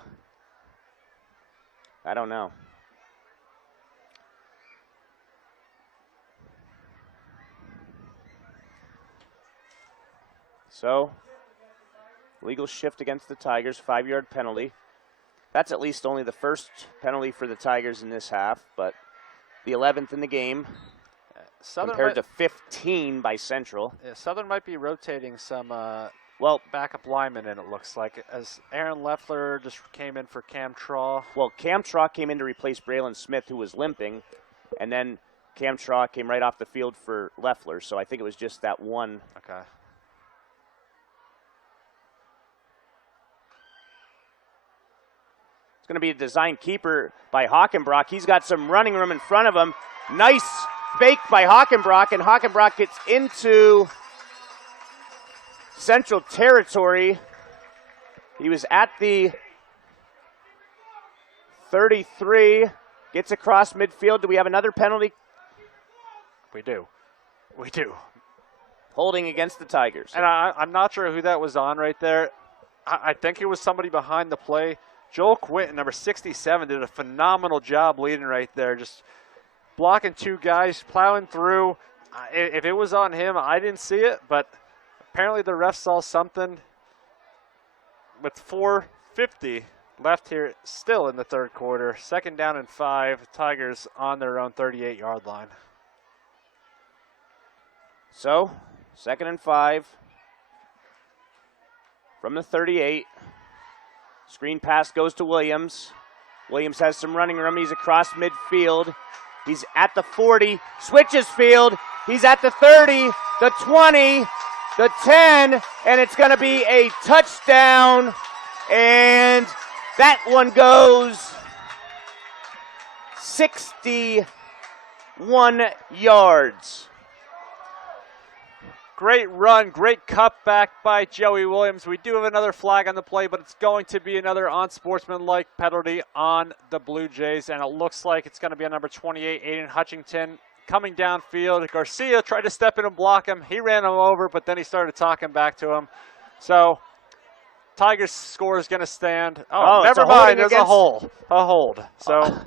So, legal shift against the Tigers, 5-yard penalty. That's at least only the first penalty for the Tigers in this half, but the 11th in the game compared to 15 by Central. Yeah, Southern might be rotating some Well, backup lineman in, it looks like, as Aaron Leffler just came in for Cam Traw. Well, Cam Traw came in to replace Braylon Smith, who was limping, and then Cam Traw came right off the field for Leffler, so I think it was just that one. Okay. It's going to be a design keeper by Hockenbrock. He's got some running room in front of him. Nice fake by Hockenbrock, and Hockenbrock gets into Central Territory. He was at the 33, gets across midfield. Do we have another penalty? We do. We do. Holding against the Tigers. And I'm not sure who that was on right there. I think it was somebody behind the play. Joel Quinton, number 67, did a phenomenal job leading right there, just blocking two guys, plowing through. If it was on him, I didn't see it, but apparently the ref saw something. With 4:50 left here still in the third quarter, 2nd down and 5, Tigers on their own 38-yard line. So, 2nd and 5 from the 38. Screen pass goes to Williams. Williams has some running room. He's across midfield. He's at the 40, switches field. He's at the 30, the 20, the 10, and it's going to be a touchdown. And that one goes 61 yards. Great run, great cutback by Joey Williams. We do have another flag on the play, but it's going to be another unsportsmanlike penalty on the Blue Jays, and it looks like it's going to be on number 28, Aiden Hutchington, coming downfield. Garcia tried to step in and block him. He ran him over, but then he started talking back to him. So Tigers' score is going to stand. Oh, never mind. There's a hold. So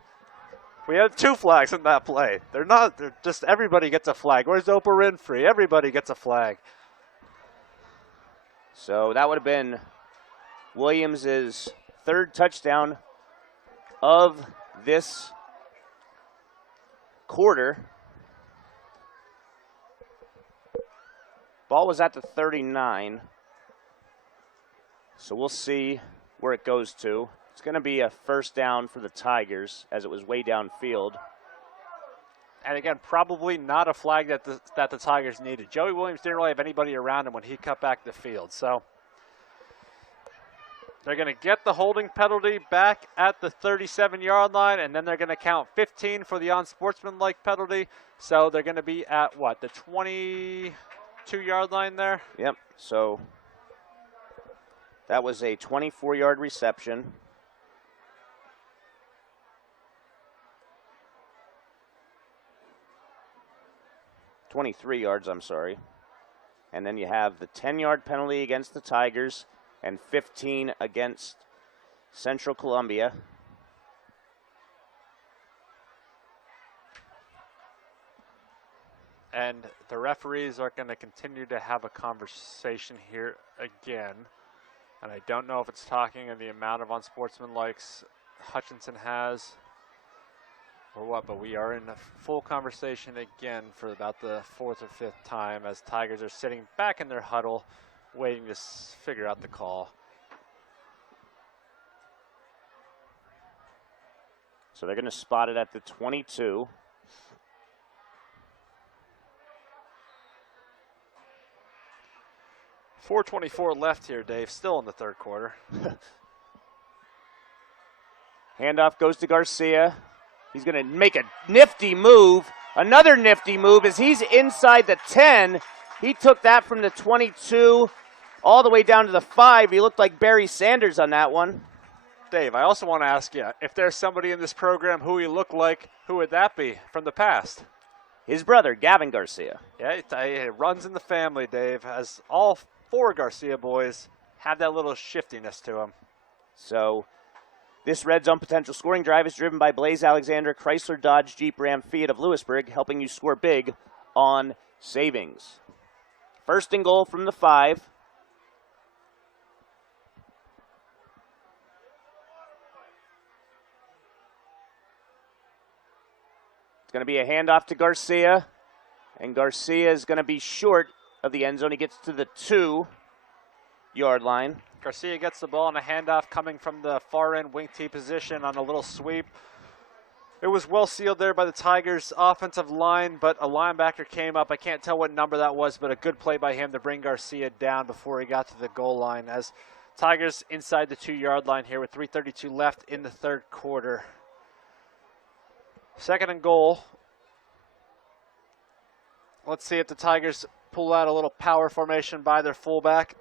we have 2 flags in that play. They're just everybody gets a flag. Where's Oprah Winfrey? Everybody gets a flag. So that would have been Williams' 3rd touchdown of this quarter. Ball was at the 39. So we'll see where it goes to. It's going to be a 1st down for the Tigers as it was way downfield. And again, probably not a flag that the Tigers needed. Joey Williams didn't really have anybody around him when he cut back the field. So they're going to get the holding penalty back at the 37-yard line, and then they're going to count 15 for the unsportsmanlike penalty. So they're going to be at, what, the 22-yard line there? Yep, so that was a 24-yard reception. 23 yards, I'm sorry. And then you have the 10-yard penalty against the Tigers and 15 against Central Columbia. And the referees are going to continue to have a conversation here again. And I don't know if it's talking of the amount of unsportsmanlikes Hutchinson has or what, but we are in a full conversation again for about the 4th or 5th time as Tigers are sitting back in their huddle waiting to figure out the call. So they're going to spot it at the 22. .424 left here, Dave, still in the third quarter. Handoff goes to Garcia. He's going to make a nifty move, another nifty move as he's inside the 10. He took that from the 22 all the way down to the 5. He looked like Barry Sanders on that one. Dave, I also want to ask you, if there's somebody in this program who he looked like, who would that be from the past? His brother, Gavin Garcia. Yeah, it runs in the family, Dave, as all 4 Garcia boys have that little shiftiness to them. So this red zone potential scoring drive is driven by Blaze Alexander, Chrysler, Dodge, Jeep, Ram, Fiat of Lewisburg, helping you score big on savings. 1st and goal from the 5. It's going to be a handoff to Garcia, and Garcia is going to be short of the end zone. He gets to the 2. yard line. Garcia gets the ball on a handoff coming from the far end wing T position on a little sweep. It was well sealed there by the Tigers offensive line, but a linebacker came up. I can't tell what number that was, but a good play by him to bring Garcia down before he got to the goal line, as Tigers inside the 2-yard line here with 3:32 left in the third quarter. Second and goal. Let's see if the Tigers pull out a little power formation by their fullback.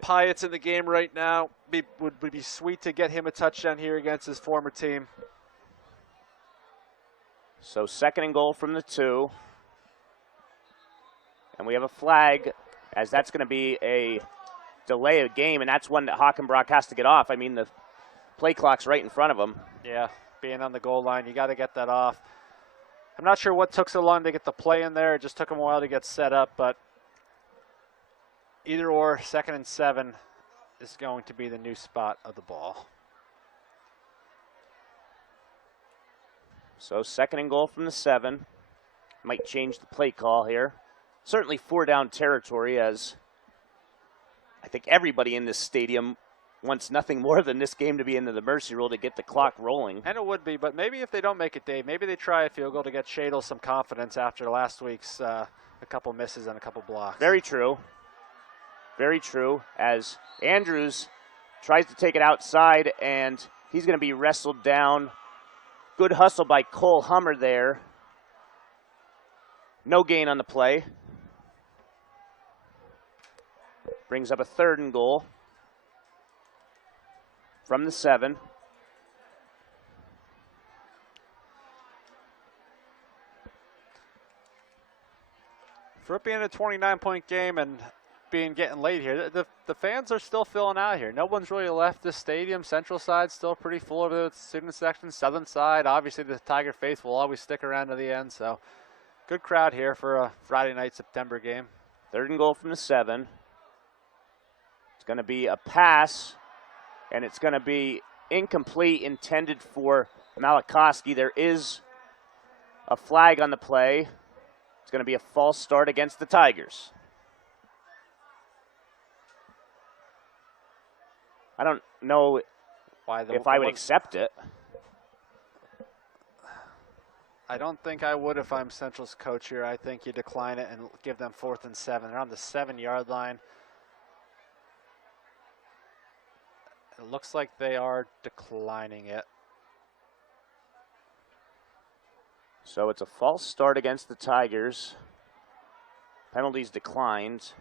Pyatt's in the game right now. Would be sweet to get him a touchdown here against his former team. So second and goal from the 2. And we have a flag, as that's going to be a delay of game, and that's one that Hockenbrock has to get off. I mean, the play clock's right in front of him. Yeah, being on the goal line, you got to get that off. I'm not sure what took so long to get the play in there. It just took him a while to get set up, but either or, 2nd and 7 is going to be the new spot of the ball. So second and goal from the 7. Might change the play call here. Certainly 4-down territory, as I think everybody in this stadium wants nothing more than this game to be into the mercy rule to get the clock rolling. And it would be, but maybe if they don't make it, Dave, maybe they try a field goal to get Shadle some confidence after last week's a couple misses and a couple blocks. Very true. Very true, as Andrews tries to take it outside, and he's going to be wrestled down. Good hustle by Cole Hummer there. No gain on the play. Brings up a 3rd and goal from the 7. For it being a 29-point game and getting late here, the fans are still filling out here. No one's really left this stadium. Central side still pretty full of the student section. Southern side, obviously the Tiger faithful will always stick around to the end. So good crowd here for a Friday night September game. 3rd and goal from the 7. It's going to be a pass, and it's going to be incomplete, intended for Malachowski. There is a flag on the play. It's going to be a false start against the Tigers. I don't know if I would accept it. I don't think I would if I'm Central's coach here. I think you decline it and give them 4th and 7. They're on the 7-yard line. It looks like they are declining it. So it's a false start against the Tigers. Penalties declined.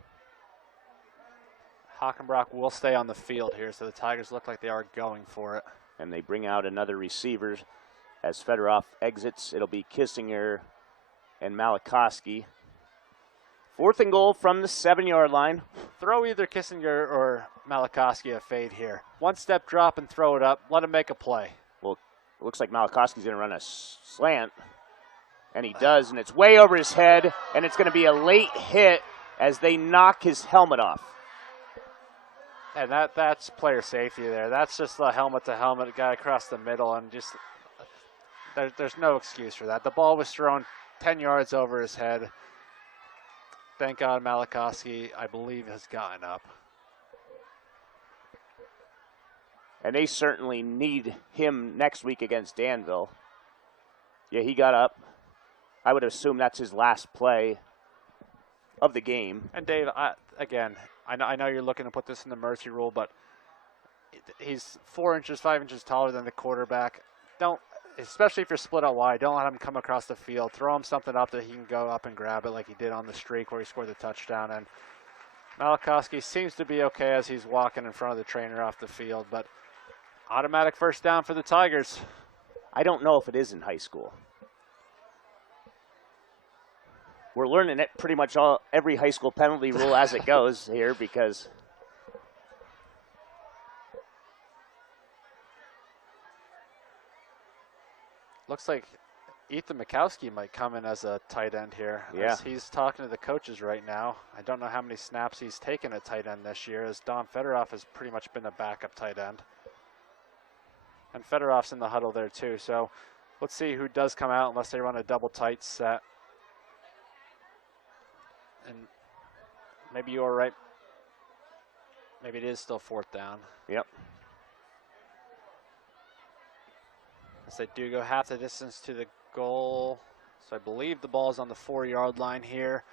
Hockenbrock will stay on the field here, so the Tigers look like they are going for it. And they bring out another receiver as Fedorov exits. It'll be Kissinger and Malachowski. 4th and goal from the 7-yard line. Throw either Kissinger or Malachowski a fade here. 1-step drop and throw it up. Let him make a play. Well, it looks like Malachowski's going to run a slant, and he does, and it's way over his head, and it's going to be a late hit as they knock his helmet off. And that's player safety there. That's just the helmet-to-helmet guy across the middle, and just there's no excuse for that. The ball was thrown 10 yards over his head. Thank God Malachowski, I believe, has gotten up. And they certainly need him next week against Danville. Yeah, he got up. I would assume that's his last play of the game. And Dave, I know you're looking to put this in the mercy rule, but he's 4 inches, 5 inches taller than the quarterback. Especially if you're split out wide, don't let him come across the field. Throw him something up that he can go up and grab it like he did on the streak where he scored the touchdown. And Malachowski seems to be okay as he's walking in front of the trainer off the field, but automatic first down for the Tigers. I don't know if it is in high school. We're learning it pretty much every high school penalty rule as it goes here, because looks like Ethan Mikowski might come in as a tight end here. Yeah. He's talking to the coaches right now. I don't know how many snaps he's taken at tight end this year, as Don Fedorov has pretty much been a backup tight end. And Fedorov's in the huddle there too, so let's see who does come out unless they run a double tight set. And maybe you're right. Maybe it is still 4th down. Yep. As they do go half the distance to the goal. So I believe the ball is on the 4-yard line here.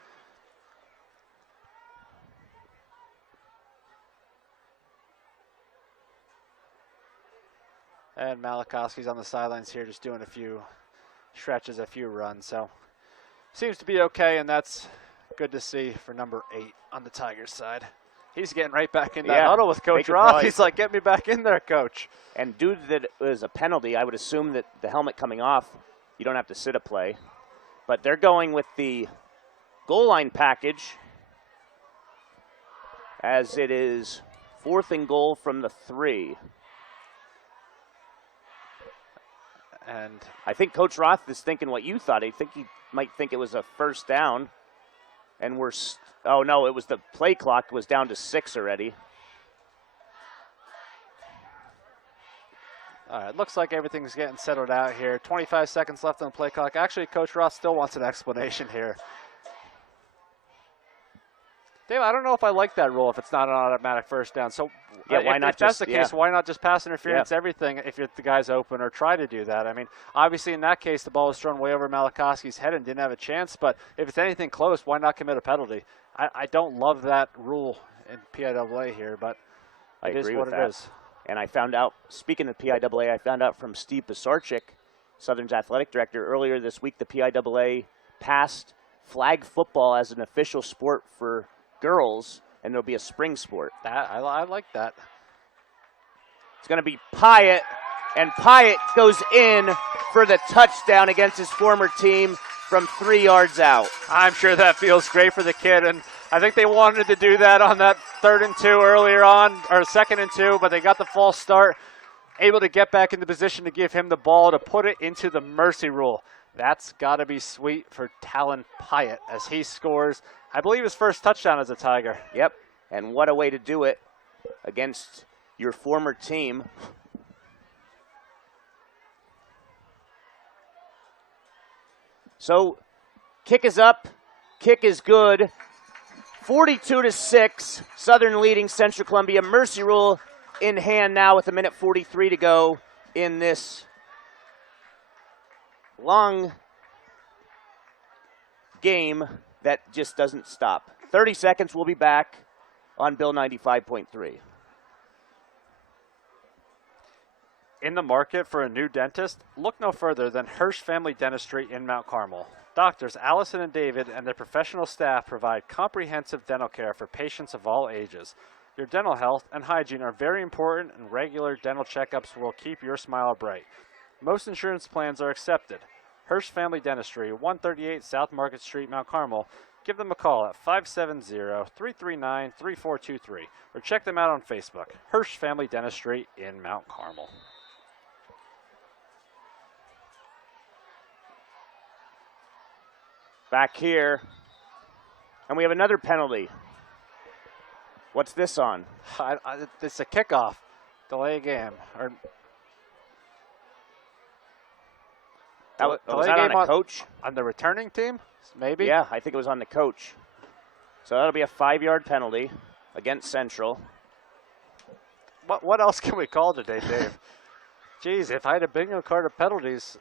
And Malakowski's on the sidelines here just doing a few stretches, a few runs. So seems to be okay, and that's good to see for number 8 on the Tigers side. He's getting right back in that huddle with Coach Roth. He's like, get me back in there, Coach. And due to that it was a penalty, I would assume that the helmet coming off, you don't have to sit a play. But they're going with the goal line package as it is 4th and goal from the 3. And I think Coach Roth is thinking what you thought. I think he might think it was a 1st down. And oh no, it was the play clock was down to 6 already. All right, looks like everything's getting settled out here. 25 seconds left on the play clock. Actually, Coach Roth still wants an explanation here. Dave, I don't know if I like that rule if it's not an automatic 1st down. So yeah, why not if that's the case, why not just pass interference everything if the guy's open or try to do that? I mean, obviously in that case, the ball was thrown way over Malakowski's head and didn't have a chance. But if it's anything close, why not commit a penalty? I don't love that rule in PIAA here, but it is what it is. And I found out, speaking of PIAA, I found out from Steve Pisarcik, Southern's athletic director, earlier this week the PIAA passed flag football as an official sport for girls, and there'll be a spring sport. I like that. It's going to be Pyatt, and Pyatt goes in for the touchdown against his former team from 3 yards out. I'm sure that feels great for the kid, and I think they wanted to do that on that 3rd and 2 earlier on, or 2nd and 2, but they got the false start, able to get back in the position to give him the ball to put it into the mercy rule. That's got to be sweet for Talon Pyatt as he scores, I believe, his 1st touchdown as a Tiger. Yep, and what a way to do it against your former team. So, kick is up, kick is good. 42-6, Southern leading Central Columbia. Mercy rule in hand now with 1:43 to go in this long game that just doesn't stop. 30 seconds, we'll be back on Bill 95.3. In the market for a new dentist? Look no further than Hirsch Family Dentistry in Mount Carmel. Doctors Allison and David and their professional staff provide comprehensive dental care for patients of all ages. Your dental health and hygiene are very important, and regular dental checkups will keep your smile bright. Most insurance plans are accepted. Hirsch Family Dentistry, 138 South Market Street, Mount Carmel. Give them a call at 570-339-3423 or check them out on Facebook. Hirsch Family Dentistry in Mount Carmel. Back here, and we have another penalty. What's this on? It's a kickoff. Delay game. Or was that on a coach? On the returning team? Maybe? Yeah, I think it was on the coach. So that'll be a 5-yard penalty against Central. What else can we call today, Dave? Jeez, if I had a bingo card of penalties.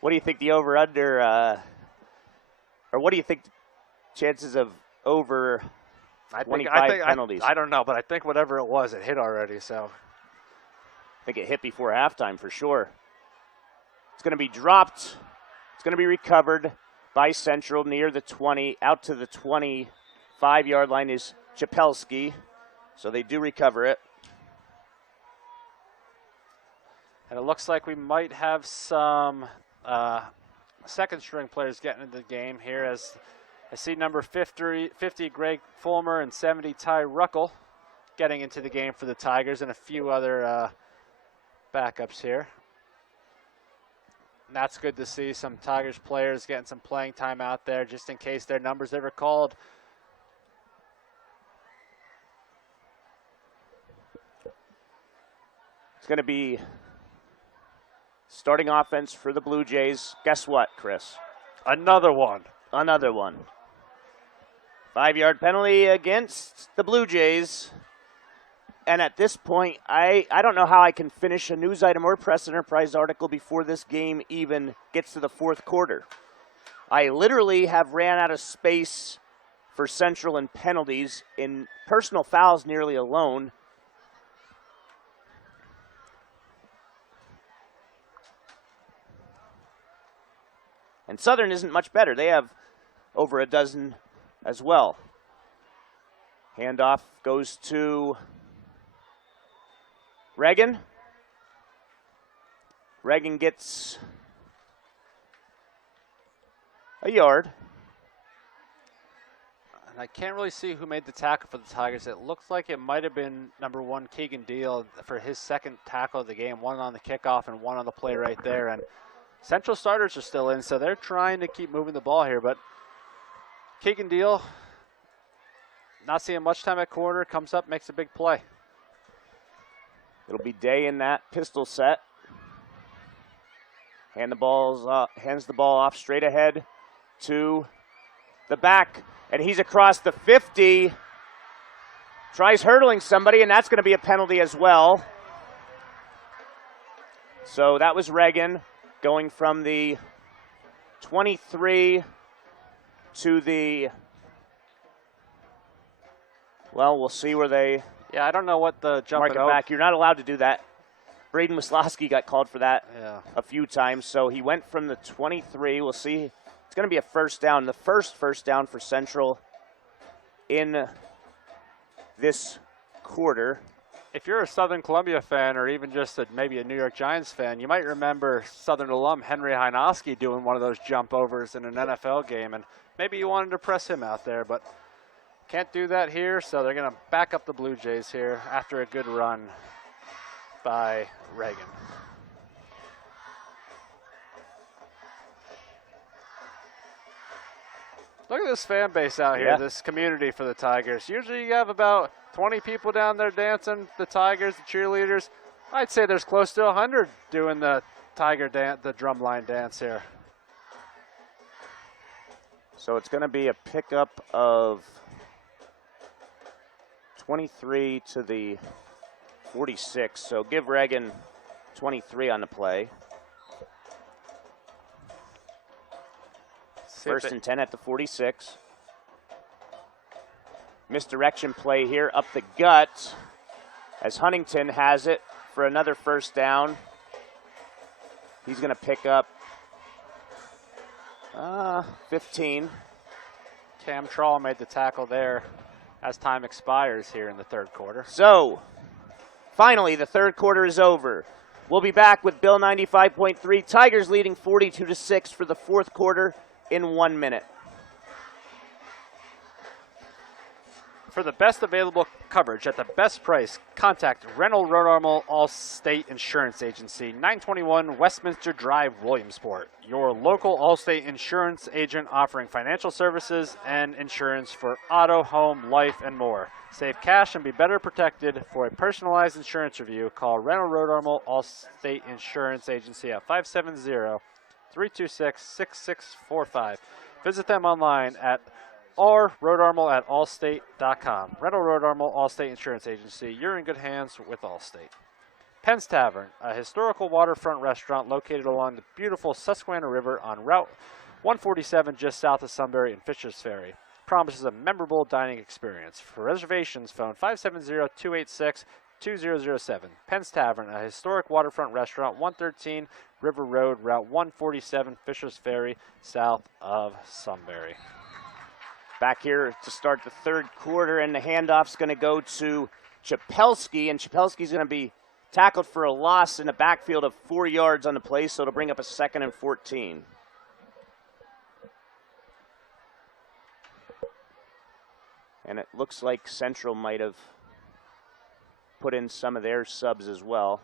What do you think the over-under, or what do you think chances of over 25 penalties? I don't know, but I think whatever it was, it hit already. So I think it hit before halftime for sure. It's going to be dropped. It's going to be recovered by Central near the 20. Out to the 25-yard line is Chapelski. So they do recover it. And it looks like we might have some second-string players getting into the game here, as I see number 50 Greg Fulmer and 70 Ty Ruckel getting into the game for the Tigers, and a few other backups here. And that's good to see some Tigers players getting some playing time out there just in case their number's ever called. It's going to be starting offense for the Blue Jays. Guess what, Chris? Another one. Another one. 5-yard penalty against the Blue Jays. And at this point, I don't know how I can finish a news item or press enterprise article before this game even gets to the fourth quarter. I literally have ran out of space for Central in penalties, in personal fouls nearly alone. And Southern isn't much better. They have over a dozen as well. Handoff goes to Reagan. Reagan gets a yard. And I can't really see who made the tackle for the Tigers. It looks like it might have been number 1, Keegan Deal, for his second tackle of the game, one on the kickoff and one on the play right there. And Central starters are still in, so they're trying to keep moving the ball here. But Keegan Deal, not seeing much time at quarter, comes up, makes a big play. It'll be Day in that pistol set. Hands the ball off straight ahead to the back. And he's across the 50. Tries hurdling somebody, and that's going to be a penalty as well. So that was Reagan going from the 23 to the, well, we'll see where they Yeah, I don't know what the jump mark it back. You're not allowed to do that. Braden Wisłowski got called for that a few times. So he went from the 23. We'll see. It's going to be a first down, the first first down for Central in this quarter. If you're a Southern Columbia fan or even just maybe a New York Giants fan, you might remember Southern alum Henry Hynoski doing one of those jump overs in an NFL game, and maybe you wanted to press him out there, but can't do that here, so they're going to back up the Blue Jays here after a good run by Reagan. Look at this fan base out here, this community for the Tigers. Usually you have about 20 people down there dancing, the Tigers, the cheerleaders. I'd say there's close to 100 doing the Tiger dance, the drumline dance here. So it's going to be a pickup of 23 to the 46. So give Reagan 23 on the play. First and 10 at the 46. Misdirection play here up the gut as Huntington has it for another first down. He's going to pick up 15. Cam Trawl made the tackle there as time expires here in the third quarter. So, finally, the third quarter is over. We'll be back with Bill 95.3. Tigers leading 42-6 for the fourth quarter in 1 minute. For the best available coverage at the best price, contact Rental Road Armor Allstate Insurance Agency, 921 Westminster Drive, Williamsport. Your local Allstate insurance agent offering financial services and insurance for auto, home, life, and more. Save cash and be better protected. For a personalized insurance review, call Rental Road Armor Allstate Insurance Agency at 570-326-6645. Visit them online at roadarmor@allstate.com. Rental Road Armor Allstate Insurance Agency. You're in good hands with Allstate. Penn's Tavern, a historical waterfront restaurant located along the beautiful Susquehanna River on Route 147 just south of Sunbury and Fisher's Ferry. Promises a memorable dining experience. For reservations, phone 570-286-2007. Penn's Tavern, a historic waterfront restaurant, 113 River Road, Route 147, Fisher's Ferry, south of Sunbury. Back here to start the third quarter, and the handoff's going to go to Chapelski, and Chapelski's going to be tackled for a loss in a backfield of 4 yards on the play, so it'll bring up a 2nd and 14. And it looks like Central might have put in some of their subs as well.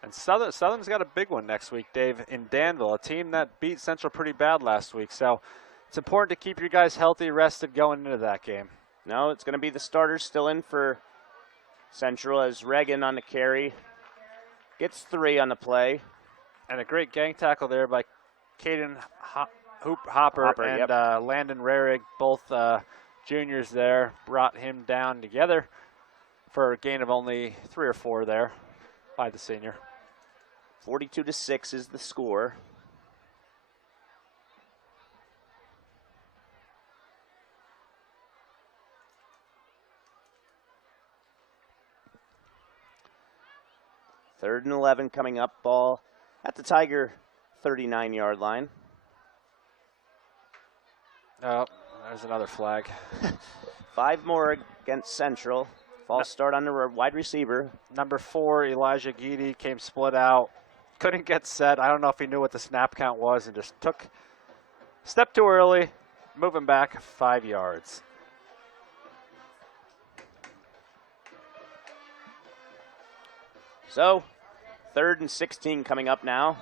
And Southern's got a big one next week, Dave, in Danville, a team that beat Central pretty bad last week. So it's important to keep your guys healthy, rested going into that game. No, it's going to be the starters still in for Central as Reagan on the carry. Gets 3 on the play. And a great gang tackle there by Caden Hopper and yep. Landon Rarig, both juniors there brought him down together for a gain of only 3 or 4 there by the senior. 42-6 is the score. Third and 11 coming up, ball at the Tiger 39-yard line. Oh, there's another flag. 5 more against Central. False start on the wide receiver. Number 4, Elijah Geedy, came split out. Couldn't get set. I don't know if he knew what the snap count was and just took a step too early, moving back 5 yards. So, 3rd and 16 coming up now.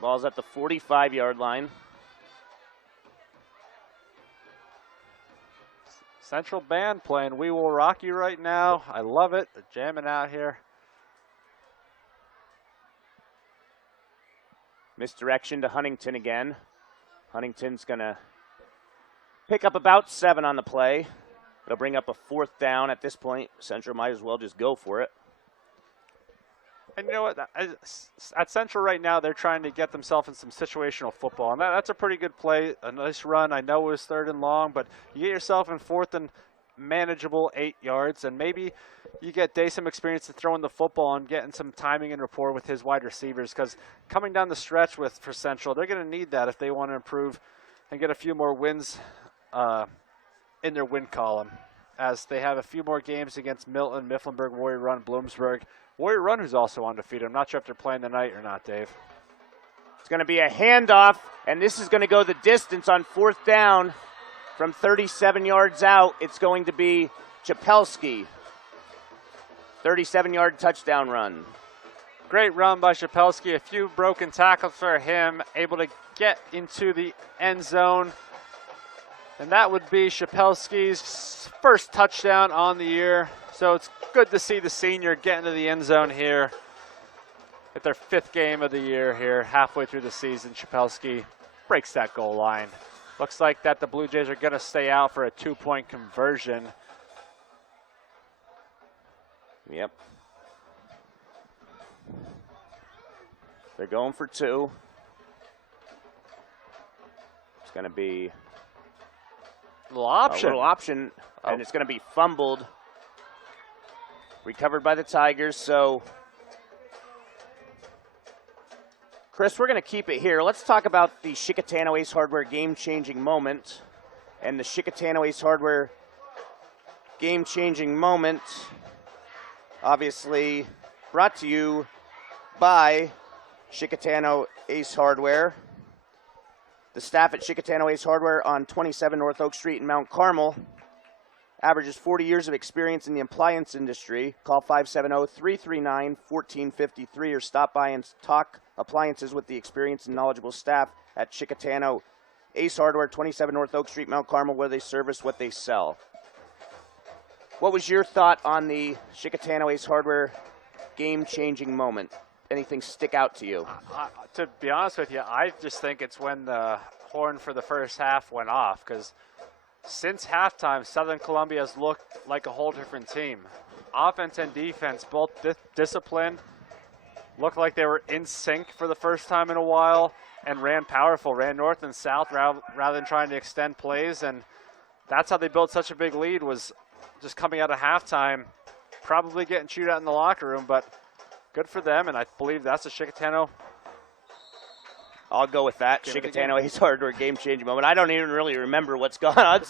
Ball's at the 45-yard line. Central Band playing We Will Rock You right now. I love it. They're jamming out here. Misdirection to Huntington again. Huntington's going to pick up about 7 on the play. It'll bring up a 4th down at this point. Central might as well just go for it. And you know what? At Central right now, they're trying to get themselves in some situational football. And that's a pretty good play, a nice run. I know it was 3rd and long, but you get yourself in 4th and manageable 8 yards, and maybe you get Day some experience in throwing the football and getting some timing and rapport with his wide receivers, because coming down the stretch for Central, they're going to need that if they want to improve and get a few more wins in their win column, as they have a few more games against Milton, Mifflinburg, Warrior Run, Bloomsburg. Warrior Run, who's also undefeated. I'm not sure if they're playing tonight or not, Dave. It's going to be a handoff, and this is going to go the distance on 4th down from 37 yards out. It's going to be Chapelski. 37-yard touchdown run. Great run by Chapelski. A few broken tackles for him, able to get into the end zone. And that would be Chapelski's first touchdown on the year. So it's good to see the senior get into the end zone here at their 5th game of the year here, halfway through the season. Chapelski breaks that goal line. Looks like that the Blue Jays are going to stay out for a 2-point conversion. Yep. They're going for 2. It's going to be a little option. And it's going to be fumbled. Recovered by the Tigers, so Chris, we're going to keep it here. Let's talk about the Chickatano Ace Hardware game-changing moment. And the Chickatano Ace Hardware game-changing moment, obviously brought to you by Chickatano Ace Hardware. The staff at Chickatano Ace Hardware on 27 North Oak Street in Mount Carmel averages 40 years of experience in the appliance industry. Call 570-339-1453 or stop by and talk appliances with the experienced and knowledgeable staff at Chickatano Ace Hardware, 27 North Oak Street, Mount Carmel, where they service what they sell. What was your thought on the Chickatano Ace Hardware game-changing moment? Anything stick out to you? To be honest with you, I just think it's when the horn for the first half went off, because since halftime, Southern Columbia has looked like a whole different team. Offense and defense, both disciplined, looked like they were in sync for the first time in a while, and ran powerful, ran north and south rather than trying to extend plays. And that's how they built such a big lead, was just coming out of halftime, probably getting chewed out in the locker room, but good for them, and I believe that's a Chickatano. I'll go with that. Chickatano Ace Hardware game-changing moment. I don't even really remember what's gone on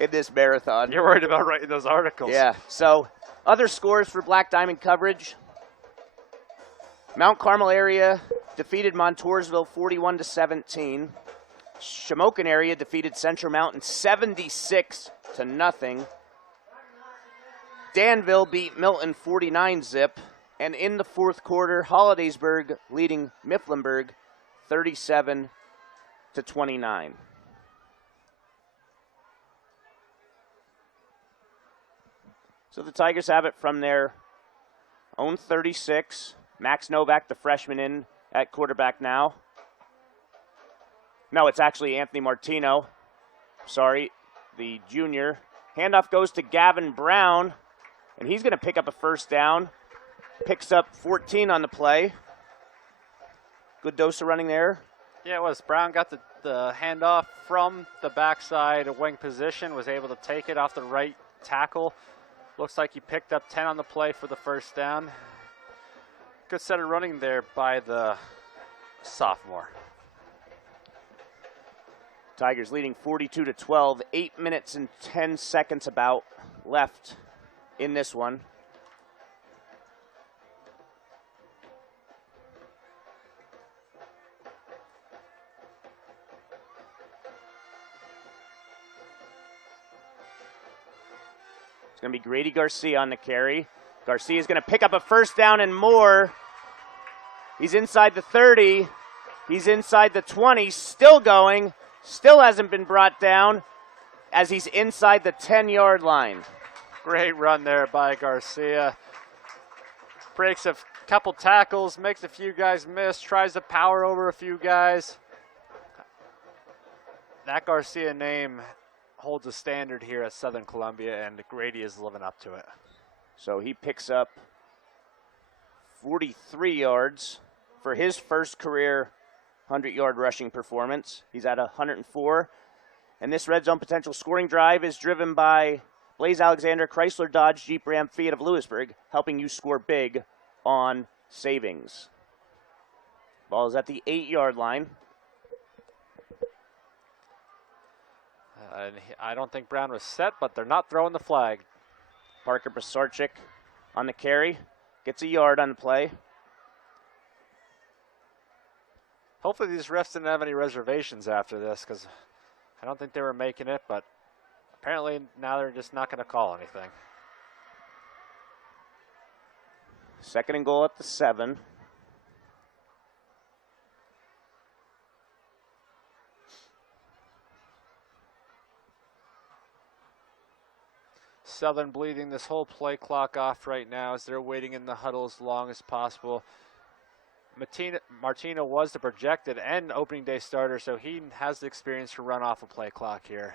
in this marathon. You're worried about writing those articles. Yeah. So, other scores for Black Diamond coverage. Mount Carmel area defeated Montoursville 41-17. Shamokin area defeated Central Mountain 76-0. Danville beat Milton 49-zip. And in the fourth quarter, Hollidaysburg leading Mifflinburg 37-29. So the Tigers have it from their own 36. Max Novak, the freshman, in at quarterback now. No, it's actually Anthony Martino. Sorry, the junior. Handoff goes to Gavin Brown, and he's going to pick up a first down. Picks up 14 on the play. Good dose of running there. Yeah, it was. Brown got the handoff from the backside wing position, was able to take it off the right tackle. Looks like he picked up 10 on the play for the first down. Good set of running there by the sophomore. Tigers leading 42-12, 8 minutes and 10 seconds about left in this one. It's going to be Grady Garcia on the carry. Garcia is going to pick up a first down and more. He's inside the 30. He's inside the 20, still going. Still hasn't been brought down as he's inside the 10-yard line. Great run there by Garcia. Breaks a couple tackles, makes a few guys miss, tries to power over a few guys. That Garcia name holds a standard here at Southern Columbia, and Grady is living up to it. So he picks up 43 yards for his first career 100-yard rushing performance. He's at 104. And this red zone potential scoring drive is driven by Blaze Alexander, Chrysler Dodge Jeep Ram Fiat of Lewisburg, helping you score big on savings. Ball is at the 8-yard line. I don't think Brown was set, but they're not throwing the flag. Parker Basarchik on the carry. Gets a yard on the play. Hopefully these refs didn't have any reservations after this, because I don't think they were making it, but apparently now they're just not going to call anything. Second and goal at the 7. Southern bleeding this whole play clock off right now as they're waiting in the huddle as long as possible. Martino was the projected and opening day starter, so he has the experience to run off a play clock here.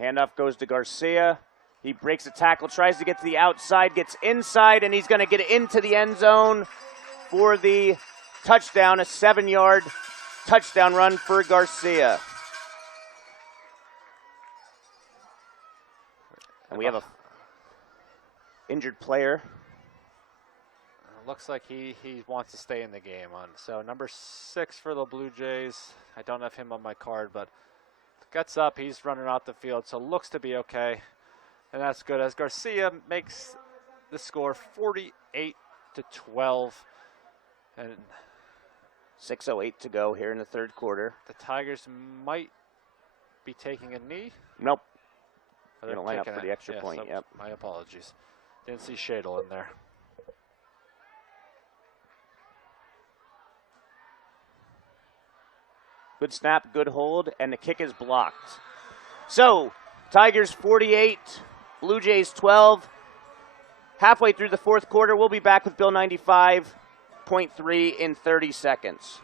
Handoff goes to Garcia. He breaks a tackle, tries to get to the outside, gets inside, and he's going to get into the end zone for the touchdown, a 7-yard touchdown run for Garcia. And we have a injured player. Looks like he wants to stay in the game. So number 6 for the Blue Jays. I don't have him on my card, but gets up. He's running out the field, so looks to be okay. And that's good as Garcia makes the score 48-12. And 6:08 to go here in the third quarter. The Tigers might be taking a knee. Nope. They're going to line up taking for the extra point, so yep. My apologies. Didn't see Hudl in there. Good snap, good hold, and the kick is blocked. So, Tigers 48, Blue Jays 12. Halfway through the fourth quarter, we'll be back with Bill 95.3 in 30 seconds.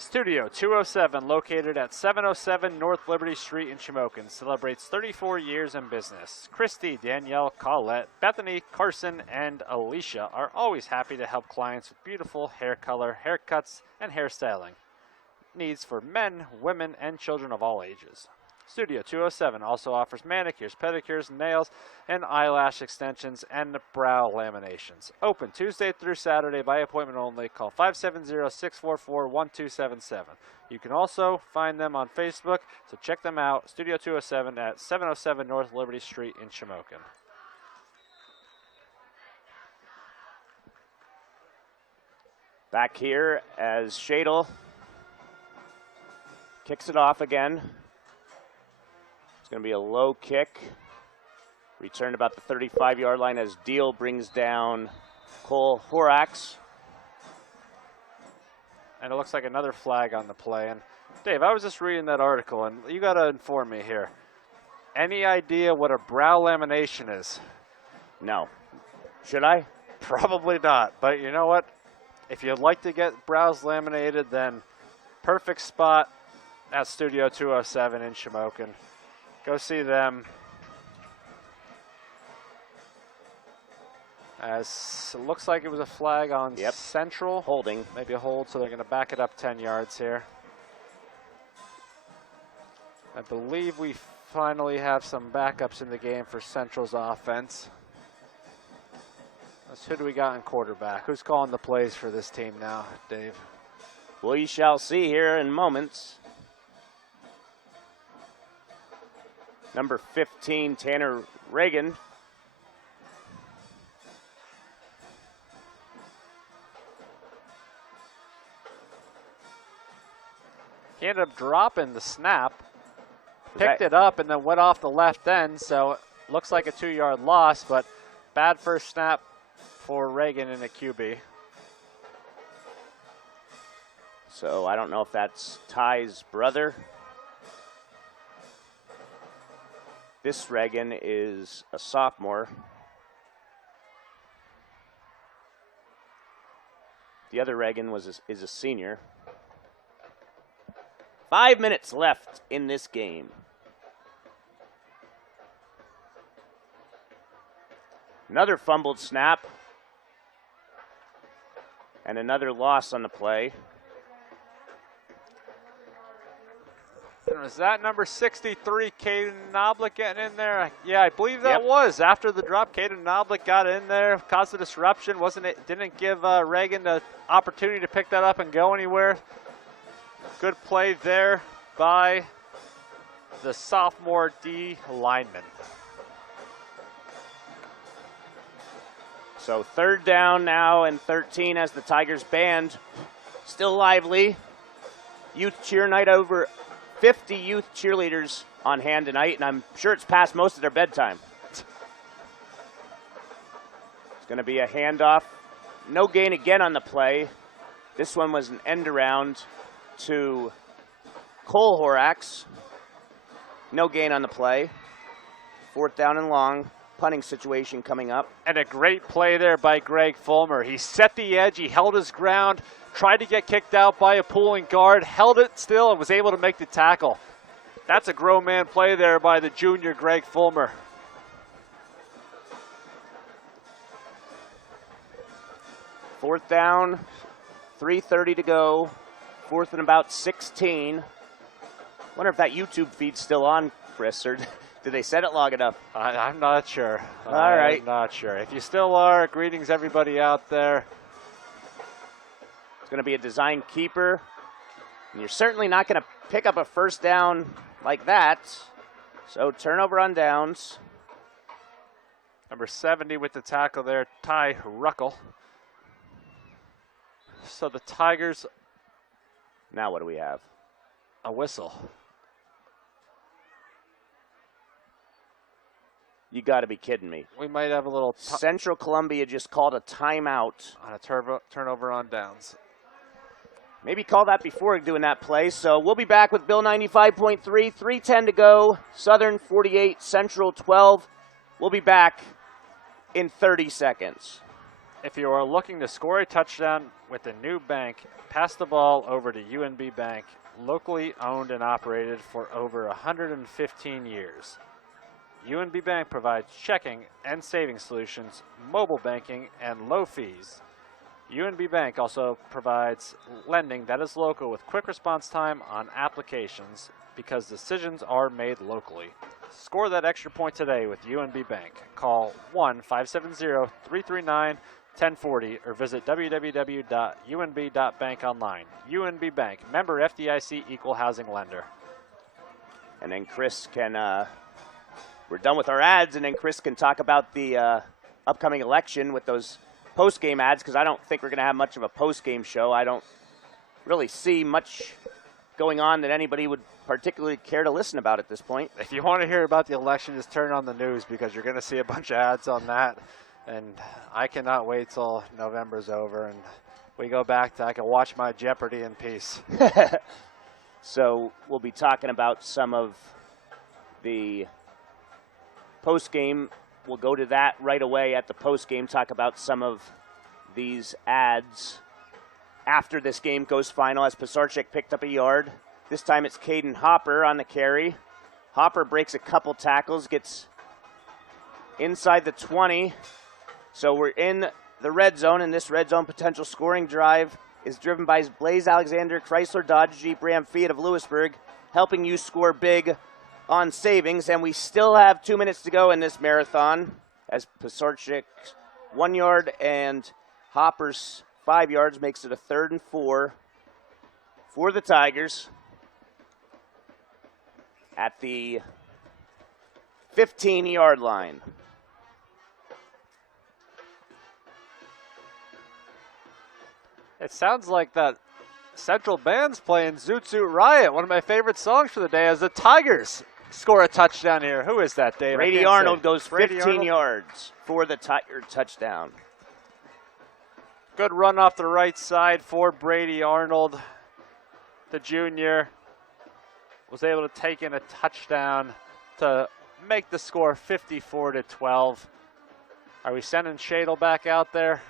Studio 207, located at 707 North Liberty Street in Shamokin, celebrates 34 years in business. Christy, Danielle, Colette, Bethany, Carson, and Alicia are always happy to help clients with beautiful hair color, haircuts, and hairstyling needs for men, women, and children of all ages. Studio 207 also offers manicures, pedicures, nails, and eyelash extensions and brow laminations. Open Tuesday through Saturday by appointment only. Call 570-644-1277. You can also find them on Facebook, so check them out. Studio 207 at 707 North Liberty Street in Shamokin. Back here as Hudl kicks it off again. It's going to be a low kick. Returned about the 35-yard line as Deal brings down Cole Horax. And it looks like another flag on the play. And Dave, I was just reading that article, and you got to inform me here. Any idea what a brow lamination is? No. Should I? Probably not, but you know what? If you'd like to get brows laminated, then perfect spot at Studio 207 in Shamokin. Go see them. As it looks like it was a flag on Central. Holding. Maybe a hold, so they're going to back it up 10 yards here. I believe we finally have some backups in the game for Central's offense. Who do we got in quarterback? Who's calling the plays for this team now, Dave? Well, you shall see here in moments. Number 15, Tanner Reagan. He ended up dropping the snap, picked it up, and then went off the left end, so it looks like a 2-yard loss, but bad first snap for Reagan in a QB. So I don't know if that's Ty's brother. This Reagan is a sophomore. The other Reagan is a senior. 5 minutes left in this game. Another fumbled snap. And another loss on the play. Was that number 63, Caden Knoblich, getting in there? Yeah, I believe that was. After the drop, Caden Knoblich got in there, caused a disruption. Didn't give Reagan the opportunity to pick that up and go anywhere. Good play there by the sophomore D lineman. So 3rd down now and 13 as the Tigers band still lively. Youth cheer night, over 50 youth cheerleaders on hand tonight, and I'm sure it's past most of their bedtime. It's going to be a handoff. No gain again on the play. This one was an end around to Cole Horax. No gain on the play. 4th down and long. Punting situation coming up. And a great play there by Greg Fulmer. He set the edge, he held his ground, tried to get kicked out by a pulling guard, held it still, and was able to make the tackle. That's a grown man play there by the junior Greg Fulmer. Fourth down, 3:30 to go. 4th and about 16. Wonder if that YouTube feed's still on, Chris, or did they set it long enough? I'm not sure. All right. I'm not sure. If you still are, greetings everybody out there. It's going to be a design keeper. And you're certainly not going to pick up a first down like that. So turnover on downs. Number 70 with the tackle there, Ty Ruckel. So the Tigers. Now what do we have? A whistle. You got to be kidding me. We might have a little. Central Columbia just called a timeout. On a turnover on downs. Maybe call that before doing that play. So we'll be back with Bill 95.3, 3:10 to go. Southern 48, Central 12. We'll be back in 30 seconds. If you are looking to score a touchdown with a new bank, pass the ball over to UNB Bank, locally owned and operated for over 115 years. UNB Bank provides checking and savings solutions, mobile banking, and low fees. UNB Bank also provides lending that is local with quick response time on applications because decisions are made locally. Score that extra point today with UNB Bank. Call 1-570-339-1040 or visit www.unb.bank online. UNB Bank, member FDIC, equal housing lender. And then Chris can, we're done with our ads, and then Chris can talk about the upcoming election with those post-game ads, because I don't think we're going to have much of a post-game show. I don't really see much going on that anybody would particularly care to listen about at this point. If you want to hear about the election, just turn on the news, because you're going to see a bunch of ads on that. And I cannot wait till November's over and we go back to I can watch my Jeopardy in peace. So we'll be talking about some of the post-game We'll go to that right away at the post-game, talk about some of these ads after this game goes final as Pisarcik picked up a yard. This time it's Caden Hopper on the carry. Hopper breaks a couple tackles, gets inside the 20. So we're in the red zone, and this red zone potential scoring drive is driven by Blaze Alexander, Chrysler Dodge Jeep Ram Fiat of Lewisburg, helping you score big on savings. And we still have 2 minutes to go in this marathon as Pisarcik's 1 yard and Hopper's 5 yards makes it a 3rd and 4 for the Tigers at the 15-yard line. It sounds like that Central Band's playing Zoot Suit Riot, one of my favorite songs for the day, as the Tigers score a touchdown here. Who is that, Dave? Brady Arnold goes Brady 15 Arnold? yards for the Tiger touchdown. Good run off the right side for Brady Arnold. The junior was able to take in a touchdown to make the score 54-12. Are we sending Shadle back out there?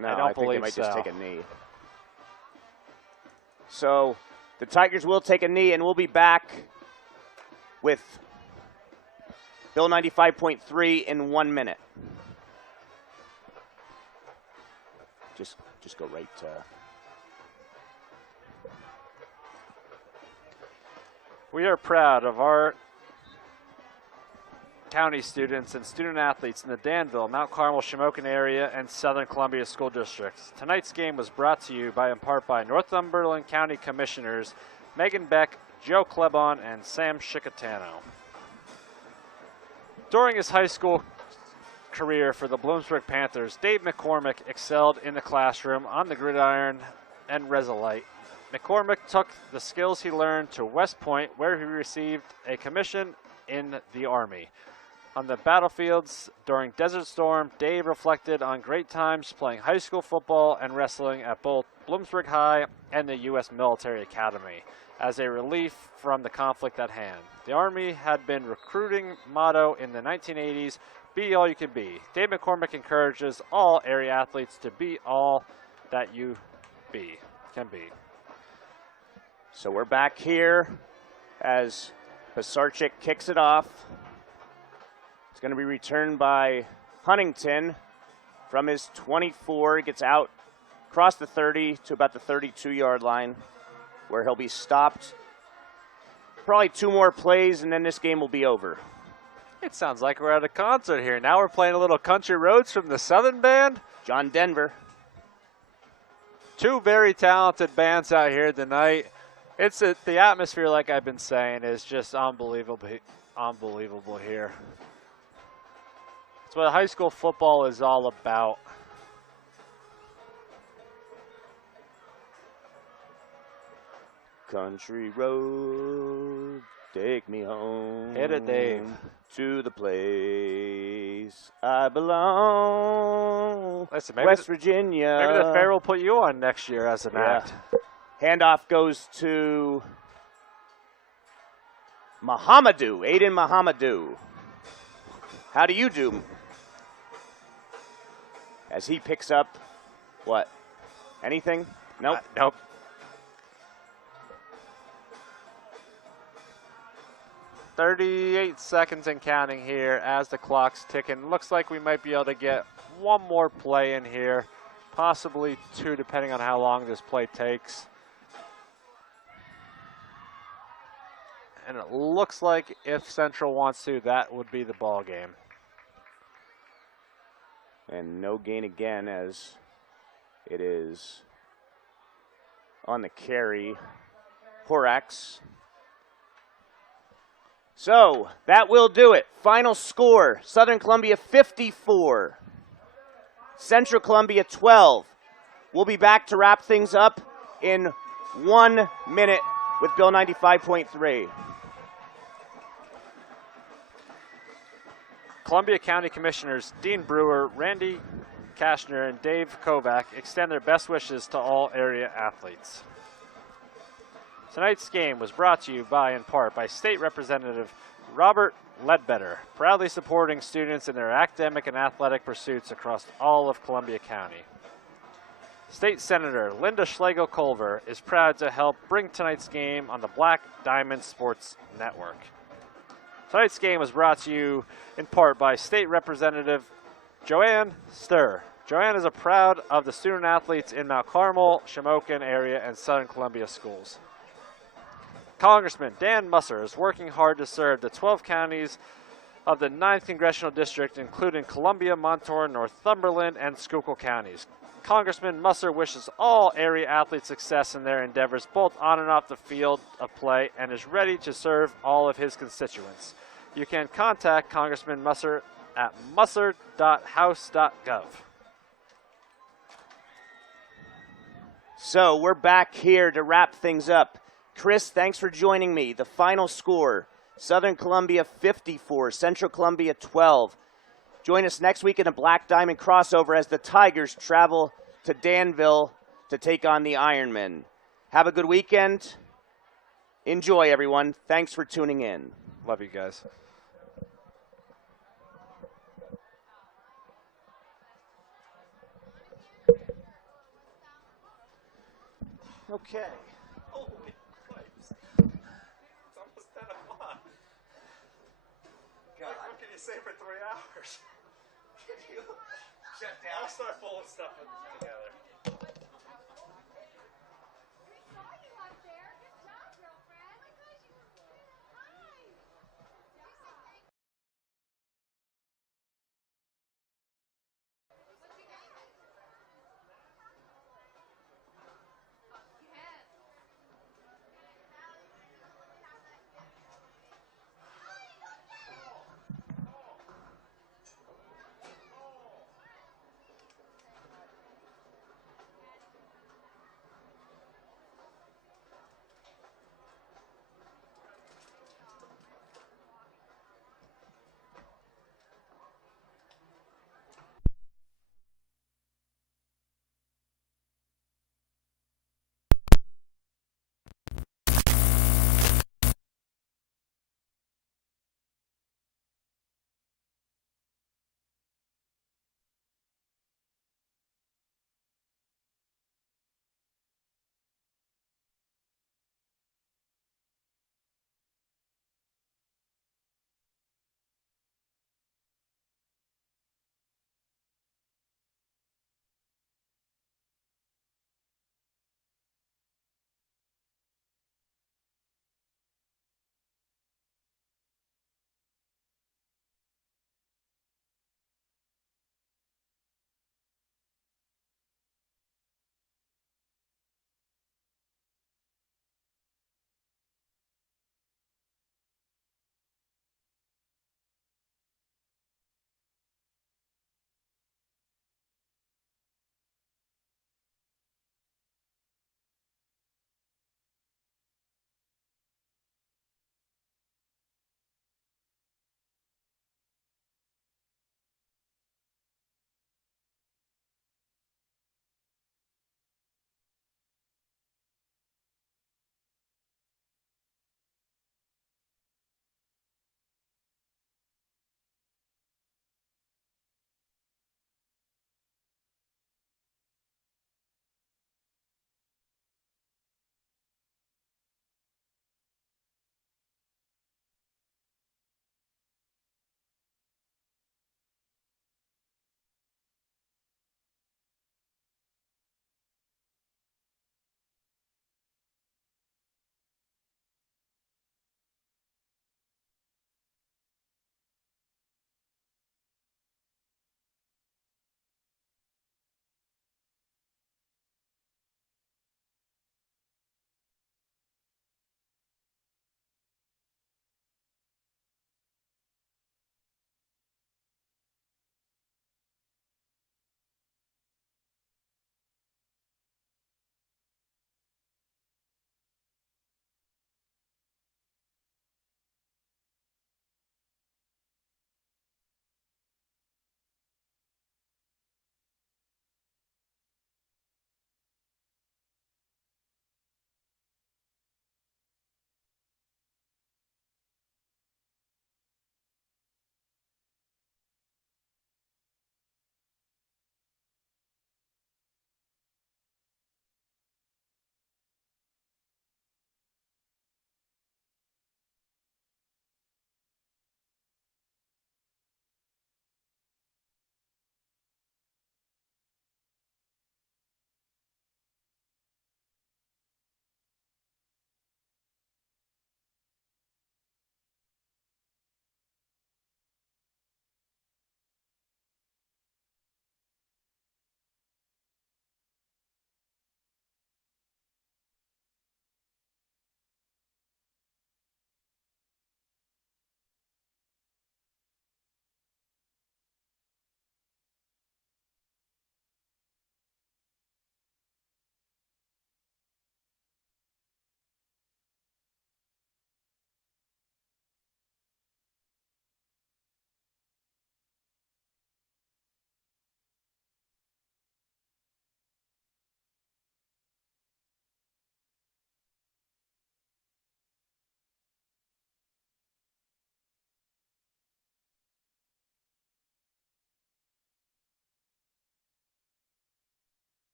No, I don't think they believe might so. just take a knee. So the Tigers will take a knee, and we'll be back with Bill 95.3 in 1 minute. Just go right to... We are proud of our county students and student athletes in the Danville, Mount Carmel, Shamokin area, and Southern Columbia school districts. Tonight's game was brought to you in part by Northumberland County Commissioners Megan Beck, Joe Klebon, and Sam Chicatano. During his high school career for the Bloomsburg Panthers, Dave McCormick excelled in the classroom, on the gridiron, and Resolite. McCormick took the skills he learned to West Point, where he received a commission in the Army. On the battlefields during Desert Storm, Dave reflected on great times playing high school football and wrestling at both Bloomsburg High and the U.S. Military Academy as a relief from the conflict at hand. The Army had been recruiting motto in the 1980s, be all you can be. Dave McCormick encourages all area athletes to be all that you can be. So we're back here as Pisarcik kicks it off. It's going to be returned by Huntington from his 24. He gets out across the 30 to about the 32-yard line, where he'll be stopped. Probably 2 more plays, and then this game will be over. It sounds like we're at a concert here. Now we're playing a little Country Roads from the Southern Band. John Denver. 2 very talented bands out here tonight. The atmosphere, like I've been saying, is just unbelievable here. It's what high school football is all about. Country road, take me home. Hit it, Dave. To the place I belong. Listen, maybe West Virginia. Maybe the fair will put you on next year as an act. Handoff goes to Mahamadou, Aiden Mahamadou. How do you do? As he picks up, what? Anything? Nope. Nope. .38 seconds and counting here as the clock's ticking. Looks like we might be able to get 1 more play in here, possibly 2, depending on how long this play takes. And it looks like if Central wants to, that would be the ball game. And no gain again as it is on the carry. Horax. So that will do it. Final score, Southern Columbia 54, Central Columbia 12. We'll be back to wrap things up in 1 minute with Bill 95.3. Columbia County Commissioners Dean Brewer, Randy Kashner, and Dave Kovac extend their best wishes to all area athletes. Tonight's game was brought to you in part by State Representative Robert Ledbetter, proudly supporting students in their academic and athletic pursuits across all of Columbia County. State Senator Linda Schlegel-Culver is proud to help bring tonight's game on the Black Diamond Sports Network. Tonight's game was brought to you in part by State Representative Joanne Sturr. Joanne is a proud of the student athletes in Mount Carmel, Shamokin area, and Southern Columbia schools. Congressman Dan Musser is working hard to serve the 12 counties of the 9th Congressional District, including Columbia, Montour, Northumberland, and Schuylkill counties. Congressman Musser wishes all area athletes success in their endeavors, both on and off the field of play, and is ready to serve all of his constituents. You can contact Congressman Musser at musser.house.gov. So we're back here to wrap things up. Chris, thanks for joining me. The final score, Southern Columbia 54, Central Columbia 12. Join us next week in a Black Diamond crossover as the Tigers travel to Danville to take on the Ironmen. Have a good weekend. Enjoy, everyone. Thanks for tuning in. Love you guys. Okay. Holy Christ. It's almost 10 o'clock. God. What can you say for 3 hours? Shut down. I'll start pulling stuff together.